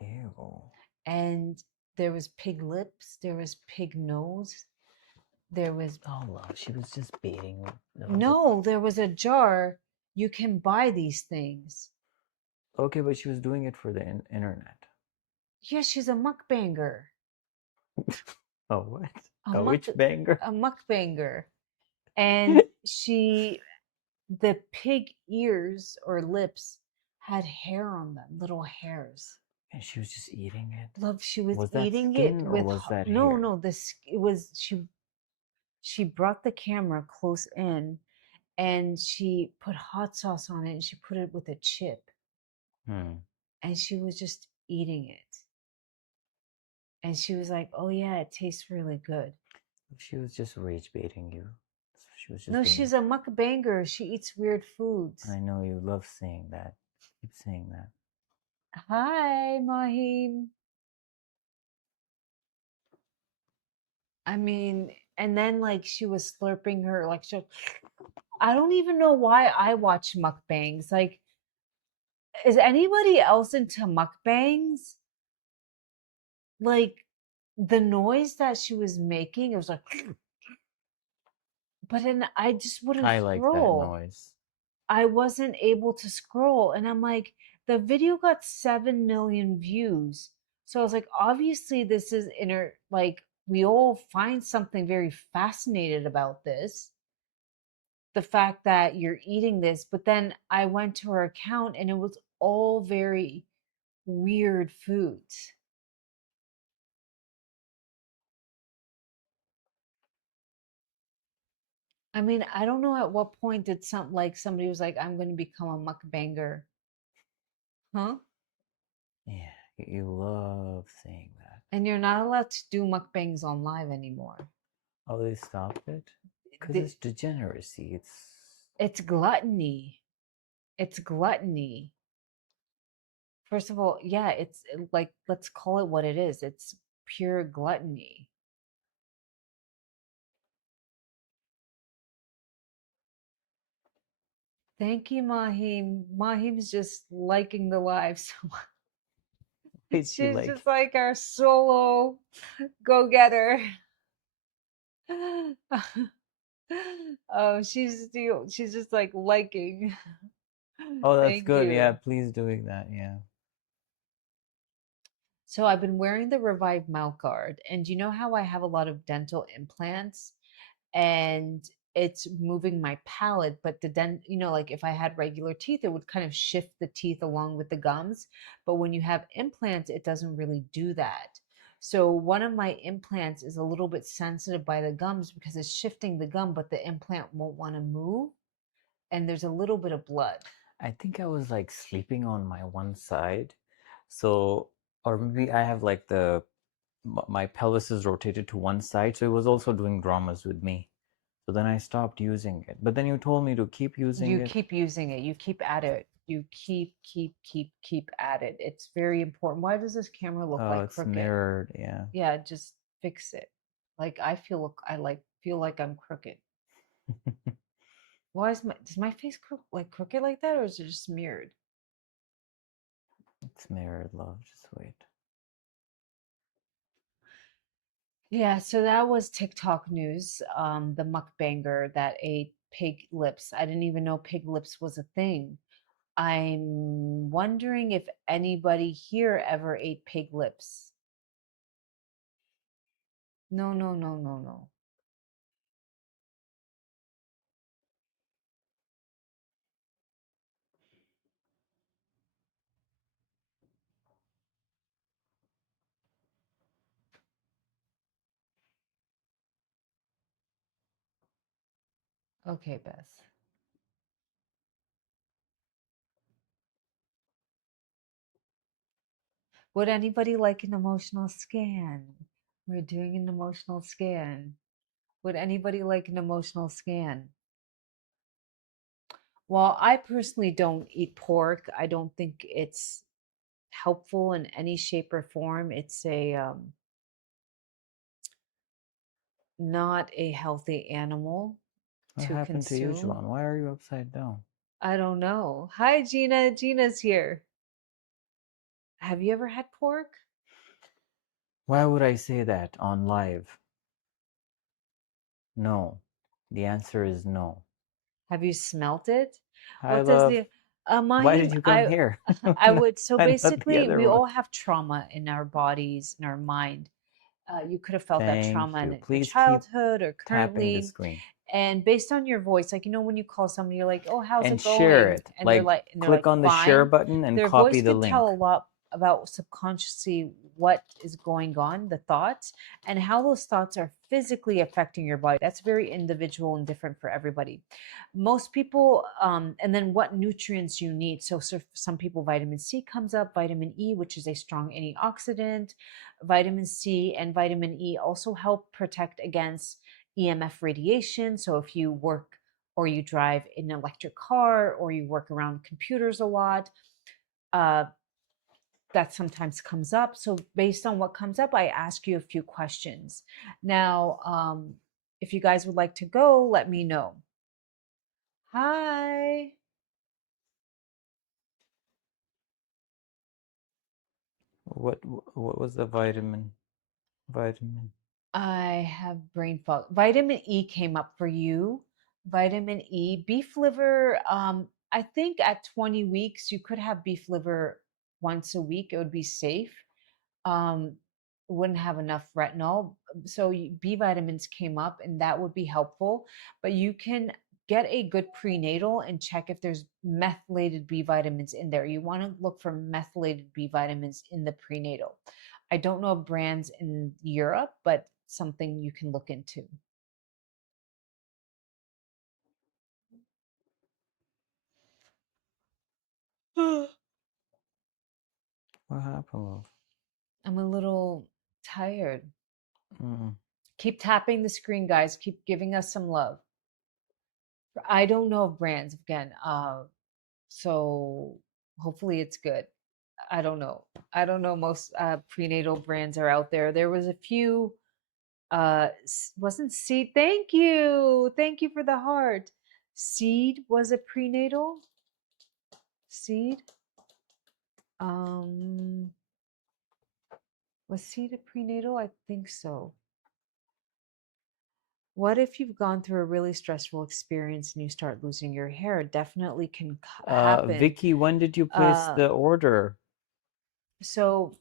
Ew. And there was pig lips, there was pig nose, there was love. She was just baiting. no, there was a jar. You can buy these things. Okay, but she was doing it for the internet. Yeah, she's a mukbanger. Oh, what? A which banger? A mukbanger. And the pig ears or lips had hair on them, little hairs. And she was just eating it. Love, she was that eating skin it or with was that no, hair? no. It was she brought the camera close in, and she put hot sauce on it, and she put it with a chip, and she was just eating it. And she was like, "Oh yeah, it tastes really good." She was just rage baiting you. She was just. No, she's a mukbanger. She eats weird foods. I know you love saying that. Keep saying that. Hi, Mahim. I mean, and then like she was slurping her like I don't even know why I watch mukbangs. Like, is anybody else into mukbangs? Like the noise that she was making, it was like but then I just wouldn't I like that scroll. noise. I wasn't able to scroll. And I'm like, the video got 7 million views. So I was like, obviously this is like we all find something very fascinated about this. The fact that you're eating this, but then I went to her account and it was all very weird foods. I mean, I don't know at what point did somebody was like, I'm going to become a mukbanger. Huh? Yeah, you love saying that. And you're not allowed to do mukbangs on live anymore. Oh, they stopped it? Because it's degeneracy. It's gluttony. It's gluttony. First of all, yeah, it's like, let's call it what it is. It's pure gluttony. Thank you, Mahim. Mahim's just liking the live so much. Is she She's like? just like our solo go-getter. Oh, she's just like liking. Oh, that's Thank good. Yeah, you. please doing that. Yeah. So I've been wearing the Revive Mouth Guard, and you know how I have a lot of dental implants, and it's moving my palate, but like if I had regular teeth, it would kind of shift the teeth along with the gums. But when you have implants, it doesn't really do that. So one of my implants is a little bit sensitive by the gums because it's shifting the gum, but the implant won't want to move, and there's a little bit of blood. I think I was like sleeping on my one side. So, or maybe I have like my pelvis is rotated to one side. So it was also doing dramas with me. So then I stopped using it. But then you told me to keep using You it. keep using it. You keep at it. You keep at it. It's very important. Why does this camera look Oh, like it's crooked? mirrored. Yeah. Yeah, just fix it. Like feel like I'm crooked. Why does my face crooked like that, or is it just mirrored? It's mirrored, love. Just wait. Yeah, so that was TikTok news. The mukbanger that ate pig lips. I didn't even know pig lips was a thing. I'm wondering if anybody here ever ate pig lips. No, no, no, no, no. Okay, Beth. Would anybody like an emotional scan? We're doing an emotional scan. Would anybody like an emotional scan? Well, I personally don't eat pork. I don't think it's helpful in any shape or form. It's not a healthy animal What to happened to you, consume. Juan? Why are you upside down? I don't know. Hi, Gina. Gina's here. Have you ever had pork? Why would I say that on live? No. The answer is no. Have you smelt it? Hi, What does love. the Why Mahim? did you come here? I would. So Why not the basically, other we one? all have trauma in our bodies, in our mind. You could have felt that Thank trauma you. in your Please keep childhood or tapping the currently. screen. And based on your voice, like when you call somebody, you're like, "Oh, how's And it share going?" it. And Like, they're click like, on the share "Fine." button and Their copy voice the can link. tell a lot about subconsciously what is going on, the thoughts, and how those thoughts are physically affecting your body. That's very individual and different for everybody. Most people, and then what nutrients you need. So for some people, vitamin C comes up, vitamin E, which is a strong antioxidant. Vitamin C and vitamin E also help protect against EMF radiation. So if you work or you drive an electric car or you work around computers a lot, uh, that sometimes comes up. So based on what comes up, I ask you a few questions. Now, if you guys would like to go, let me know. Hi. What was the vitamin? Vitamin. I have brain fog. Vitamin E came up for you. Vitamin E, beef liver. I think at 20 weeks, you could have beef liver once a week. It would be safe. Um, wouldn't have enough retinol. So B vitamins came up, and that would be helpful. But you can get a good prenatal and check if there's methylated B vitamins in there. You want to look for methylated B vitamins in the prenatal. I don't know of brands in Europe, but something you can look into. What happened, love? I'm a little tired. Mm. Keep tapping the screen, guys. Keep giving us some love. I don't know of brands again. So hopefully it's good. I don't know. I don't know. Most prenatal brands are out there. There was a few. Wasn't Seed? Thank you for the heart. Seed was a prenatal. Seed. Um, was Seed a prenatal? I think so. What if you've gone through a really stressful experience and you start losing your hair? It definitely can happen. Vicky, when did you place the order? So,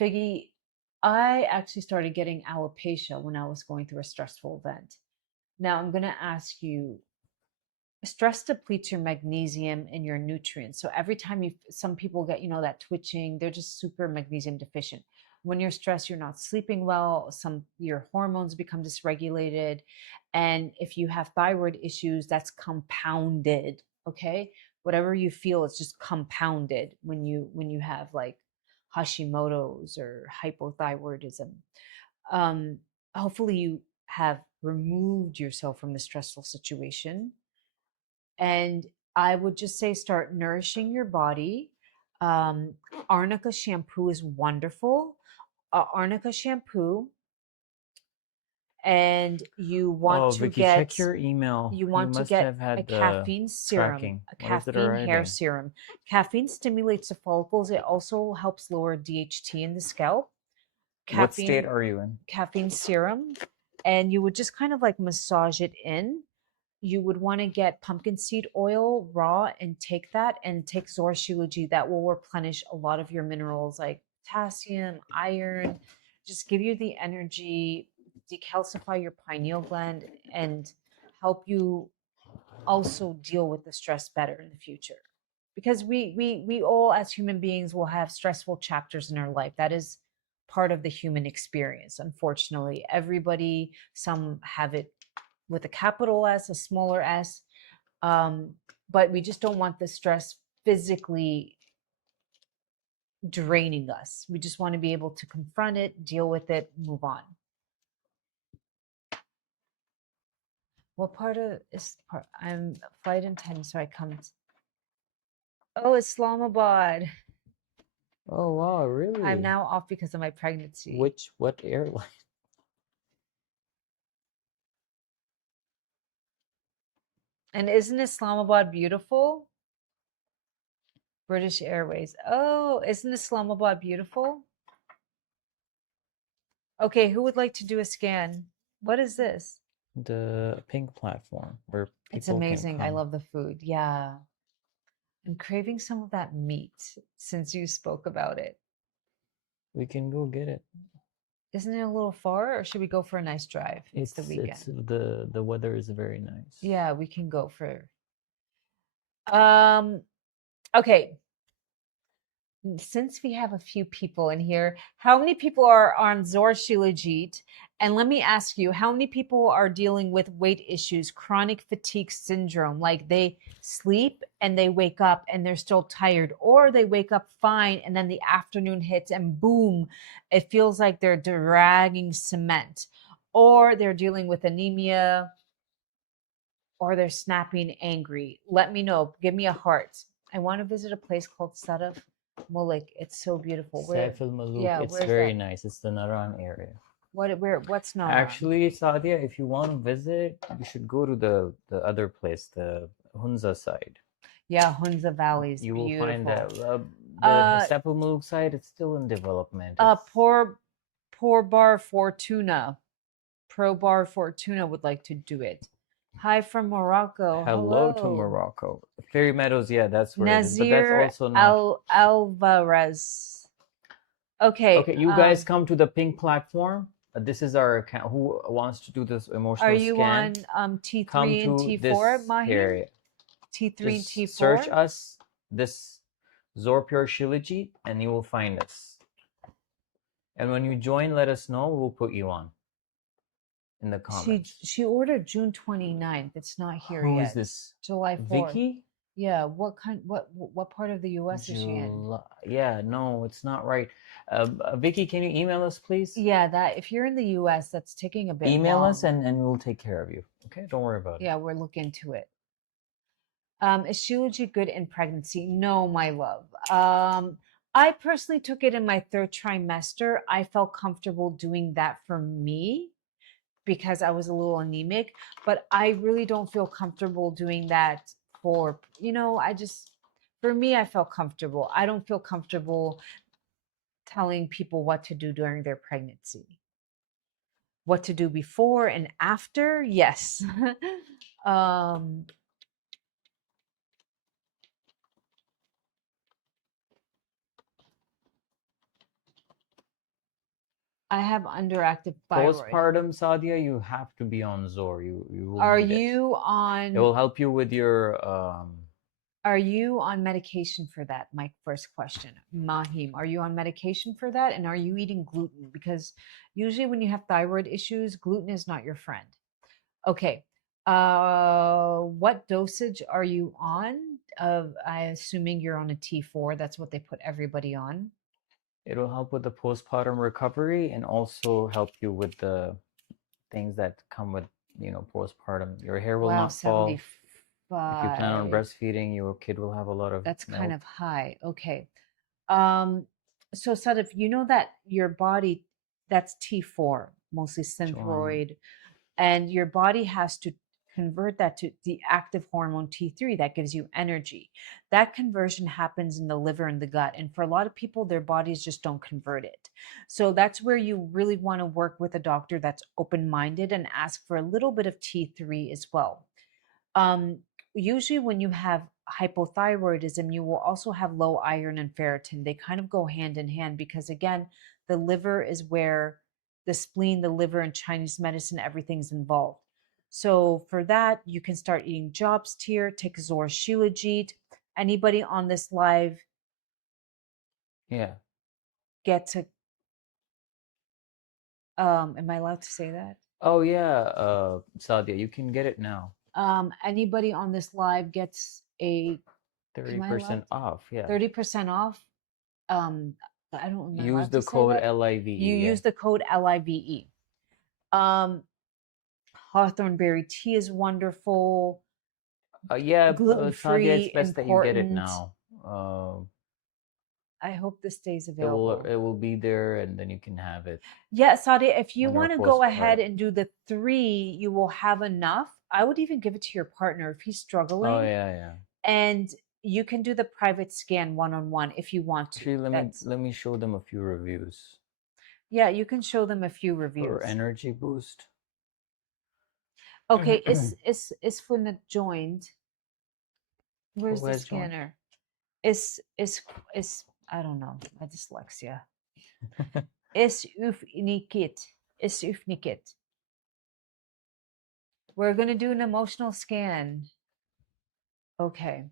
Figgy, I actually started getting alopecia when I was going through a stressful event. Now, I'm going to ask you, stress depletes your magnesium and your nutrients. So every time some people get, that twitching, they're just super magnesium deficient. When you're stressed, you're not sleeping well, your hormones become dysregulated. And if you have thyroid issues, that's compounded. Okay. Whatever you feel, it's just compounded when you have like Hashimoto's or hypothyroidism. Hopefully you have removed yourself from the stressful situation. And I would just say start nourishing your body. Arnica shampoo is wonderful. Arnica shampoo, and you want to Vicky, get check your email. you want to must get have had a caffeine serum, tracking. a What is it caffeine hair already? serum. Caffeine stimulates the follicles. It also helps lower DHT in the scalp. What state are you in? Caffeine serum, and you would just kind of like massage it in. You would want to get pumpkin seed oil raw and take that, and take Zor Shilajit. That will replenish a lot of your minerals like potassium, iron, just give you the energy, decalcify your pineal gland, and help you also deal with the stress better in the future. Because we all as human beings will have stressful chapters in our life. That is part of the human experience. Unfortunately, everybody, some have it with a capital S, a smaller S. But we just don't want the stress physically draining us. We just want to be able to confront it, deal with it, move on. What part of is part? I'm flight attendant, so I come. Oh, Islamabad. Oh wow, really? I'm now off because of my pregnancy. What airline? And isn't Islamabad beautiful? British Airways. Oh, isn't Islamabad beautiful? Okay, who would like to do a scan? What is this? The pink platform where people It's amazing. can I come. love the food. Yeah. I'm craving some of that meat since you spoke about it. We can go get it. Isn't it a little far, or should we go for a nice drive? It's the weekend. The weather is very nice. Yeah, we can go for okay. Since we have a few people in here, how many people are on Zor Shilajit? And let me ask you, how many people are dealing with weight issues, chronic fatigue syndrome? Like they sleep and they wake up and they're still tired, or they wake up fine and then the afternoon hits and boom, it feels like they're dragging cement, or they're dealing with anemia, or they're snapping angry. Let me know. Give me a heart. I want to visit a place called Sadaf Mulek. It's so beautiful. Saif al Maluk, yeah, it's where's very that? nice. It's the Naran area. What's not Actually, Sadia, if you want to visit, you should go to the other place, the Hunza side. Yeah, Hunza Valley is You beautiful. will find that the Saif al Maluk side, it's still in development. Poor Bar Fortuna. Pro Bar Fortuna would like to do it. Hi from Morocco. Hello to Morocco. Fairy Meadows, yeah, that's where Nazir it is. But that's also not Alvarez. Okay. Okay, you guys come to the pink platform. This is our account. Who wants to do this emotional Are you scan? on T3 Come and to T4, this Mahi? area. T3 and Just T4? search us, this Zor Pure Shilajit, and you will find us. And when you join, let us know. We'll put you on in the comments. She ordered June 29th. It's not here Who yet. is this? July 4th. Vicky? Yeah. What part of the US is she in? Yeah, no, it's not right. Vicky, can you email us, please? Yeah, that if you're in the US, that's taking a bit Email long. us and we'll take care of you. Okay, don't worry about it. Yeah, we'll look into it. Is Shilajit good in pregnancy? No, my love. I personally took it in my third trimester. I felt comfortable doing that for me because I was a little anemic, but I really don't feel comfortable doing that for, for me, I felt comfortable. I don't feel comfortable telling people what to do during their pregnancy. What to do before and after? Yes. um, I have underactive thyroid. Postpartum, Sadia, you have to be on Zor. You will Are need it. you on? It will help you with your Are you on medication for that? My first question, Mahim. Are you on medication for that? And are you eating gluten? Because usually when you have thyroid issues, gluten is not your friend. Okay. What dosage are you on? I assuming you're on a T4. That's what they put everybody on. it'll help with the postpartum recovery and also help you with the things that come with, postpartum. Your hair will Wow, not fall. 75. If you plan on breastfeeding, your kid will have a lot of That's kind milk. of high. Okay. So Sadaf, you know that your body, that's T4, mostly synthroid, and your body has to convert that to the active hormone T3 that gives you energy. That conversion happens in the liver and the gut. And for a lot of people, their bodies just don't convert it. So that's where you really want to work with a doctor that's open-minded and ask for a little bit of T3 as well. Usually when you have hypothyroidism, you will also have low iron and ferritin. They kind of go hand in hand because, again, the liver is where the spleen, the liver, and Chinese medicine, everything's involved. So for that, you can start eating Jobs Tier, take Zor Shilajit. Anybody on this live Yeah. get to, am I allowed to say that? Oh yeah, Sadia, you can get it now. Anybody on this live gets a 30% off. Yeah. 30% off. I don't know. Use the code LIVE. You use the code LIVE. Hawthornberry tea is wonderful. Yeah, Gluten Sadia, it's free, best that you get it important. now. I hope this stays It available. will be there, and then you can have it. Yeah, Sadia, if you when you're want to go ahead postpartum. and do the 3, you will have enough. I would even give it to your partner if he's struggling. Oh yeah. And you can do the private scan one-on-one if you want to. Actually, let me show them a few reviews. Yeah, you can show them a few reviews. For energy boost. Okay, is Funat joined? Where's Who the has joined? scanner? Is I don't know, my dyslexia. Is ufnikit. Is ufnikit. We're gonna do an emotional scan. Okay.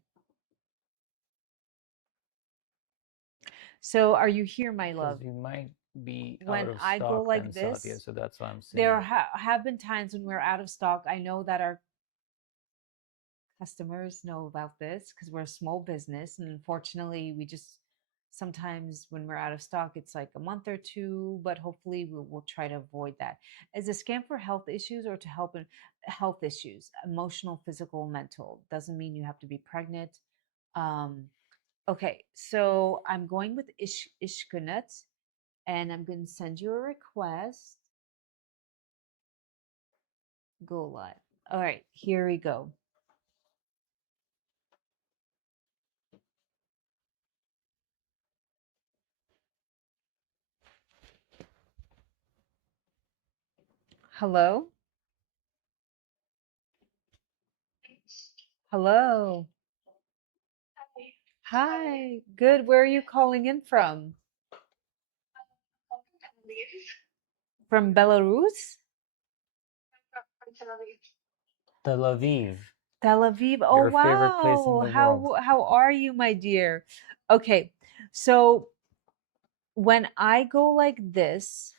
So are you here, my love? Because you might be When out of I stock go like then, this, Sadia, so that's why I'm saying. there have been times when we're out of stock. I know that our customers know about this because we're a small business, and unfortunately we just sometimes when we're out of stock it's like a month or two, but hopefully we'll try to avoid that. Is a scam for health issues or to help in health issues, emotional, physical, mental? Doesn't mean you have to be pregnant. Okay, so I'm going with Ishkunut, and I'm going to send you a request. Go live. All right, here we go. Hello? Hello. Hi. Good. Where are you calling in from? From Belarus? Tel Aviv. Tel Aviv. Oh, Your favorite place in wow. the world. How are you, my dear? Okay. So when I go like this,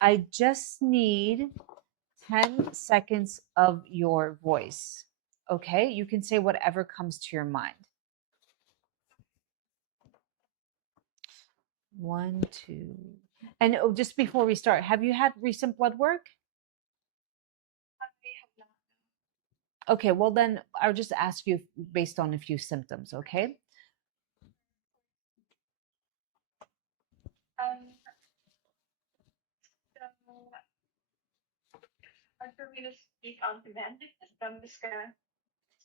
I just need 10 seconds of your voice. Okay? You can say whatever comes to your mind. 1, 2. And just before we start, have you had recent blood work? Okay, well then I'll just ask you based on a few symptoms, okay? So hard for me to speak on command, so I'm just gonna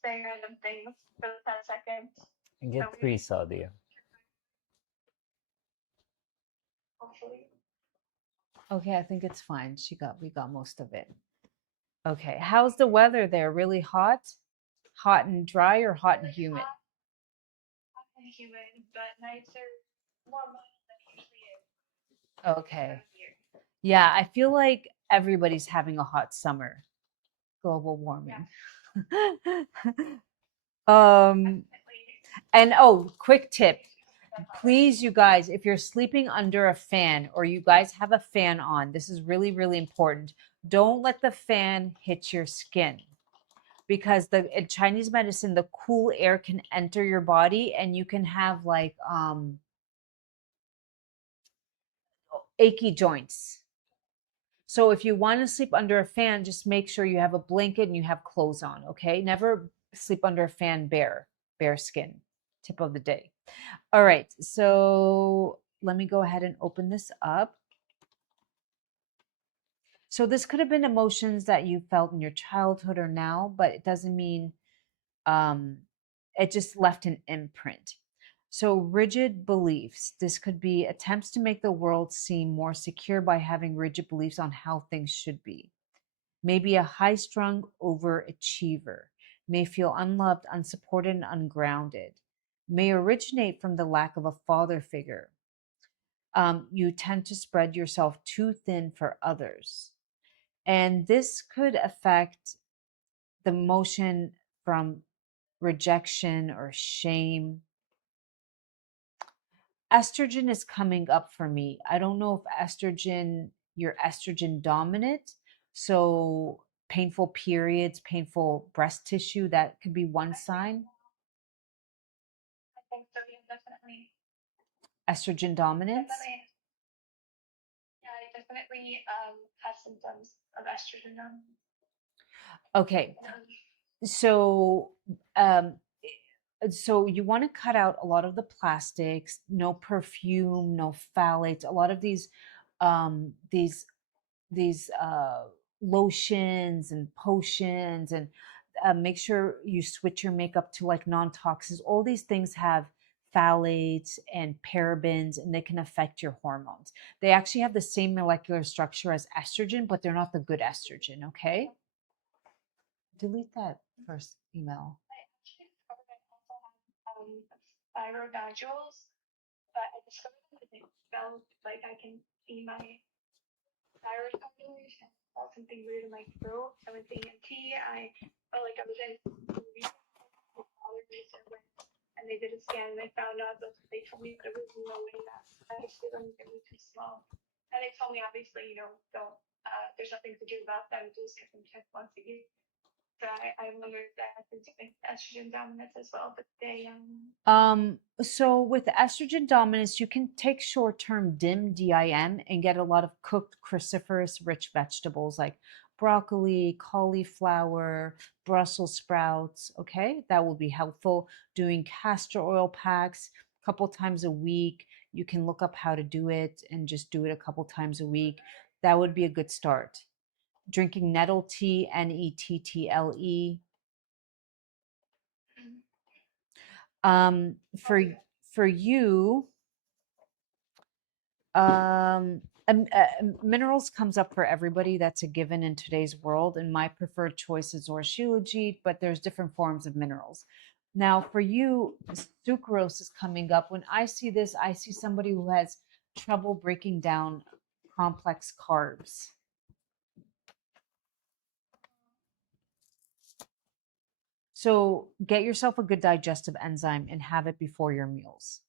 say random things for the 10 seconds. And get So 3, Sadia. hopefully. Okay, I think it's fine. We got most of it. Okay, how's the weather there? Really hot? Hot and dry or hot and humid? Hot and humid, but nights are more mild than it usually is. Okay. Yeah, I feel like everybody's having a hot summer. Global warming. um and oh, quick tip. Please, you guys, if you're sleeping under a fan or you guys have a fan on, this is really, really important. Don't let the fan hit your skin because in Chinese medicine, the cool air can enter your body and you can have like achy joints. So if you want to sleep under a fan, just make sure you have a blanket and you have clothes on, okay? Never sleep under a fan bare skin. Tip of the day. All right, so let me go ahead and open this up. So this could have been emotions that you felt in your childhood or now, but it doesn't mean it just left an imprint. So rigid beliefs. This could be attempts to make the world seem more secure by having rigid beliefs on how things should be. Maybe a high-strung overachiever. May feel unloved, unsupported, and ungrounded. May originate from the lack of a father figure. You tend to spread yourself too thin for others. And this could affect the motion from rejection or shame. Estrogen is coming up for me. I don't know if you're estrogen dominant. So painful periods, painful breast tissue, that could be one sign. I think so, yeah, definitely. Estrogen dominance. Definitely. Yeah, I definitely have symptoms of estrogen dominance. Okay. So so you want to cut out a lot of the plastics, no perfume, no phthalates, a lot of these lotions and potions, and make sure you switch your makeup to like non-toxins. All these things have phthalates and parabens, and they can affect your hormones. They actually have the same molecular structure as estrogen, but they're not the good estrogen. Okay, delete that first email. I actually discovered I also have thyroid nodules, but I discovered that it felt like I can see my thyroid nodules and felt something weird in my throat. I went to ENT. I felt like I was in and they did a scan and they found out that they told me there was no way that I could see them, they were too small. And they told me obviously, don't there's nothing to do about them, just get them checked once a year. So I wonder if that has to do with estrogen dominance as well, but they So with estrogen dominance, you can take short-term DIM, and get a lot of cooked cruciferous rich vegetables like broccoli, cauliflower, Brussels sprouts. Okay, that will be helpful. Doing castor oil packs a couple times a week. You can look up how to do it and just do it a couple times a week. That would be a good start. Drinking nettle tea, NETTLE. For you, minerals comes up for everybody. That's a given in today's world. And my preferred choice is Zor Shilajit, but there's different forms of minerals. Now, for you, sucrose is coming up. When I see this, I see somebody who has trouble breaking down complex carbs. So get yourself a good digestive enzyme and have it before your meals.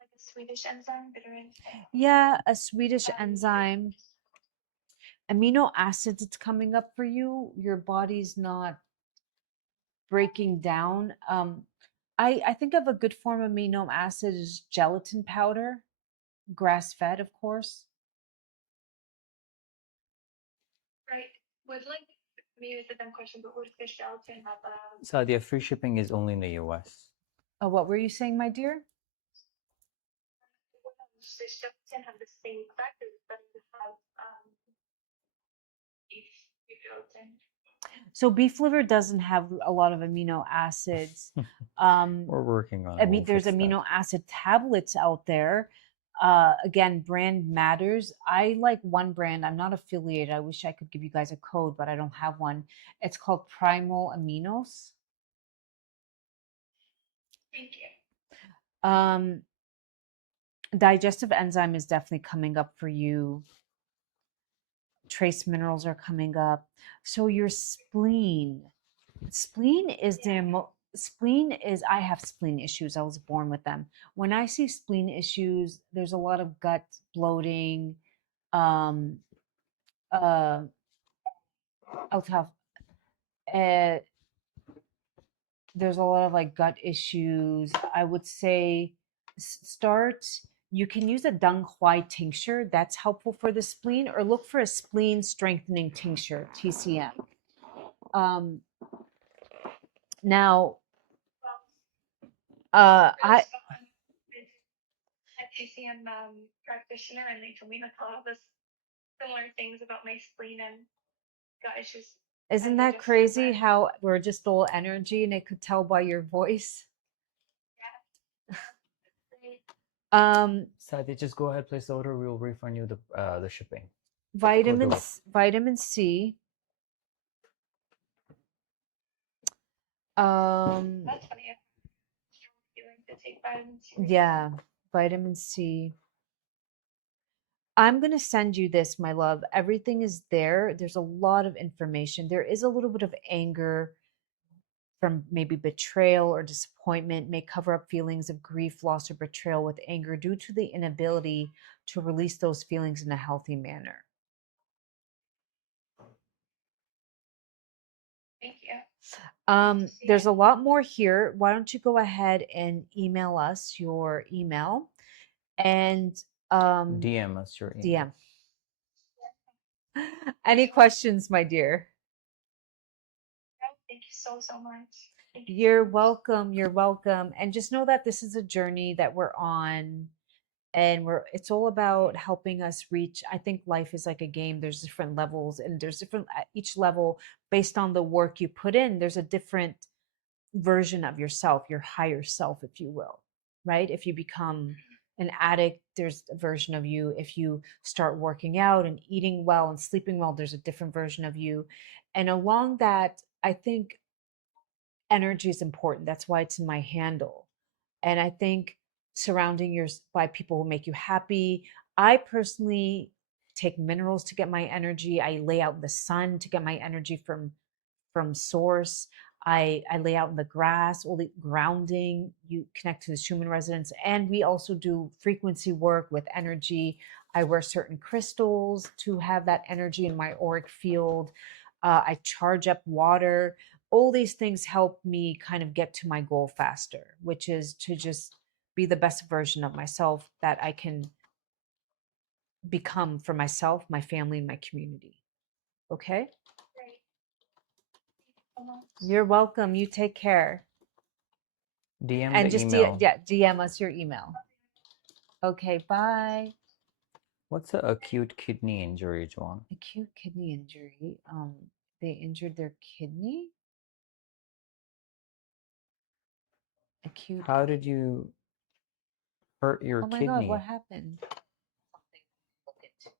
like a Swedish enzyme, bitter enzyme. Yeah, a Swedish enzyme. Amino acids, it's coming up for you. Your body's not breaking down. I think of a good form of amino acid is gelatin powder, grass fed, of course. Right. Would like Sadia, free shipping is only in the US. What were you saying, my dear? So beef liver doesn't have a lot of amino acids. We're working on it. We'll There's fix that. amino acid tablets out there. Again, brand matters. I like one brand. I'm not affiliated. I wish I could give you guys a code, but I don't have one. It's called Primal Aminos. Thank you. Digestive enzyme is definitely coming up for you. Trace minerals are coming up. So your spleen is spleen is, I have spleen issues. I was born with them. When I see spleen issues, there's a lot of gut bloating. Um, I'll tell. There's a lot of like gut issues. I would say start. You can use a dung huai tincture. That's helpful for the spleen, or look for a spleen strengthening tincture, TCM. Now, I TCM practitioner, and they told me like a lot of the similar things about my spleen and gut issues. Isn't that crazy how we're just all energy, and it could tell by your voice? Sadia, just go ahead, place the order. We will refund you the shipping. Vitamin C. That's funny. To take vitamin C. Yeah, vitamin C. I'm going to send you this, my love. Everything is there. There's a lot of information. There is a little bit of anger from maybe betrayal or disappointment, may cover up feelings of grief, loss, or betrayal with anger due to the inability to release those feelings in a healthy manner. Thank you. There's a lot more here. Why don't you go ahead and email us your email and DM us your email. DM. Any questions, my dear? Thank you so much. You're welcome. You're welcome. And just know that this is a journey that we're on, and it's all about helping us reach. I think life is like a game. There's different levels, and there's different at each level based on the work you put in. There's a different version of yourself, your higher self, if you will, right? If you become an addict, there's a version of you. If you start working out and eating well and sleeping well, there's a different version of you. And along that, I think energy is important. That's why it's in my handle. And I think surrounding yourself by people who make you happy. I personally take minerals to get my energy. I lay out in the sun to get my energy from source. I lay out in the grass, all the grounding. You connect to the Schumann resonance. And we also do frequency work with energy. I wear certain crystals to have that energy in my auric field. I charge up water. All these things help me kind of get to my goal faster, which is to just be the best version of myself that I can become for myself, my family, and my community. Okay? Great. You're welcome. You take care. DM and the just email. DM us your email. Okay, bye. What's an acute kidney injury, Joanne? Acute kidney injury. They injured their kidney. Acute. How did you hurt your kidney? Oh my God, what happened?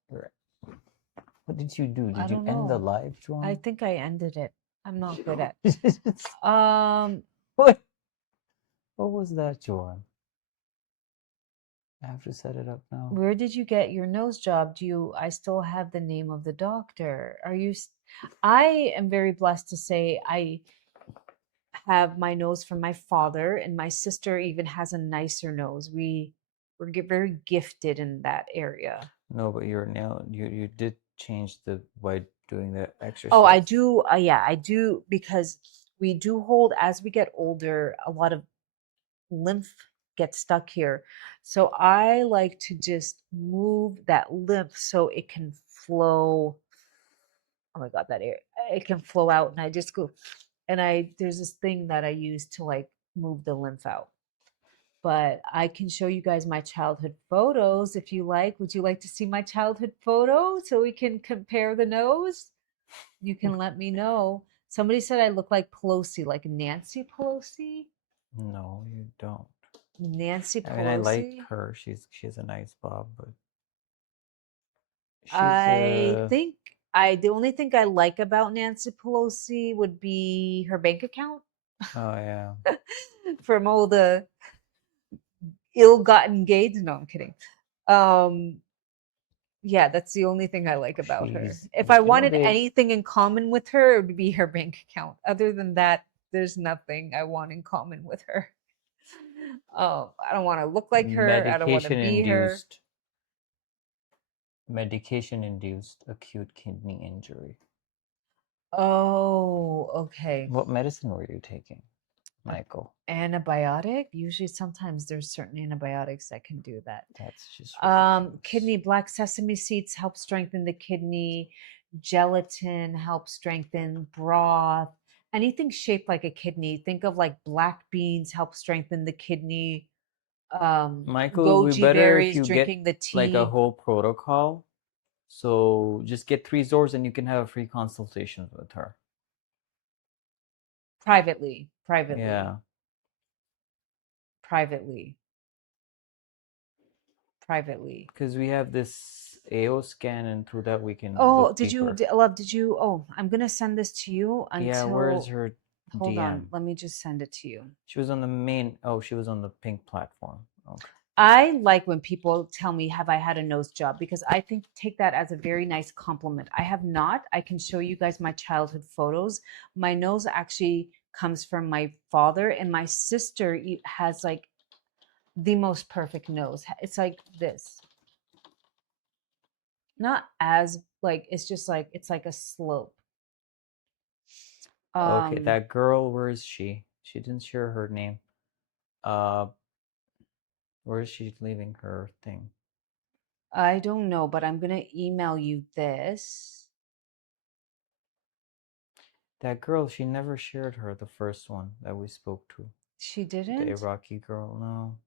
What did you do? I Did you don't end the know. live, Joanne? I think I ended it. I'm not good at. What? What was that, Joanne? I have to set it up now. Where did you get your nose job? I still have the name of the doctor. I am very blessed to say I have my nose from my father, and my sister even has a nicer nose. We're very gifted in that area. No, but you did change by doing the exercise. Oh, I do. Yeah, I do, because we do hold, as we get older, a lot of lymph gets stuck here. So I like to just move that lymph so it can flow oh my God, that air, it can flow out. And I just go, and there's this thing that I use to like move the lymph out. But I can show you guys my childhood photos if you like. Would you like to see my childhood photo so we can compare the nose? You can let me know. Somebody said I look like Pelosi, like Nancy Pelosi. No, you don't. Nancy Pelosi. I mean, I like her. She's a nice bob, but I think the only thing I like about Nancy Pelosi would be her bank account. Oh yeah. From all the ill-gotten gains. No, I'm kidding. Yeah, that's the only thing I like about her. If I wanted anything in common with her, it would be her bank account. Other than that, there's nothing I want in common with her. I don't want to look like her. I don't want to be her. Medication-induced acute kidney injury. Oh, okay. What medicine were you taking, Michael? Antibiotic. Usually, sometimes there's certain antibiotics that can do that. That's just ridiculous. Kidney, black sesame seeds help strengthen the kidney. Gelatin helps strengthen broth. Anything shaped like a kidney. Think of like black beans help strengthen the kidney. Michael, it would be better berries, if you drinking get the tea. like a whole protocol. So just get 3 Zors and you can have a free consultation with her. Privately. Yeah. Privately. Because we have this AO scan, and through that we can. Oh, did you, love? Did you? Oh, I'm gonna send this to you. Yeah, where is her Hold DM? on, let me just send it to you. She was on the main. Oh, she was on the pink platform. Okay. I like when people tell me, have I had a nose job? Because I take that as a very nice compliment. I have not. I can show you guys my childhood photos. My nose actually comes from my father, and my sister has like the most perfect nose. It's like this. Not as like, it's just like, it's like a slope. Okay, that girl, where is she? She didn't share her name. Where is she leaving her thing? I don't know, but I'm gonna email you this. That girl, she never shared her, the first one that we spoke to. She didn't? The Iraqi girl, no.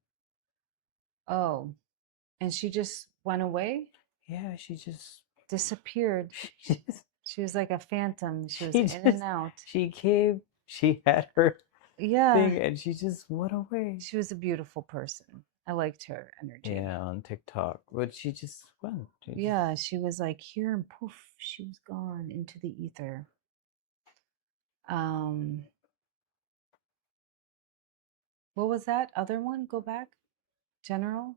Oh, and she just went away? Yeah, she just disappeared. She was like a phantom. She was in and out. She came, she had her Yeah. thing, and she just went away. She was a beautiful person. I liked her energy. Yeah, on TikTok. But she just went. Yeah, she was like here and poof, she was gone into the ether. What was that other one? Go back. General?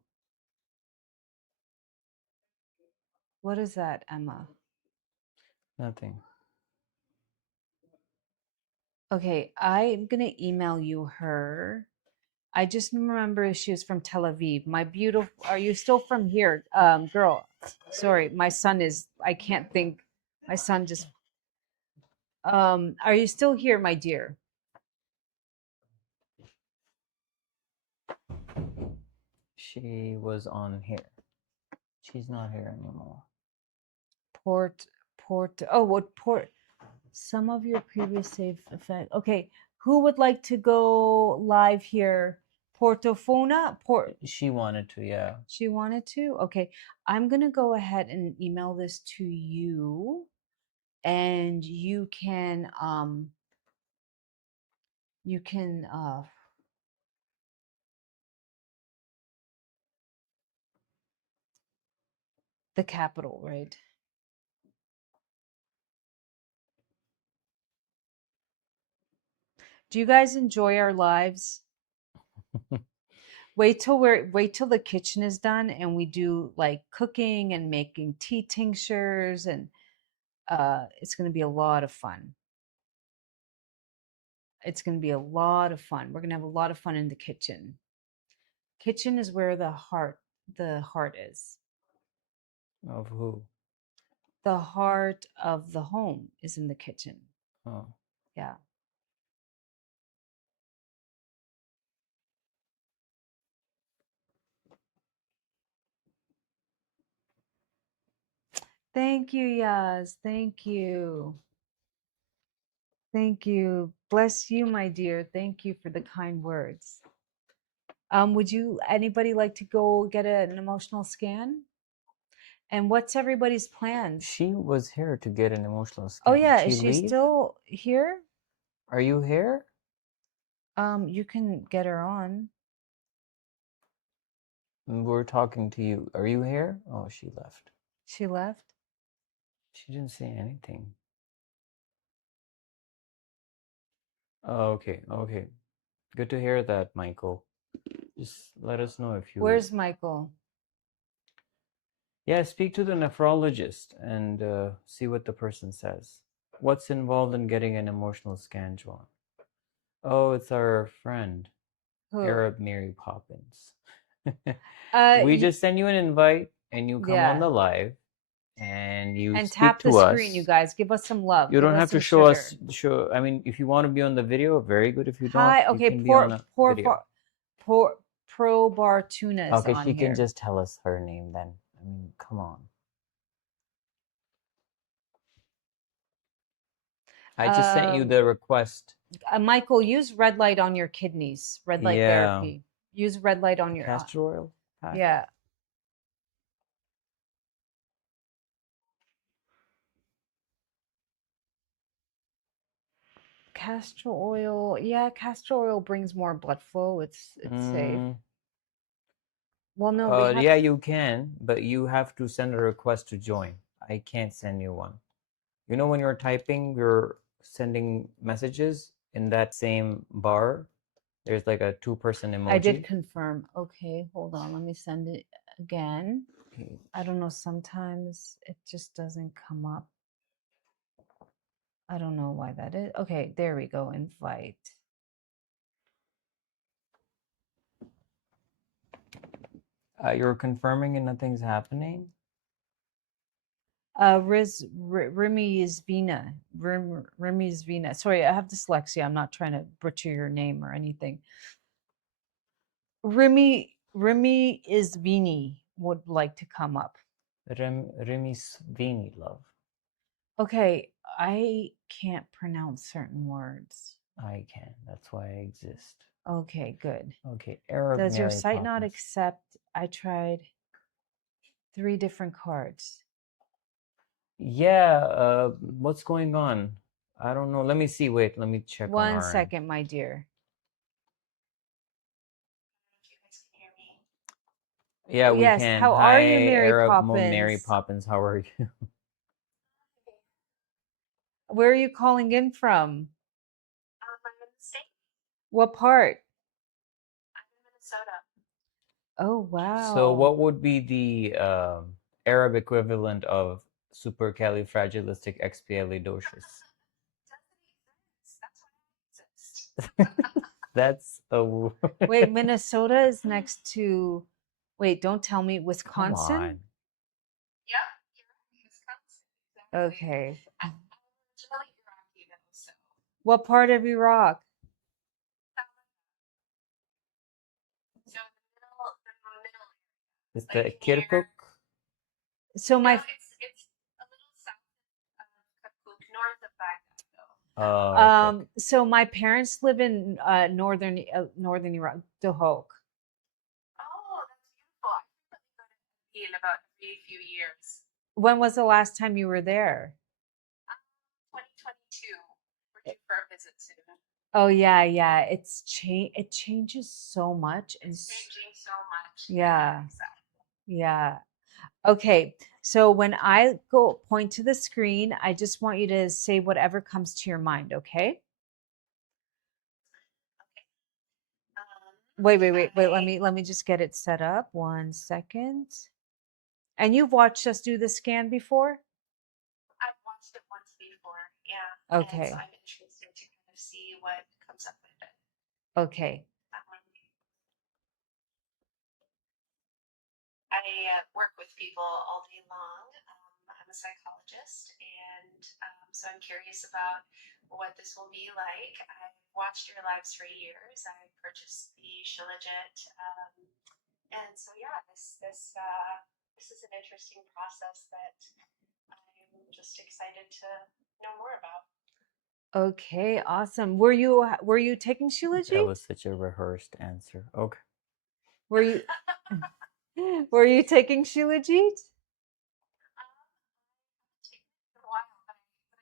What is that, Emma? Nothing. Okay, I'm gonna email you her. I just remember she was from Tel Aviv. My beautiful, are you still from here? Girl, sorry, my son is, I can't think. My son just, are you still here, my dear? She was on here. She's not here anymore. Some of your previous safe effect. Okay, who would like to go live here? Portofona? She wanted to, yeah. She wanted to? Okay, I'm gonna go ahead and email this to you, and you can the capital, right? Do you guys enjoy our lives? Wait till the kitchen is done and we do like cooking and making tea tinctures, and it's going to be a lot of fun. It's going to be a lot of fun. We're going to have a lot of fun in the kitchen. Kitchen is where the heart is. Of who? The heart of the home is in the kitchen. Oh. Yeah. Thank you, Yas. Thank you. Thank you. Bless you, my dear. Thank you for the kind words. Would anybody like to go get an emotional scan? And what's everybody's plans? She was here to get an emotional Oh scan. yeah, Did is she leave? still here? Are you here? You can get her on. We're talking to you. Are you here? Oh, she left. She left? She didn't say anything. Oh, okay, okay. Good to hear that, Michael. Just let us know if you... Where's Michael? Yeah, speak to the nephrologist and see what the person says. What's involved in getting an emotional scan, Joan? Oh, it's our friend, Who? Arab Mary Poppins. Uh, We just send you an invite and you come on yeah. the live and you And speak tap the to us. screen, you guys. Give us some love. You Give don't us have to some show sugar. us. I mean, if you want to be on the video, very good. If you don't, Hi. you Okay. can be on a video. Pro Bar Tuna's Okay, on she here. can just tell us her name then. I mean, come on. I just sent you the request. Michael, use red light on your kidneys. Red light therapy. Use red light on your castor oil pack. Yeah. Castor oil. Yeah, castor oil brings more blood flow. It's safe. Well, no, we have... Yeah, you can, but you have to send a request to join. I can't send you one. You know, when you're typing, you're sending messages in that same bar. There's like a 2-person emoji. I did confirm. Okay, hold on. Let me send it again. Okay. I don't know. Sometimes it just doesn't come up. I don't know why that is. Okay, there we go. Invite. You're confirming and nothing's happening? Remy is Vina. Remy is Vina. Sorry, I have dyslexia. I'm not trying to butcher your name or anything. Remy is Vini would like to come up. Remy Svini, love. Okay, I can't pronounce certain words. I can. That's why I exist. Okay, good. Okay, Arab Does your Mary site not Poppins. accept? I tried 3 different cards. Yeah, what's going on? I don't know. Let me see. Wait, let me check on One our second, end. my dear. Yeah, we Yes. can. How Hi, are you, Mary Arab Mary Poppins? Poppins. How are you? Where are you calling in from? I'm in the state. What part? I'm in Minnesota. Oh, wow. So what would be the Arab equivalent of supercalifragilisticexpialidocious? That's a Wait, Minnesota is next to... Wait, don't tell me. Come Wisconsin? on. Yeah, you're right. Wisconsin. Exactly. Okay. I'm originally Iraqi though, so. What part of Iraq? So the middle Is like the Kirkuk? So my... No, it's a little south of Kirkuk, north of Baghdad though. Oh, okay. So my parents live in northern Iraq, Dohuk. Oh, that's beautiful. I frequently go to Turkey in about every few years. When was the last time you were there? 2022. We're due for a visit soon. Oh yeah. It changes so much. It's changing so much. Yeah. Exactly. Yeah. Okay. So when I go point to the screen, I just want you to say whatever comes to your mind, okay? Wait. Let me just get it set up. 1 second. And you've watched us do the scan before? I've watched it once before, yeah. Okay. And so I'm interested to kind of see what comes up with it. Okay. I work with people all day long. I'm a psychologist, and so I'm curious about what this will be like. I've watched your lives for years. I purchased the Shilajit, and so yeah, this is an interesting process that just excited to know more about. Okay, awesome. Were you taking That Shilajit? was such a rehearsed answer. Okay. Were you were you taking Shilajit? For a while, but I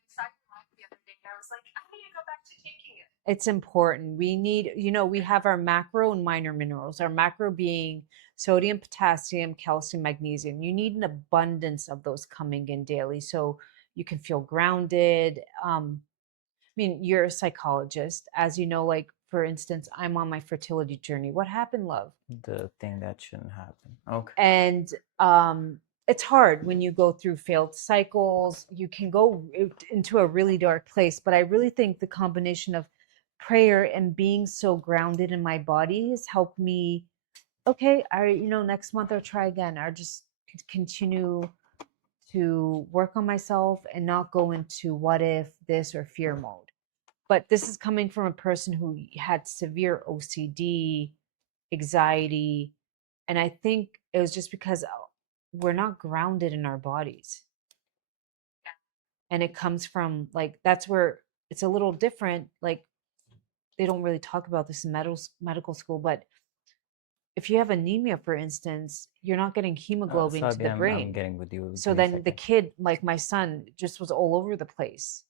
saw your live the other day, and I was like, I need to go back to taking it. It's important. We need, we have our macro and minor minerals. Our macro being sodium, potassium, calcium, magnesium. You need an abundance of those coming in daily so you can feel grounded. I mean, you're a psychologist. As you know, like for instance, I'm on my fertility journey. What happened, love? The thing that shouldn't happen. Okay. And it's hard when you go through failed cycles. You can go into a really dark place, but I really think the combination of prayer and being so grounded in my body has helped me. Okay, next month I'll try again. I'll just continue to work on myself and not go into what if this or fear mode. But this is coming from a person who had severe OCD, anxiety, and I think it was just because we're not grounded in our bodies. And it comes from like, that's where it's a little different. Like, they don't really talk about this in medical school, but if you have anemia, for instance, you're not getting hemoglobin to the I'm brain. getting with you. So then the kid, like my son, just was all over the place.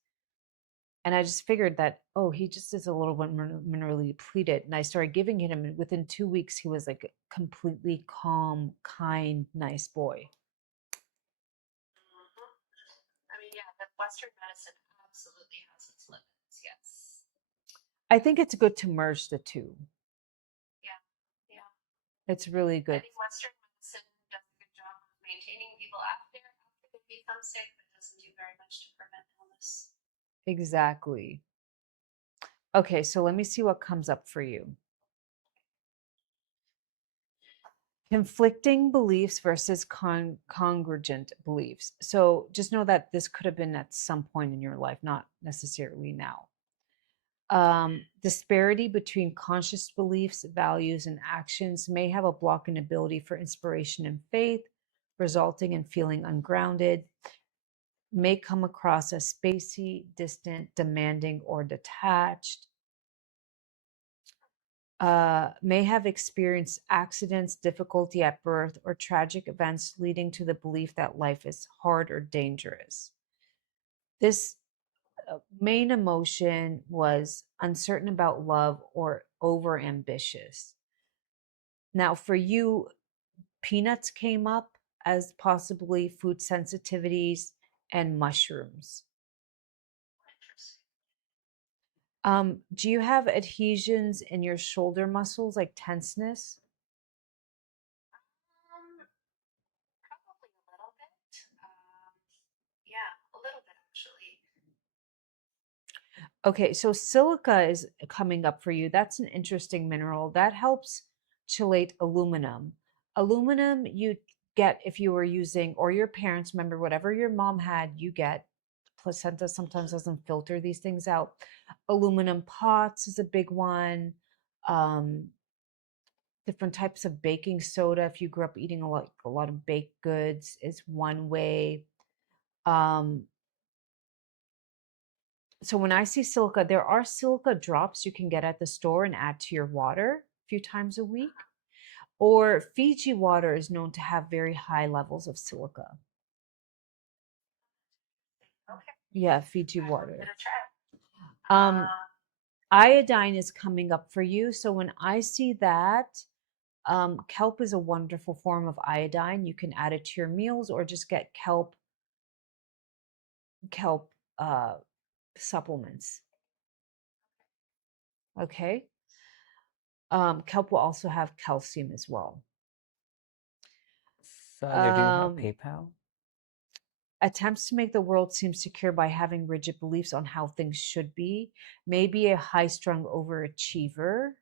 And I just figured that, oh, he just is a little bit minerally depleted. And I started giving him, and within 2 weeks, he was like a completely calm, kind, nice boy. I mean, yeah, the Western medicine absolutely has its limits. Yes. I think it's good to merge the two. Yeah. It's really good. I think Western medicine does a good job of maintaining people after they become sick, but doesn't do very much to prevent illness. Exactly. Okay, so let me see what comes up for you. Conflicting beliefs versus congruent beliefs. So just know that this could have been at some point in your life, not necessarily now. Disparity between conscious beliefs, values, and actions may have a block in ability for inspiration and faith, resulting in feeling ungrounded, may come across as spacey, distant, demanding, or detached, may have experienced accidents, difficulty at birth, or tragic events leading to the belief that life is hard or dangerous. This main emotion was uncertain about love or over ambitious. Now, for you, peanuts came up as possibly food sensitivities and mushrooms. Do you have adhesions in your shoulder muscles, like tenseness? Probably a little bit. Yeah, a little bit actually. Okay, so silica is coming up for you. That's an interesting mineral that helps chelate aluminum. Aluminum you get if you were using, or your parents, remember, whatever your mom had, you get. Placenta sometimes doesn't filter these things out. Aluminum pots is a big one. Different types of baking soda, if you grew up eating a lot of baked goods, is one way. So when I see silica, there are silica drops you can get at the store and add to your water a few times a week. Or Fiji water is known to have very high levels of silica. Okay. Yeah, Fiji water. Give it a try. Iodine is coming up for you. So when I see that, kelp is a wonderful form of iodine. You can add it to your meals or just get kelp supplements. Okay. Kelp will also have calcium as well. Sally, do you have PayPal? Attempts to make the world seem secure by having rigid beliefs on how things should be. Maybe a high-strung overachiever.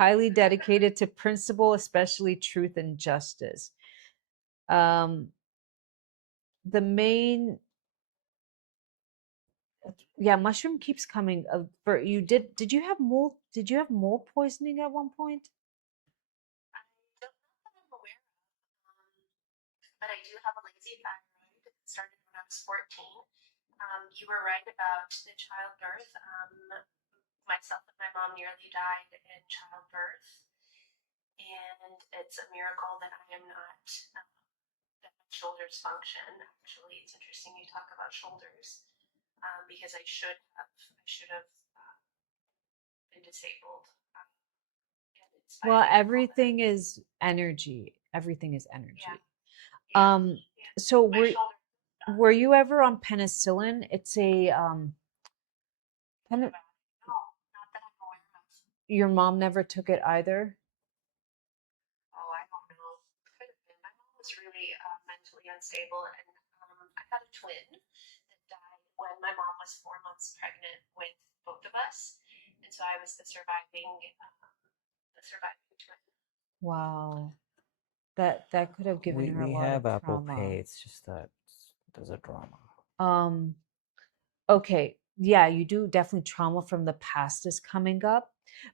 Highly dedicated to principle, especially truth and justice. The main, yeah, mushroom keeps coming. For you, did you have mold? Did you have mold poisoning at one point? Not that I'm aware of. but I do have a lazy thyroid that started when I was 14. You were right about the childbirth. Myself and my mom nearly died in childbirth, and it's a miracle that I am not, that my shoulders function. Actually, it's interesting you talk about shoulders, because I should have been disabled. Well, everything is energy. Everything is energy. Yeah. So were you ever on penicillin? It's a No, not that I'm aware of. your mom never took it either? Oh, I don't know. Could have been. My mom was really mentally unstable, and I had a twin that died when my mom was 4 months pregnant with both of us, and so I was the surviving twin. Wow. That could have given her a We lot have of Apple trauma. Pay. It's just that there's a drama. Okay. Yeah, you do definitely trauma from the past is coming up,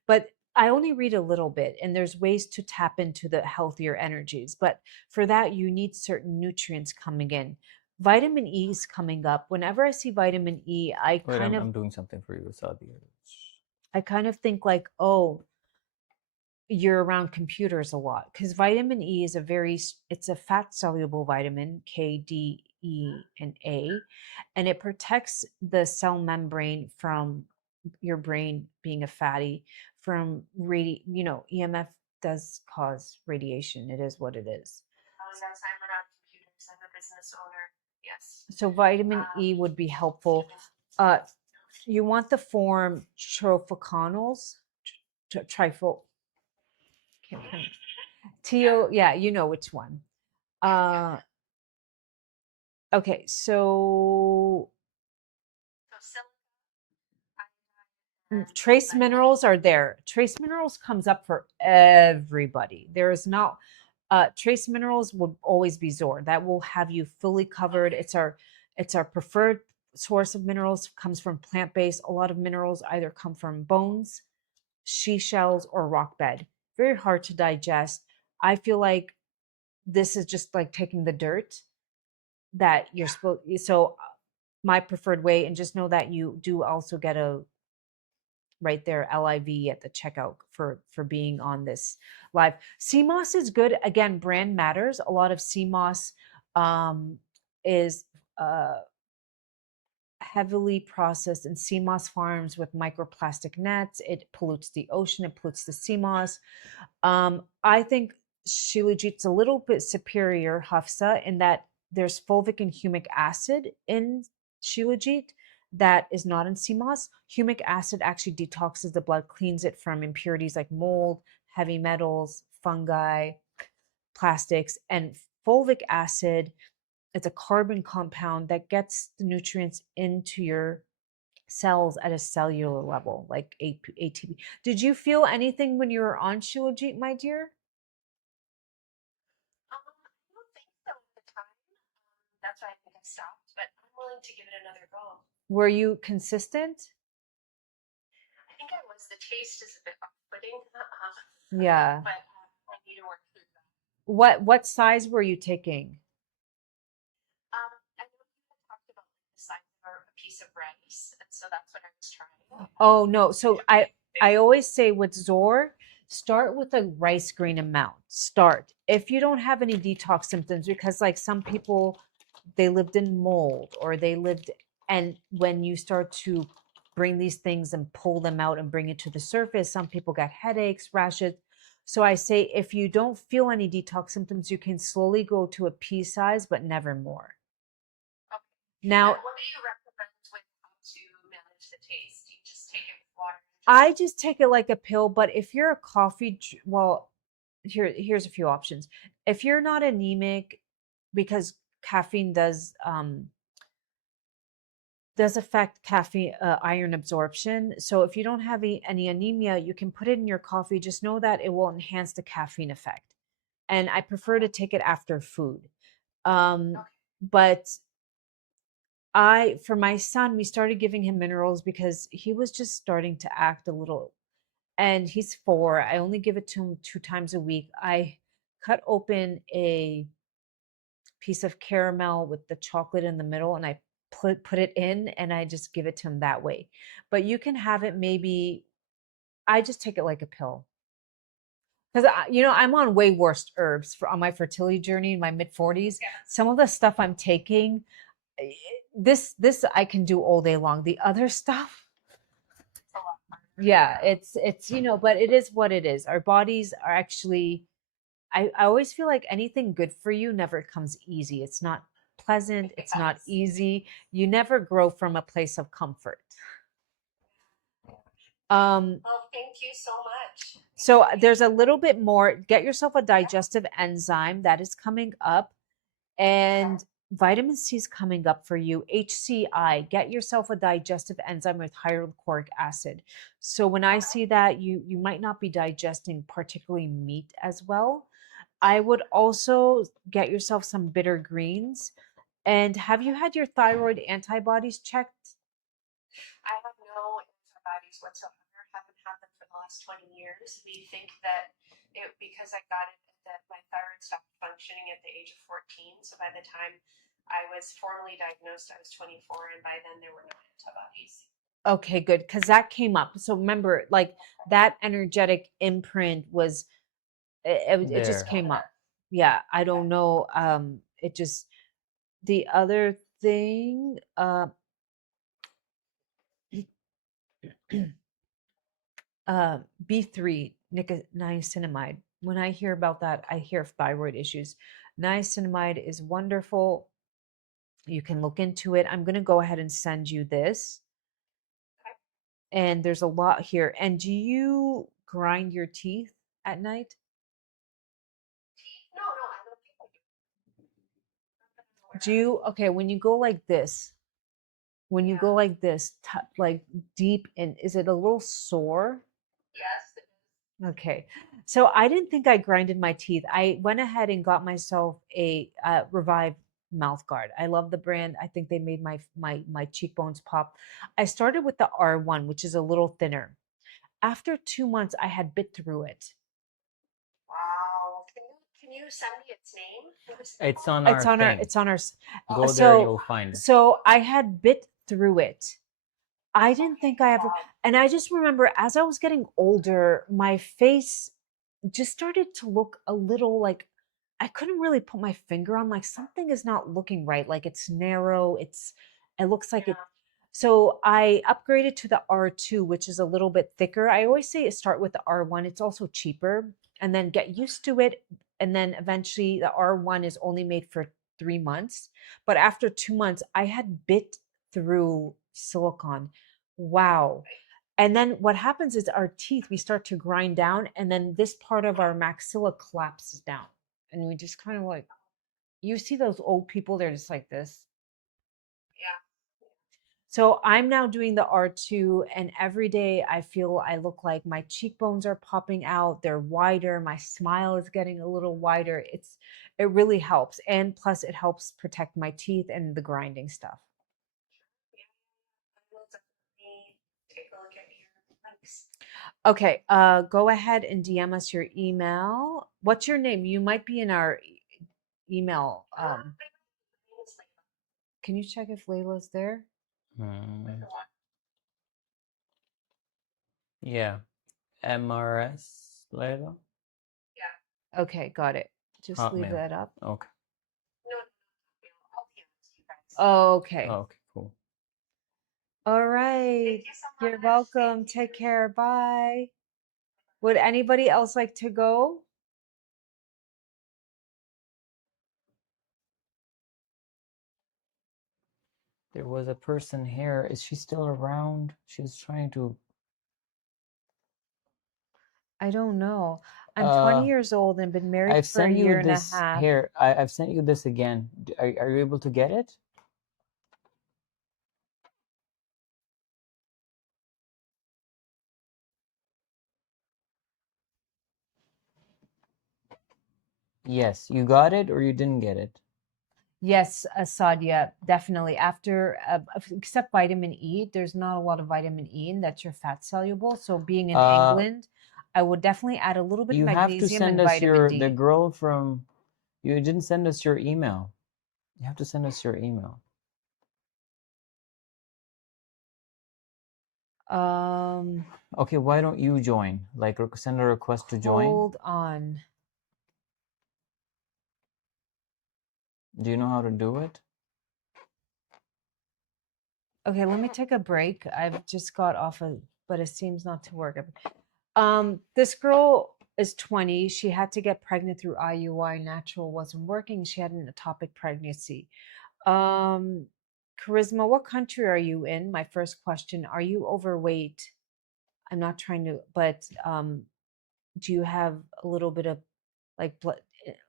but I only read a little bit, and there's ways to tap into the healthier energies. But for that, you need certain nutrients coming in. Vitamin E is coming up. Whenever I see vitamin E, Wait, I'm doing something for you, Sadia. I kind of think like, oh, you're around computers a lot, because vitamin E is it's a fat soluble vitamin, K, D, E, and A, and it protects the cell membrane from your brain being a fatty from EMF does cause radiation. It is what it is. Oh, yes, I'm around computers. I'm a business owner. Yes. So vitamin E would be helpful. You want the form trophoconals, trifle. Yeah, you know which one. Okay, so trace minerals are there. Trace minerals comes up for everybody. There is not trace minerals will always be Zor. That will have you fully covered. It's our preferred source of minerals, comes from plant-based. A lot of minerals either come from bones, she shells, or rock bed. Very hard to digest. I feel like this is just like taking the dirt that you're supposed. So my preferred way, and just know that you do also get a right there LIV at the checkout for being on this live. Sea moss is good. Again, brand matters. A lot of sea moss is heavily processed in sea moss farms with microplastic nets. It pollutes the ocean. It pollutes the sea moss. I think Shilajit's a little bit superior, Hafsa, in that there's fulvic and humic acid in Shilajit that is not in sea moss. Humic acid actually detoxes the blood, cleans it from impurities like mold, heavy metals, fungi, plastics, and fulvic acid. It's a carbon compound that gets the nutrients into your cells at a cellular level, like ATP. Did you feel anything when you were on Shilajit, my dear? I don't think so at the time. That's why I think I stopped, but I'm willing to give it another go. Were you consistent? I think I was. The taste is a bit off-putting. Yeah. But I need to work through that. What size were you taking? I know you had talked about the size of a piece of rice, and so that's what I was trying. Oh no. So I always say with Zor, start with a rice grain amount. Start. If you don't have any detox symptoms, because like some people, they lived in mold or and when you start to bring these things and pull them out and bring it to the surface, some people get headaches, rashes. So I say if you don't feel any detox symptoms, you can slowly go to a pea size, but never more. Okay. Now, what do you recommend with how to manage the taste? Do you just take it with water? I just take it like a pill, but if you're a coffee, well, here's a few options. If you're not anemic, because caffeine does affect caffeine iron absorption. So if you don't have any anemia, you can put it in your coffee. Just know that it will enhance the caffeine effect. And I prefer to take it after food. But for my son, we started giving him minerals because he was just starting to act a little, and he's 4. I only give it to him 2 times a week. I cut open a piece of caramel with the chocolate in the middle, and I put it in, and I just give it to him that way. But you can have it maybe, I just take it like a pill. Because I'm on way worse herbs on my fertility journey in my mid 40s. Some of the stuff I'm taking, this I can do all day long. The other stuff, yeah, it's but it is what it is. Our bodies are actually, I always feel like anything good for you never comes easy. It's not pleasant. It's not easy. You never grow from a place of comfort. Well, thank you so much. So there's a little bit more. Get yourself a digestive enzyme that is coming up, and vitamin C is coming up for you. HCI, get yourself a digestive enzyme with hyaluronic acid. So when I see that, you might not be digesting particularly meat as well. I would also get yourself some bitter greens. And have you had your thyroid antibodies checked? I have no antibodies whatsoever. Haven't had them for the last 20 years. We think that because I got it, that my thyroid stopped functioning at the age of 14. So by the time I was formally diagnosed, I was 24, and by then there were no antibodies. Okay, good, because that came up. So remember, like that energetic imprint was, it just came up. Yeah, I don't know. It just, the other thing, B3, niacinamide. When I hear about that, I hear thyroid issues. Niacinamide is wonderful. You can look into it. I'm going to go ahead and send you this. And there's a lot here. And do you grind your teeth at night? No, I don't think I do. Do you, okay, when you go like this, like deep in, is it a little sore? Yes. Okay. So I didn't think I grinded my teeth. I went ahead and got myself a Revive mouth guard. I love the brand. I think they made my cheekbones pop. I started with the R1, which is a little thinner. After 2 months, I had bit through it. Wow. Can you send me its name? It's on our thing. It's on our. Go there, you'll find it. So I had bit through it. I didn't think I ever, and I just remember as I was getting older, my face just started to look a little like, I couldn't really put my finger on, like something is not looking right. Like it's narrow. It looks like it. So I upgraded to the R2, which is a little bit thicker. I always say start with the R1. It's also cheaper, and then get used to it. And then eventually the R1 is only made for 3 months. But after 2 months, I had bit through silicone. Wow. And then what happens is our teeth, we start to grind down, and then this part of our maxilla collapses down. And we just kind of like, you see those old people, they're just like this. Yeah. So I'm now doing the R2, and every day I feel I look like my cheekbones are popping out. They're wider. My smile is getting a little wider. It really helps. And plus it helps protect my teeth and the grinding stuff. Take a look at your links. Okay, go ahead and DM us your email. What's your name? You might be in our email. Can you check if Layla's there? Yeah. MRS Layla? Yeah. Okay, got it. Just Hotmail. leave that up. Okay. No, I'll be honest, you guys. Okay. Okay, cool. All right. Thank you so much. You're welcome. Take care. Bye. Would anybody else like to go? There was a person here. Is she still around? She was trying to. I don't know. I'm 20 years old and been married for a year and a half. Here, I've sent you this again. Are you able to get it? Yes, you got it or you didn't get it? Yes, Sadia, definitely. After, except vitamin E, there's not a lot of vitamin E, and that's your fat soluble. So being in England, I would definitely add a little bit of magnesium and vitamin D. The girl from, you didn't send us your email. You have to send us your email. Okay, why don't you join? Like, send a request to join. Hold on. Do you know how to do it? Okay, let me take a break. I've just got off of, but it seems not to work. This girl is 20. She had to get pregnant through IUI. Natural wasn't working. She had an ectopic pregnancy. Charisma, what country are you in? My first question. Are you overweight? I'm not trying to, but do you have a little bit of like blood,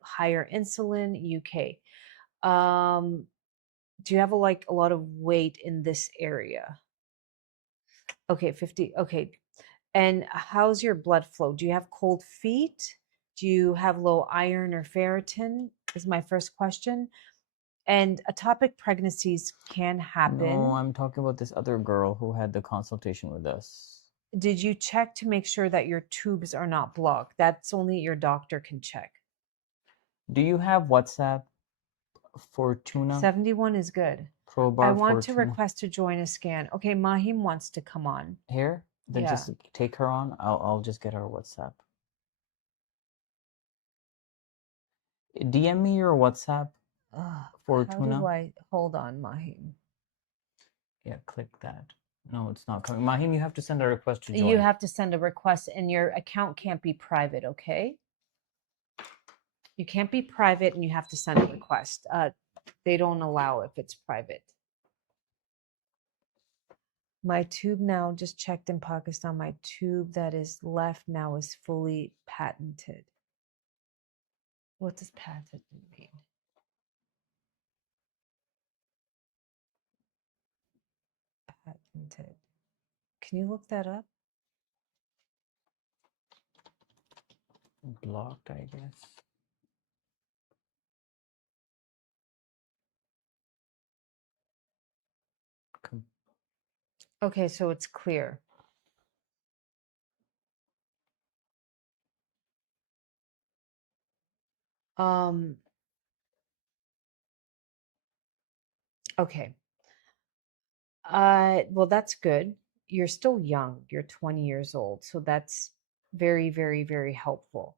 higher insulin? UK. Do you have like a lot of weight in this area? Okay, 50. Okay. And how's your blood flow? Do you have cold feet? Do you have low iron or ferritin? Is my first question. And ectopic pregnancies can happen. No, I'm talking about this other girl who had the consultation with us. Did you check to make sure that your tubes are not blocked? That's only your doctor can check. Do you have WhatsApp for tuna? 71 is good. Crowbar I want to for tuna? request to join a scan. Okay, Mahim wants to come on. Here? Then Yeah. just take her on. I'll just get her WhatsApp. DM me your WhatsApp for How tuna. do I hold on, Mahim? Yeah, click that. No, it's not coming. Mahim, you have to send a request to join. You have to send a request, and your account can't be private, okay? You can't be private, and you have to send a request. They don't allow if it's private. My tube now, just checked in Pakistan, my tube that is left now is fully patented. What does patented mean? Patented. Can you look that up? Blocked, I guess. Okay, so it's clear. Okay. Well, that's good. You're still young. You're 20 years old, so that's very, very, very helpful.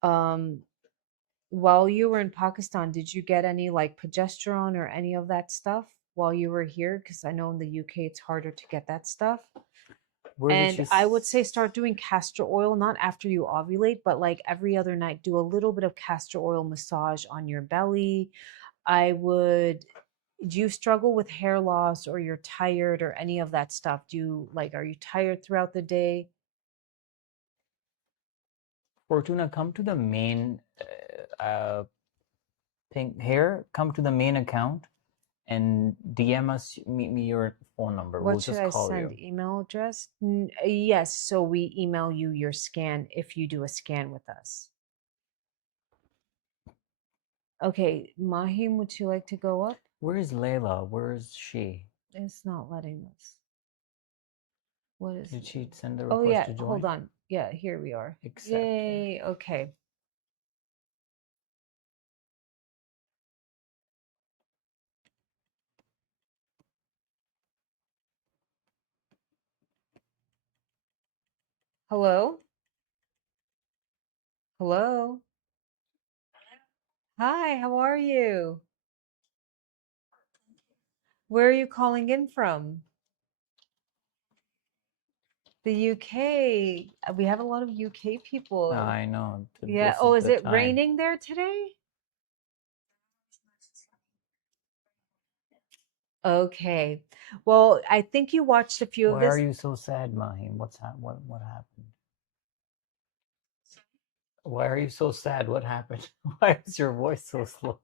While you were in Pakistan, did you get any like progesterone or any of that stuff while you were here? Because I know in the UK it's harder to get that stuff. And I would say start doing castor oil, not after you ovulate, but like every other night, do a little bit of castor oil massage on your belly. Do you struggle with hair loss or you're tired or any of that stuff? Are you tired throughout the day? Fortuna, come to the main thing here. Come to the main account and DM us. Meet me your phone number. What We'll should just I call send? you. Email address? Yes. So we email you your scan if you do a scan with us. Okay, Mahim, would you like to go up? Where is Layla? Where is she? It's not letting us. What is? Did she send the Oh request yeah, to join? hold on. Yeah, here we are. Accept. Yay. Okay. Hello? Hello? Hi, how are you? Where are you calling in from? The UK. We have a lot of UK people. I know. Yeah. This Oh, is the it time. raining there today? Okay. Well, I think you watched a few of Why his. are you so sad, Mahim? What happened? Why are you so sad? What happened? Why is your voice so slow?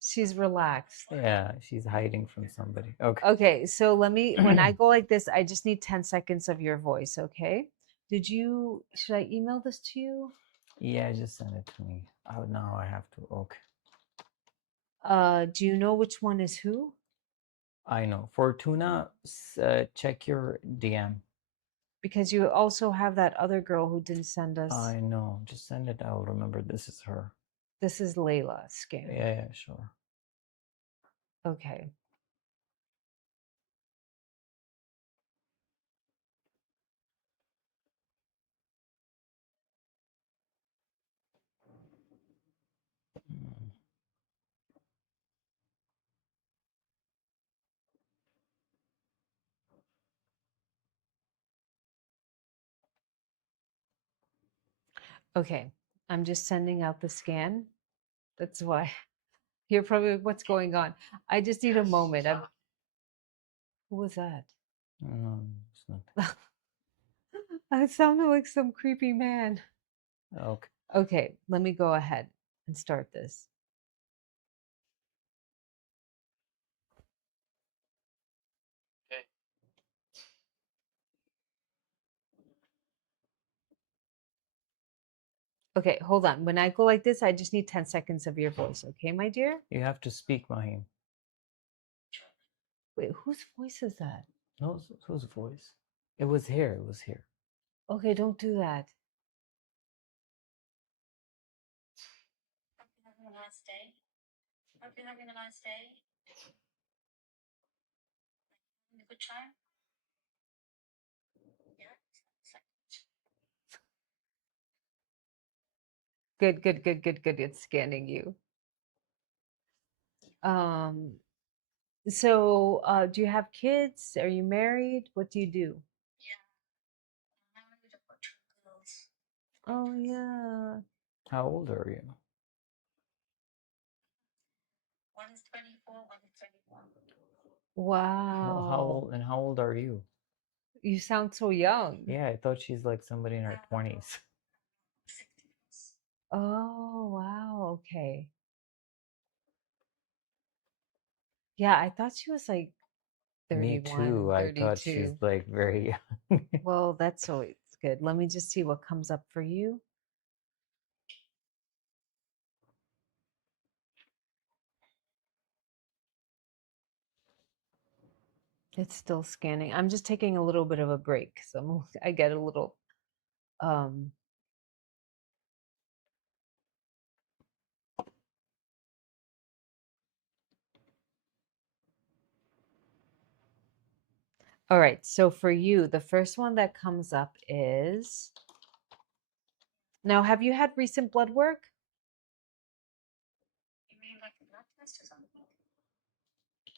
She's relaxed. Yeah, she's hiding from somebody. Okay. Okay, so when I go like this, I just need 10 seconds of your voice, okay? Should I email this to you? Yeah, just send it to me. Oh, now I have to. Okay. Do you know which one is who? I know. Fortuna, check your DM. because you also have that other girl who didn't send us. I know. Just send it out. Remember, this is her. This is Layla scan. Yeah, sure. Okay. Mm. Okay. I'm just sending out the scan. That's why you're probably what's going on. I just need a moment. Who was that? No, it's not. I sounded like some creepy man. Okay. Okay, let me go ahead and start this. Okay, hold on. When I go like this, I just need 10 seconds of your voice. Okay, my dear? You have to speak, Mahim. Wait, whose voice is that? No, whose voice? It was here. It was here. Okay, don't do that. Hope you're having a nice day. Hope you're having a nice day. Having a good time. Yeah. Good, good, good, good, good. It's scanning you. So do you have kids? Are you married? What do you do? Yeah. I'm married. I've got 2 girls. Oh yeah. How old are you? One is 24, one is 21. How Wow. old and how old are you? You sound so young. Yeah, I thought she's like somebody in her 20s. 60 plus. Oh, wow. Okay. Yeah, I thought she was like Me 31, too. I thought she's 32. like very young. Well, that's always good. Let me just see what comes up for you. It's still scanning. I'm just taking a little bit of a break. So I get a little um all right. So for you, the first one that comes up is now, have you had recent blood work? You mean like a blood test or something? Yeah.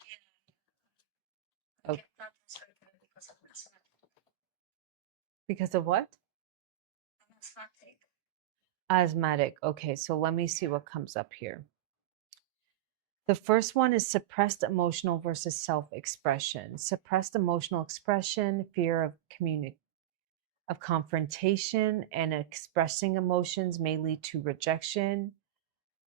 Oh, Get blood test regularly because I'm asthmatic. because of what? I'm asthmatic. Asthmatic. Okay, so let me see what comes up here. The first one is suppressed emotional versus self-expression. Suppressed emotional expression, fear of confrontation and expressing emotions may lead to rejection,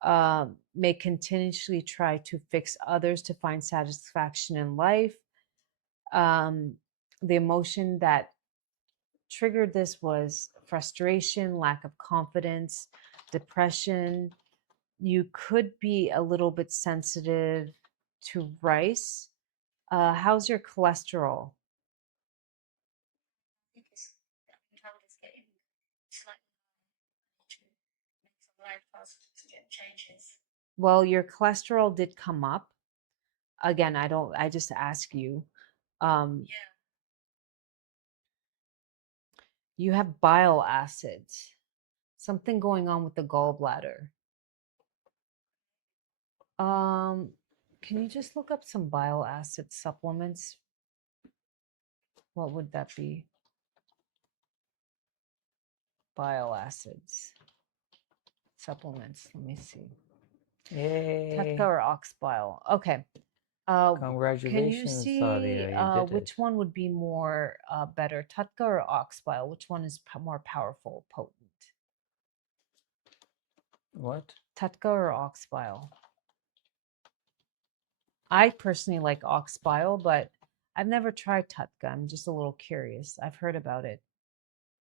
may continuously try to fix others to find satisfaction in life. The emotion that triggered this was frustration, lack of confidence, depression. You could be a little bit sensitive to rice. How's your cholesterol? I think it's, I think how it's getting slightly high. I need to make some lifestyle changes. Well, your cholesterol did come up. Again, I just ask you. Yeah. You have bile acids, something going on with the gallbladder. Can you just look up some bile acid supplements? What would that be? Bile acids supplements. Let me see. Yay! Tetka or ox bile. Okay. Can you Congratulations, see Sadia. You did which it. one would be more better, Tetka or ox bile? Which one is more powerful, potent? What? Tetka or ox bile? I personally like ox bile, but I've never tried Tetka. I'm just a little curious. I've heard about it,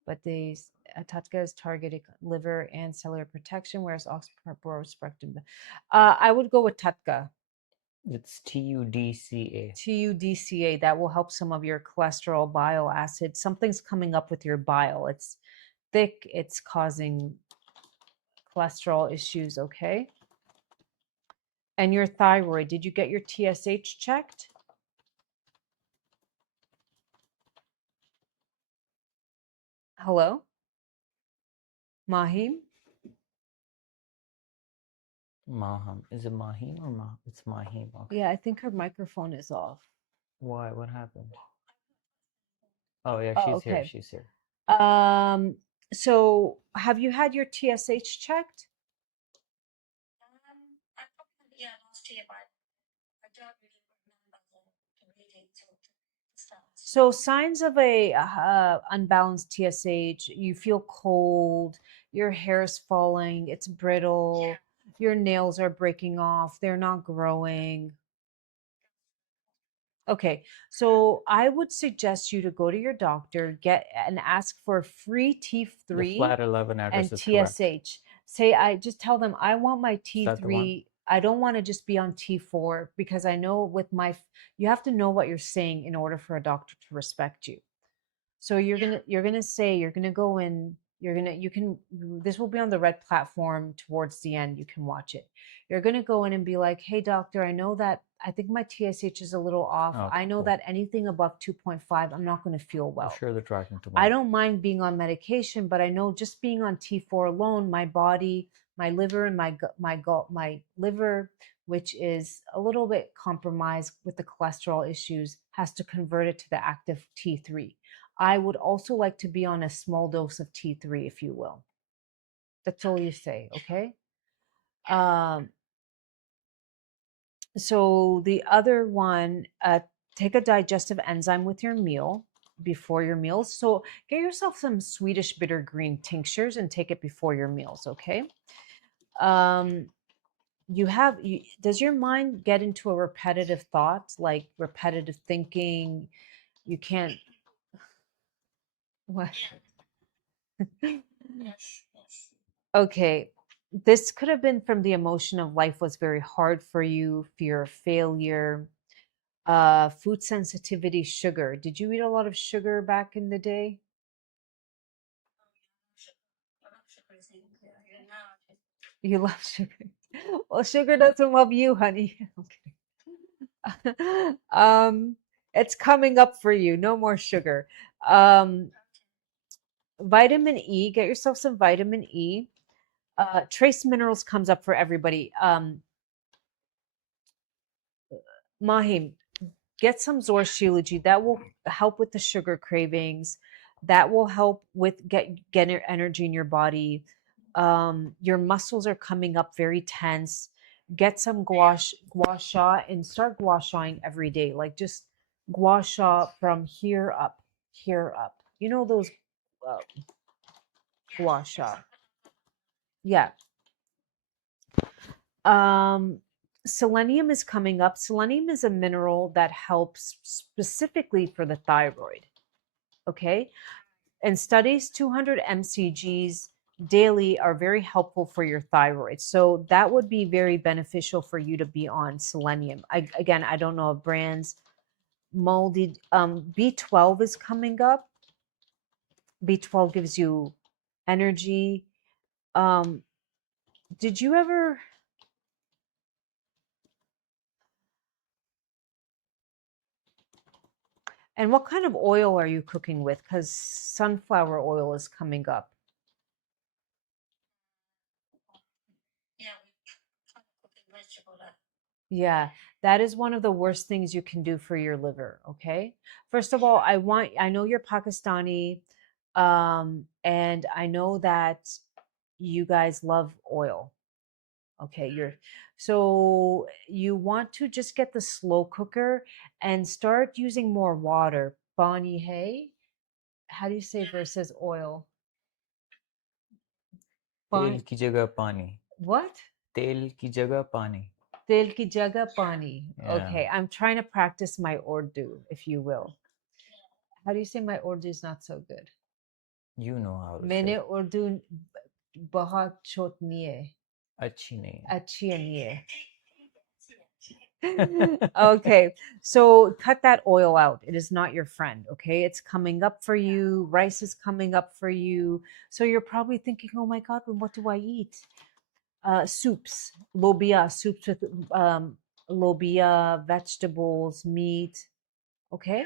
but Tetka is targeted liver and cellular protection, whereas ox bile spectrum. I would go with Tetka. It's TUDCA. TUDCA. That will help some of your cholesterol, bile acid. Something's coming up with your bile. It's thick. It's causing cholesterol issues, okay? And your thyroid. Did you get your TSH checked? Hello? Mahim? Maham. Is it Mahim or Mah? It's Mahim. Okay. Yeah, I think her microphone is off. Why? What happened? Oh yeah, Oh, she's here. okay. She's here. So have you had your TSH checked? I probably last year, but I don't really remember the reading to start. So signs of a unbalanced TSH, you feel cold, your hair's falling, it's brittle, your nails are breaking off, they're not growing. Okay, so I would suggest you to go to your doctor, get and ask for a free The T3 flat 11 address and is correct. TSH. Say, I just tell them I want my Is that the one? T3. I don't want to just be on T4 because I know with my, you have to know what you're saying in order for a doctor to respect you. So you're gonna say, you're gonna go in, you can, this will be on the red platform towards the end. You can watch it. You're gonna go in and be like, hey doctor, I know that I think my TSH is a little off. Okay, I know cool. that anything above 2.5, I'm not gonna feel I'm well. sure they're tracking tomorrow. I don't mind being on medication, but I know just being on T4 alone, my body, my liver, and my liver, which is a little bit compromised with the cholesterol issues, has to convert it to the active T3. I would also like to be on a small dose of T3, if you will. That's all you say, okay? So the other one, take a digestive enzyme with your meal, before your meals. So get yourself some Swedish bitter green tinctures and take it before your meals, okay? Does your mind get into a repetitive thought, like repetitive thinking? You can't, what? Yes. Okay, this could have been from the emotion of life was very hard for you, fear of failure, food sensitivity, sugar. Did you eat a lot of sugar back in the day? You love sugar. Well, sugar doesn't love you, honey. Okay. It's coming up for you. No more sugar. Vitamin E, get yourself some vitamin E. Trace minerals comes up for everybody. Mahim, get some Zor Shilajit. That will help with the sugar cravings. That will help with get energy in your body. Your muscles are coming up very tense. Get some gua sha and start gua shaing every day. Like just gua sha from here up, here up. You know those uh, gua sha. Yeah. Selenium is coming up. Selenium is a mineral that helps specifically for the thyroid. Okay. And studies 200 mcgs daily are very helpful for your thyroid. So that would be very beneficial for you to be on selenium. Again, I don't know of brands. Moldy B12 is coming up. B12 gives you energy. Did you ever? And what kind of oil are you cooking with? Because sunflower oil is coming up. Yeah, that is one of the worst things you can do for your liver, okay? First of all, I know you're Pakistani, and I know that you guys love oil. Okay, so you want to just get the slow cooker and start using more water. Bani hay, how do you say versus oil? तेल की जगह पानी. What? तेल की जगह पानी. Tel ki jaga pani. Yeah. Okay, I'm trying to practice my Urdu, if you will. How do you say my Urdu is not so good? You know how to मैंने say. Urdu बहुत छोट नहीं है, अच्छी नहीं है. अच्छी नहीं है. Okay, so cut that oil out. It is not your friend, okay? It's coming up for you. Rice is coming up for you. So you're probably thinking, oh my God, well, what do I eat? Soups, lobia, soups with lobia, vegetables, meat. Okay,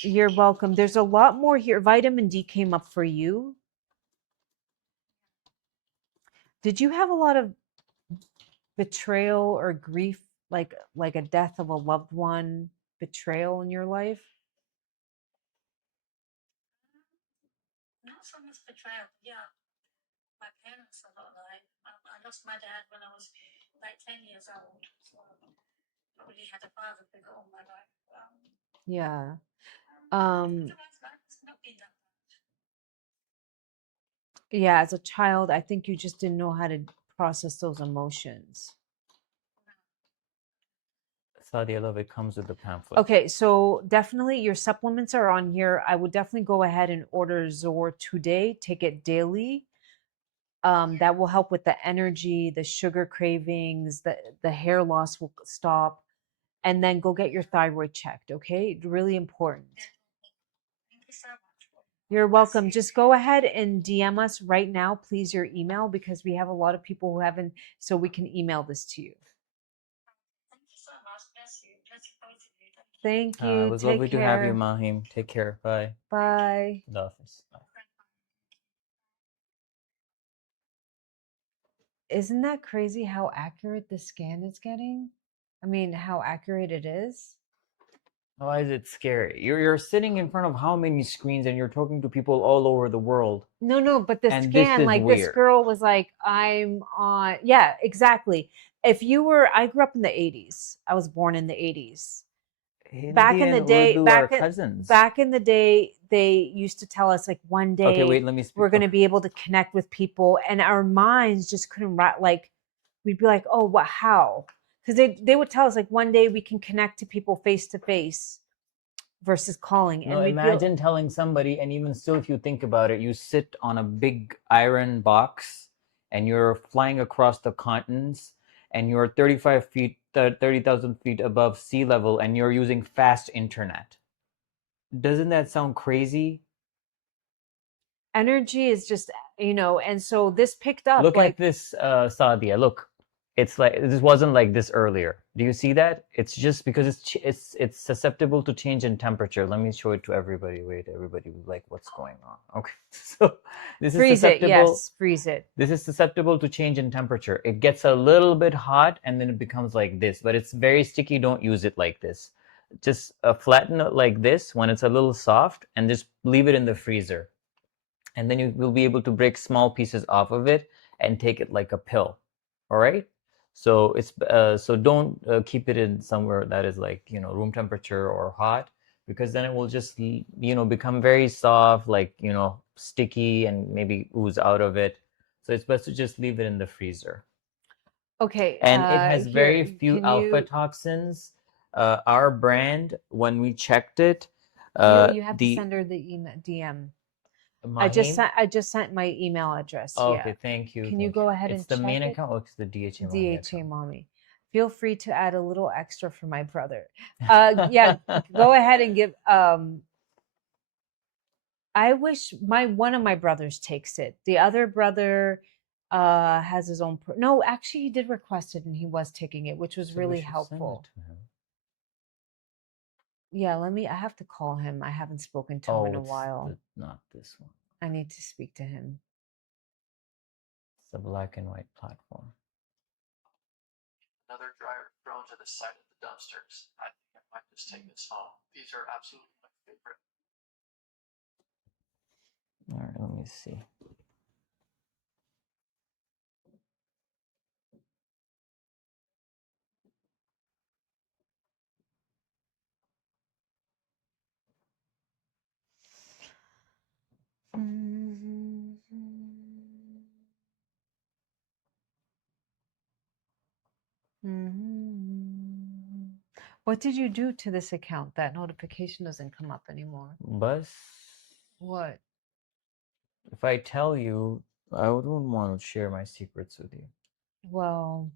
you're welcome. There's a lot more here. Vitamin D came up for you. Did you have a lot of betrayal or grief, like a death of a loved one, betrayal in your life? Not so much betrayal. Yeah, my parents are not alive. I lost my dad when I was like 10 years old. So I really had a father figure all my life. Yeah. Otherwise, life's not been that bad. Yeah, as a child, I think you just didn't know how to process those emotions. Sadia, love, it comes with the pamphlet. Okay, so definitely your supplements are on here. I would definitely go ahead and order Zor today. Take it daily. That will help with the energy, the sugar cravings, the hair loss will stop. And then go get your thyroid checked, okay? Really important. Thank you so much. You're welcome. Just go ahead and DM us right now, please, your email, because we have a lot of people who haven't, so we can email this to you. Thank you so much. Bless you. Bless you both of you. Thank It you. was Take lovely to have you, care. Mahim. Take care. Bye. Bye. The office. Bye. Isn't that crazy how accurate the scan is getting? I mean, how accurate it is? Why is it scary? You're sitting in front of how many screens and you're talking to people all over the world. No, but the And this scan, is like this weird. girl was like, I'm on, yeah, exactly. If you were, I grew up in the 80s. I was born in the 80s. Back Hindi in the and day, Urdu are cousins. back in the day, they used to tell us like one day Okay, wait, let me speak. we're going to be able to connect with people, and our minds just couldn't like we'd be like, oh, what, how? Because they would tell us like one day we can connect to people face to face versus calling. No, And we'd imagine telling somebody, and even still, if you think about it, you sit on a big iron box and you're flying across the continents and you're 35 feet, 30,000 feet above sea level and you're using fast internet. Doesn't that sound crazy? energy is just, and so this picked up Look like at this, Sadia. Look, it's like this wasn't like this earlier. Do you see that? It's just because it's susceptible to change in temperature. Let me show it to everybody. Wait, everybody was like, what's going on? Okay, so this is freeze it. susceptible. Yes, freeze it. This is susceptible to change in temperature. It gets a little bit hot and then it becomes like this, but it's very sticky. Don't use it like this. Just flatten it like this when it's a little soft and just leave it in the freezer. And then you will be able to break small pieces off of it and take it like a pill. All right. So it's so don't keep it in somewhere that is like room temperature or hot, because then it will just become very soft, like sticky, and maybe ooze out of it. So it's best to just leave it in the freezer. Okay. And it has very here, few can alpha you, toxins. Our brand, when we checked it, you have to the send her the email DM. Mahim. I just sent my email address. Oh, Yeah. okay, thank you. Can you thank go you. ahead It's and the check main it? account or it's the DHA Mommy DHA account? Mommy. Feel free to add a little extra for my brother. Yeah, go ahead and give. I wish one of my brothers takes it. The other brother has his own. No, actually, he did request it, and he was taking it, which was So we really should send helpful. it to him. Yeah, I have to call him. I haven't spoken to him in a while. Not this one. I need to speak to him. It's the black and white platform. Another dryer thrown to the side of the dumpsters. I think I might just take this home. These are absolutely my favorite. All right, let me see. What did you do to this account? That notification doesn't come up anymore. Bus. What? If I tell you, I wouldn't want to share my secrets with you. Well,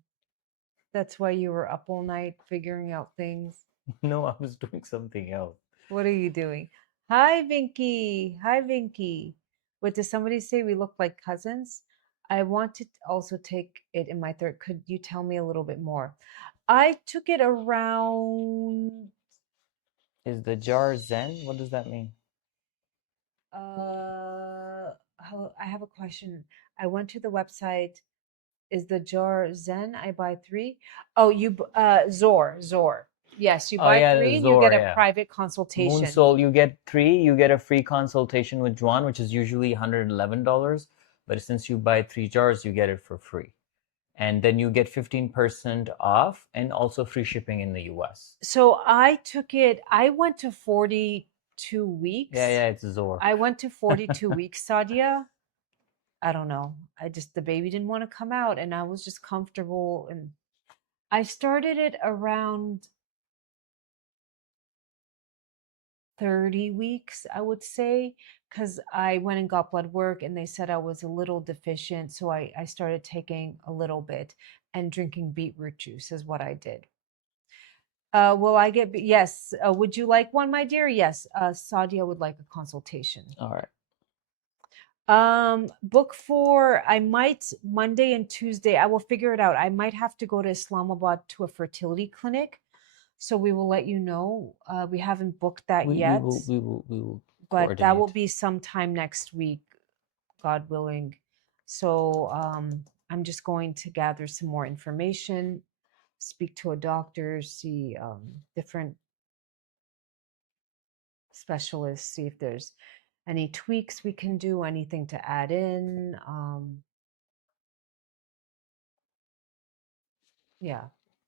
That's why you were up all night figuring out things. No, I was doing something else. What are you doing? Hi, Vinky. Hi, Vinky. What does somebody say? We look like cousins? I want to also take it in my third. Could you tell me a little bit more? I took it around. Is the jar Zen? What does that mean? I have a question. I went to the website. Is the jar Zen? I buy 3. Oh, Zor. Yes, you Oh buy yeah, 3 the and you get Zor, a yeah. private consultation. Moon Soul, you get 3, you get a free consultation with Juan, which is usually $111. But since you buy 3 jars, you get it for free. And then you get 15% off and also free shipping in the US. So I took it, I went to 42 weeks. Yeah, it's Zor. I went to 42 weeks, Sadia. I don't know. The baby didn't want to come out and I was just comfortable. And I started it around 30 weeks, I would say, because I went and got blood work and they said I was a little deficient. So I started taking a little bit and drinking beetroot juice is what I did. Will I get, yes. Would you like one, my dear? Yes. Sadia would like a consultation. All right. Book for, I might Monday and Tuesday, I will figure it out. I might have to go to Islamabad to a fertility clinic. So we will let you know. We haven't booked that yet. We will but that will coordinate. be sometime next week, God willing. So I'm just going to gather some more information, speak to a doctor, see different specialists, see if there's any tweaks we can do, anything to add in. Yeah,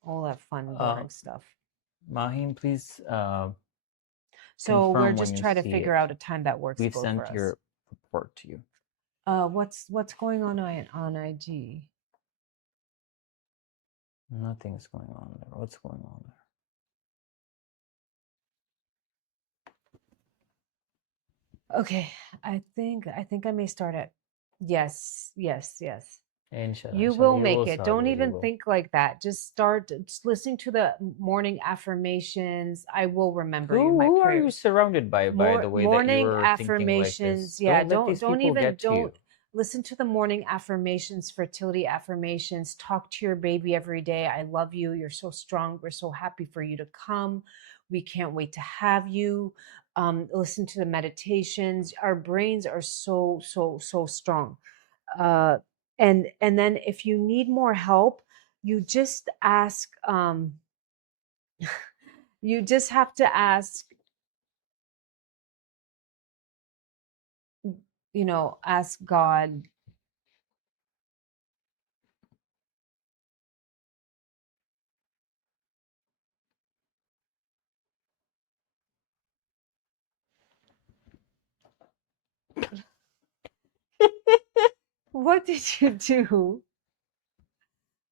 all that fun, boring stuff. Mahim, please So we're confirm just when you trying to see figure it. out a time that works We've both sent for us. your report to you. What's going on IG? Nothing's going on there. What's going on there? Okay, I think I may start at yes. Inshallah, You inshallah. will make will, it. Sadia, Don't you even will. think like that. Just start listening to the morning affirmations. I will remember you. My Who are prayer. you surrounded by the way that Morning you're thinking like affirmations. this? Yeah, Don't let these people get to you. listen to the morning affirmations, fertility affirmations. Talk to your baby every day. I love you. You're so strong. We're so happy for you to come. We can't wait to have you. Listen to the meditations. Our brains are so strong. And then if you need more help, you just ask. You just have to ask. Ask God. What did you do?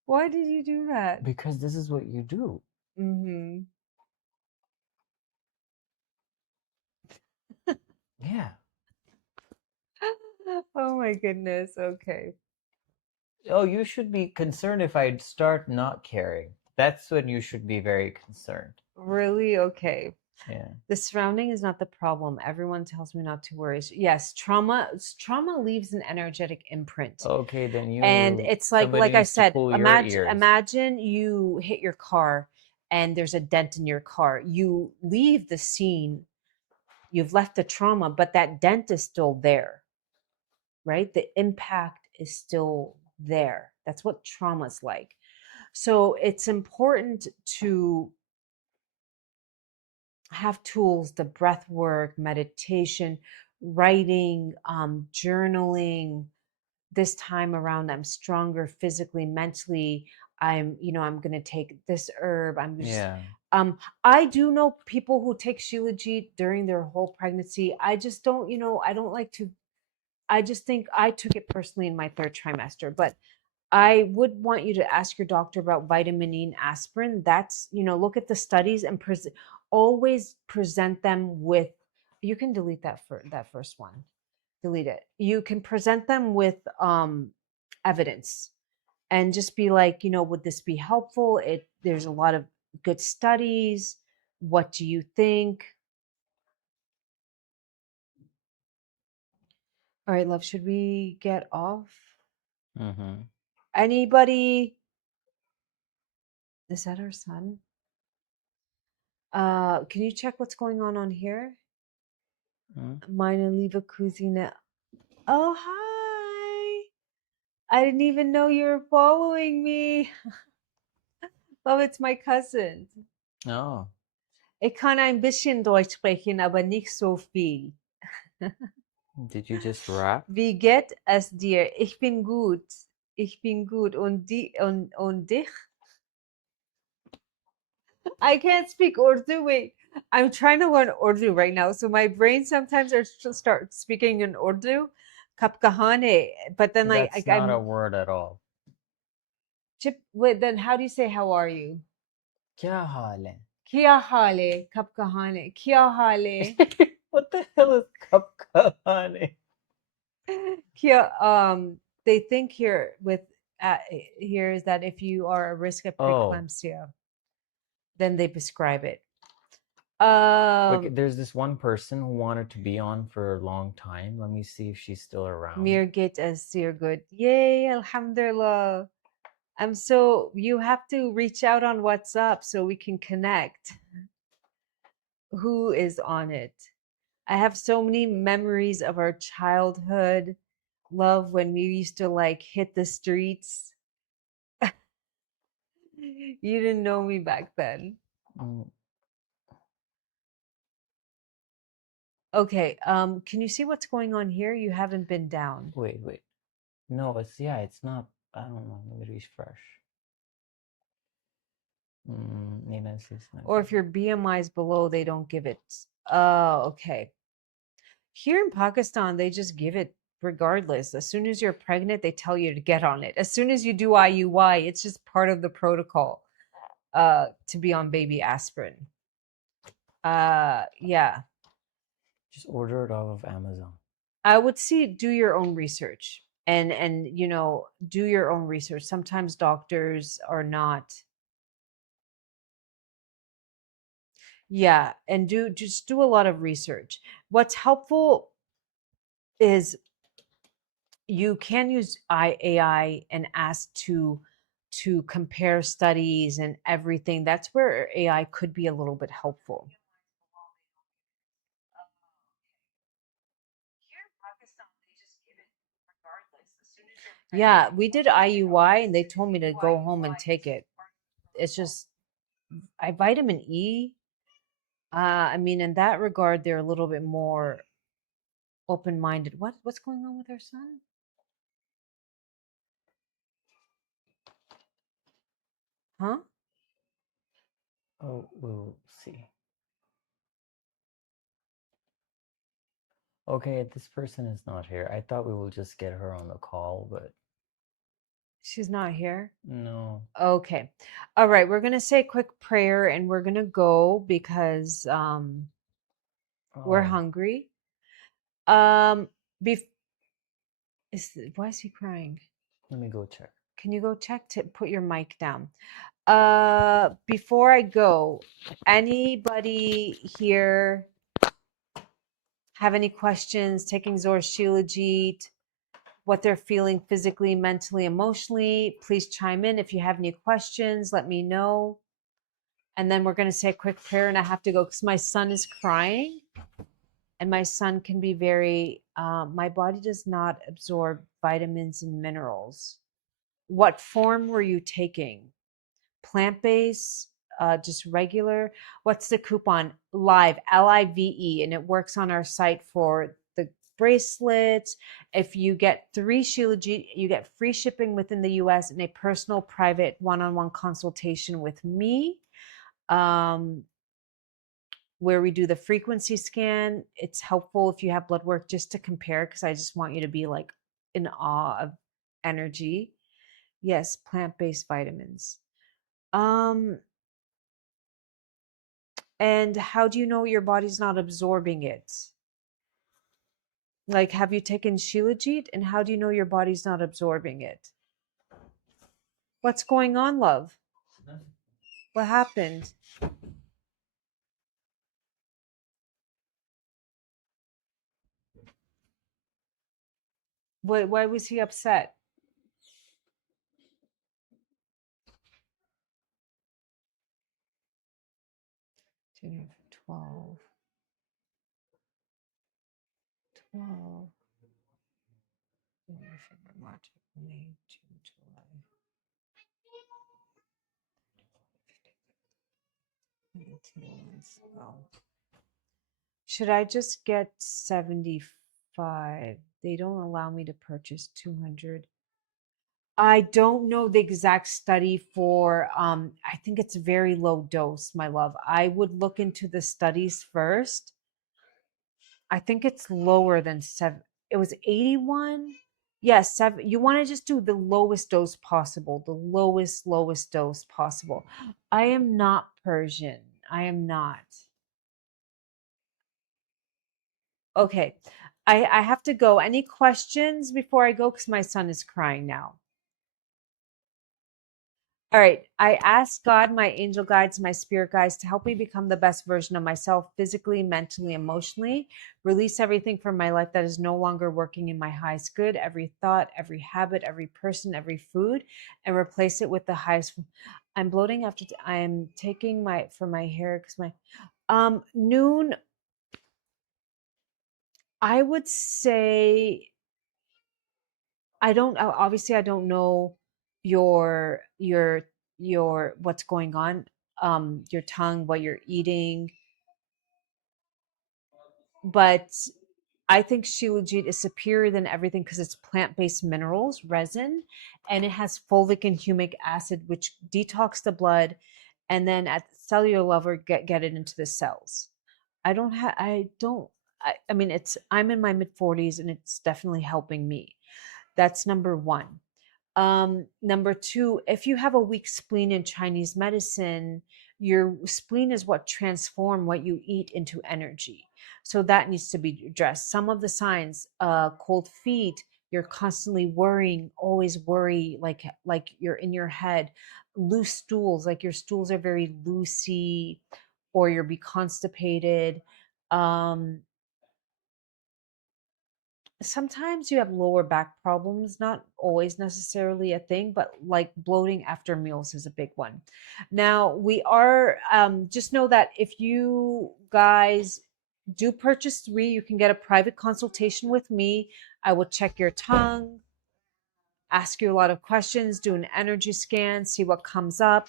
Why did you do that? Because this is what you do. Mm-hmm. Yeah. Oh my goodness. Okay. Oh, you should be concerned if I start not caring. That's when you should be very concerned. Really? Okay. Yeah. The surrounding is not the problem. Everyone tells me not to worry. Yes, trauma leaves an energetic imprint. Okay, then And it's like I said, imagine imagine you hit your car and there's a dent in your car. You leave the scene, you've left the trauma, but that dent is still there, right? The impact is still there. That's what trauma's like. So it's important to have tools, the breath work, meditation, writing, journaling. This time around, I'm stronger physically, mentally. I'm going to take this herb. I do know people who take Shilajit during their whole pregnancy. I just don't, I don't like to. I just think I took it personally in my 3rd trimester, but I would want you to ask your doctor about vitamin E and aspirin. That's, look at the studies and always present them with, you can delete that first one. Delete it. You can present them with evidence. and just be like, would this be helpful? There's a lot of good studies. What do you think? All right, love, should we get off? Mm-hmm. Anybody? Is that our son? Can you check what's going on here? Meine liebe Cousine. Oh, hi. I didn't even know you were following me. Love, it's my cousin. Oh. Ich kann ein bisschen Deutsch sprechen, aber nicht so viel. Did you just rap? Wie geht es dir? Ich bin gut. Ich bin gut. Und dich? I can't speak Urdu. Wait, I'm trying to learn Urdu right now. So my brain sometimes start speaking in Urdu. Kap kahane. But then That's not a I'm word at all. Chip, wait, then how do you say how are you? Kya haal hai? Kya hale? Kap kahane. Kya hale? What the hell is kap kahane? Kya, they think here here is that if you are at risk of preeclampsia, then they prescribe it. There's this one person who wanted to be on for a long time. Let me see if she's still around. Mir geht es sehr good. Yay, alhamdulillah. You have to reach out on WhatsApp so we can connect. Who is on it? I have so many memories of our childhood, love, when we used to hit the streets. You didn't know me back then. Okay, can you see what's going on here? You haven't been down. Wait. No, it's not. I don't know. Let me refresh. Or if your BMI is below, they don't give it. Oh, okay. Here in Pakistan, they just give it regardless. As soon as you're pregnant, they tell you to get on it. As soon as you do IUI, it's just part of the protocol to be on baby aspirin. Yeah. Just order it off of Amazon. I would do your own research and do your own research. Sometimes doctors are not. Yeah, and just do a lot of research. What's helpful is you can use AI and ask to compare studies and everything. That's where AI could be a little bit helpful. Yeah, we did IUI and they told me to go home and take it. It's just vitamin E. I mean, in that regard, they're a little bit more open-minded. What's going on with our son? Huh? Oh, we'll see. Okay, this person is not here. I thought we will just get her on the call, but she's not here? No. Okay. All right, we're going to say a quick prayer and we're going to go because we're hungry. Why is he crying? Let me go check. Can you go check to put your mic down? Before I go, anybody here have any questions taking Zor Shilajit, what they're feeling physically, mentally, emotionally? Please chime in. If you have any questions, let me know. And then we're going to say a quick prayer and I have to go because my son is crying and my son can be very, my body does not absorb vitamins and minerals. What form were you taking? Plant-based, just regular? What's the coupon? Live, LIVE, and it works on our site for the bracelets. If you get 3 Shilajit, you get free shipping within the US and a personal private one-on-one consultation with me. Where we do the frequency scan. It's helpful if you have blood work just to compare because I just want you to be like in awe of energy. Yes, plant-based vitamins. And how do you know your body's not absorbing it? Like, have you taken Shilajit and how do you know your body's not absorbing it? What's going on, love? What happened? Why was he upset? June 12, 12, March, May, June, July. 19 months ago. Should I just get 75? They don't allow me to purchase 200. I don't know the exact study for I think it's very low dose, my love. I would look into the studies first. I think it's lower than 7. It was 81. Yes, 7. You want to just do the lowest dose possible, the lowest dose possible. I am not Persian. I am not. Okay. I have to go. Any questions before I go? Because my son is crying now. All right. I ask God, my angel guides, my spirit guides to help me become the best version of myself physically, mentally, emotionally. Release everything from my life that is no longer working in my highest good, every thought, every habit, every person, every food, and replace it with the highest. I'm bloating after I'm taking my for my hair because my noon. I would say I don't obviously I don't know your what's going on, your tongue, what you're eating, but I think Shilajit is superior than everything because it's plant-based minerals, resin, and it has fulvic and humic acid, which detox the blood, and then at the cellular level get it into the cells. I mean I'm in my mid 40s and it's definitely helping me. That's number one. Number two, if you have a weak spleen in Chinese medicine, your spleen is what transform what you eat into energy. So that needs to be addressed. Some of the signs, cold feet, you're constantly worrying, always worry, like you're in your head. Loose stools, like your stools are very loosey, or you'll be constipated. Um, Sometimes you have lower back problems, not always necessarily a thing, but like bloating after meals is a big one. Now, we are, just know that if you guys do purchase 3, you can get a private consultation with me. I will check your tongue, ask you a lot of questions, do an energy scan, see what comes up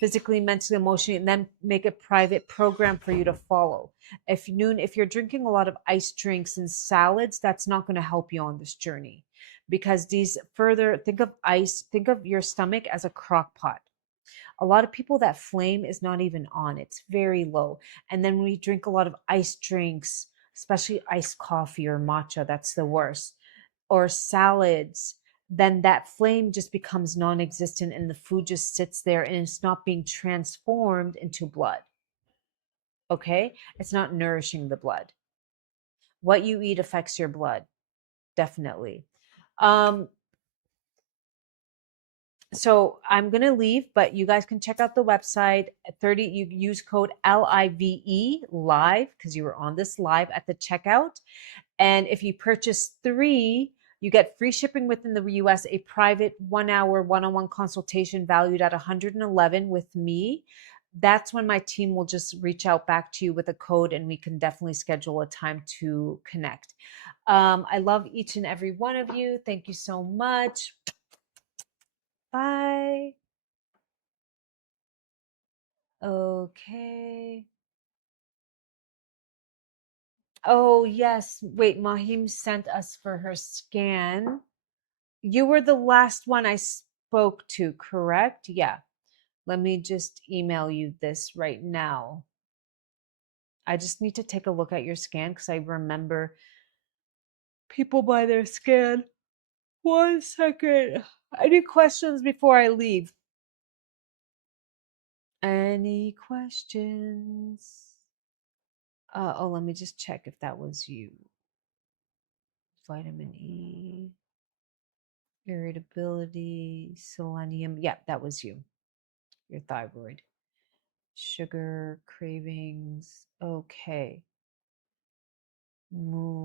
physically, mentally, emotionally, and then make a private program for you to follow. If you're drinking a lot of iced drinks and salads, that's not going to help you on this journey, because think of ice, think of your stomach as a crock pot. A lot of people, that flame is not even on, it's very low. And then when we drink a lot of iced drinks, especially iced coffee or matcha, that's the worst, or salads, then that flame just becomes non-existent and the food just sits there and it's not being transformed into blood. Okay? It's not nourishing the blood. What you eat affects your blood, definitely. So I'm going to leave, but you guys can check out the website at 30. You use code LIVE live because you were on this live at the checkout. And if you purchase 3, you get free shipping within the US, a private 1-hour one-on-one consultation valued at $111 with me. That's when my team will just reach out back to you with a code and we can definitely schedule a time to connect. I love each and every one of you. Thank you so much. Bye. Okay. Oh, yes. Wait, Mahim sent us for her scan. You were the last one I spoke to, correct? Yeah. Let me just email you this right now. I just need to take a look at your scan because I remember people by their scan. 1 second. Any questions before I leave? Any questions? Oh, let me just check if that was you. Vitamin E. Irritability, selenium. Yeah, that was you. Your thyroid. Sugar, cravings. Okay. Mood.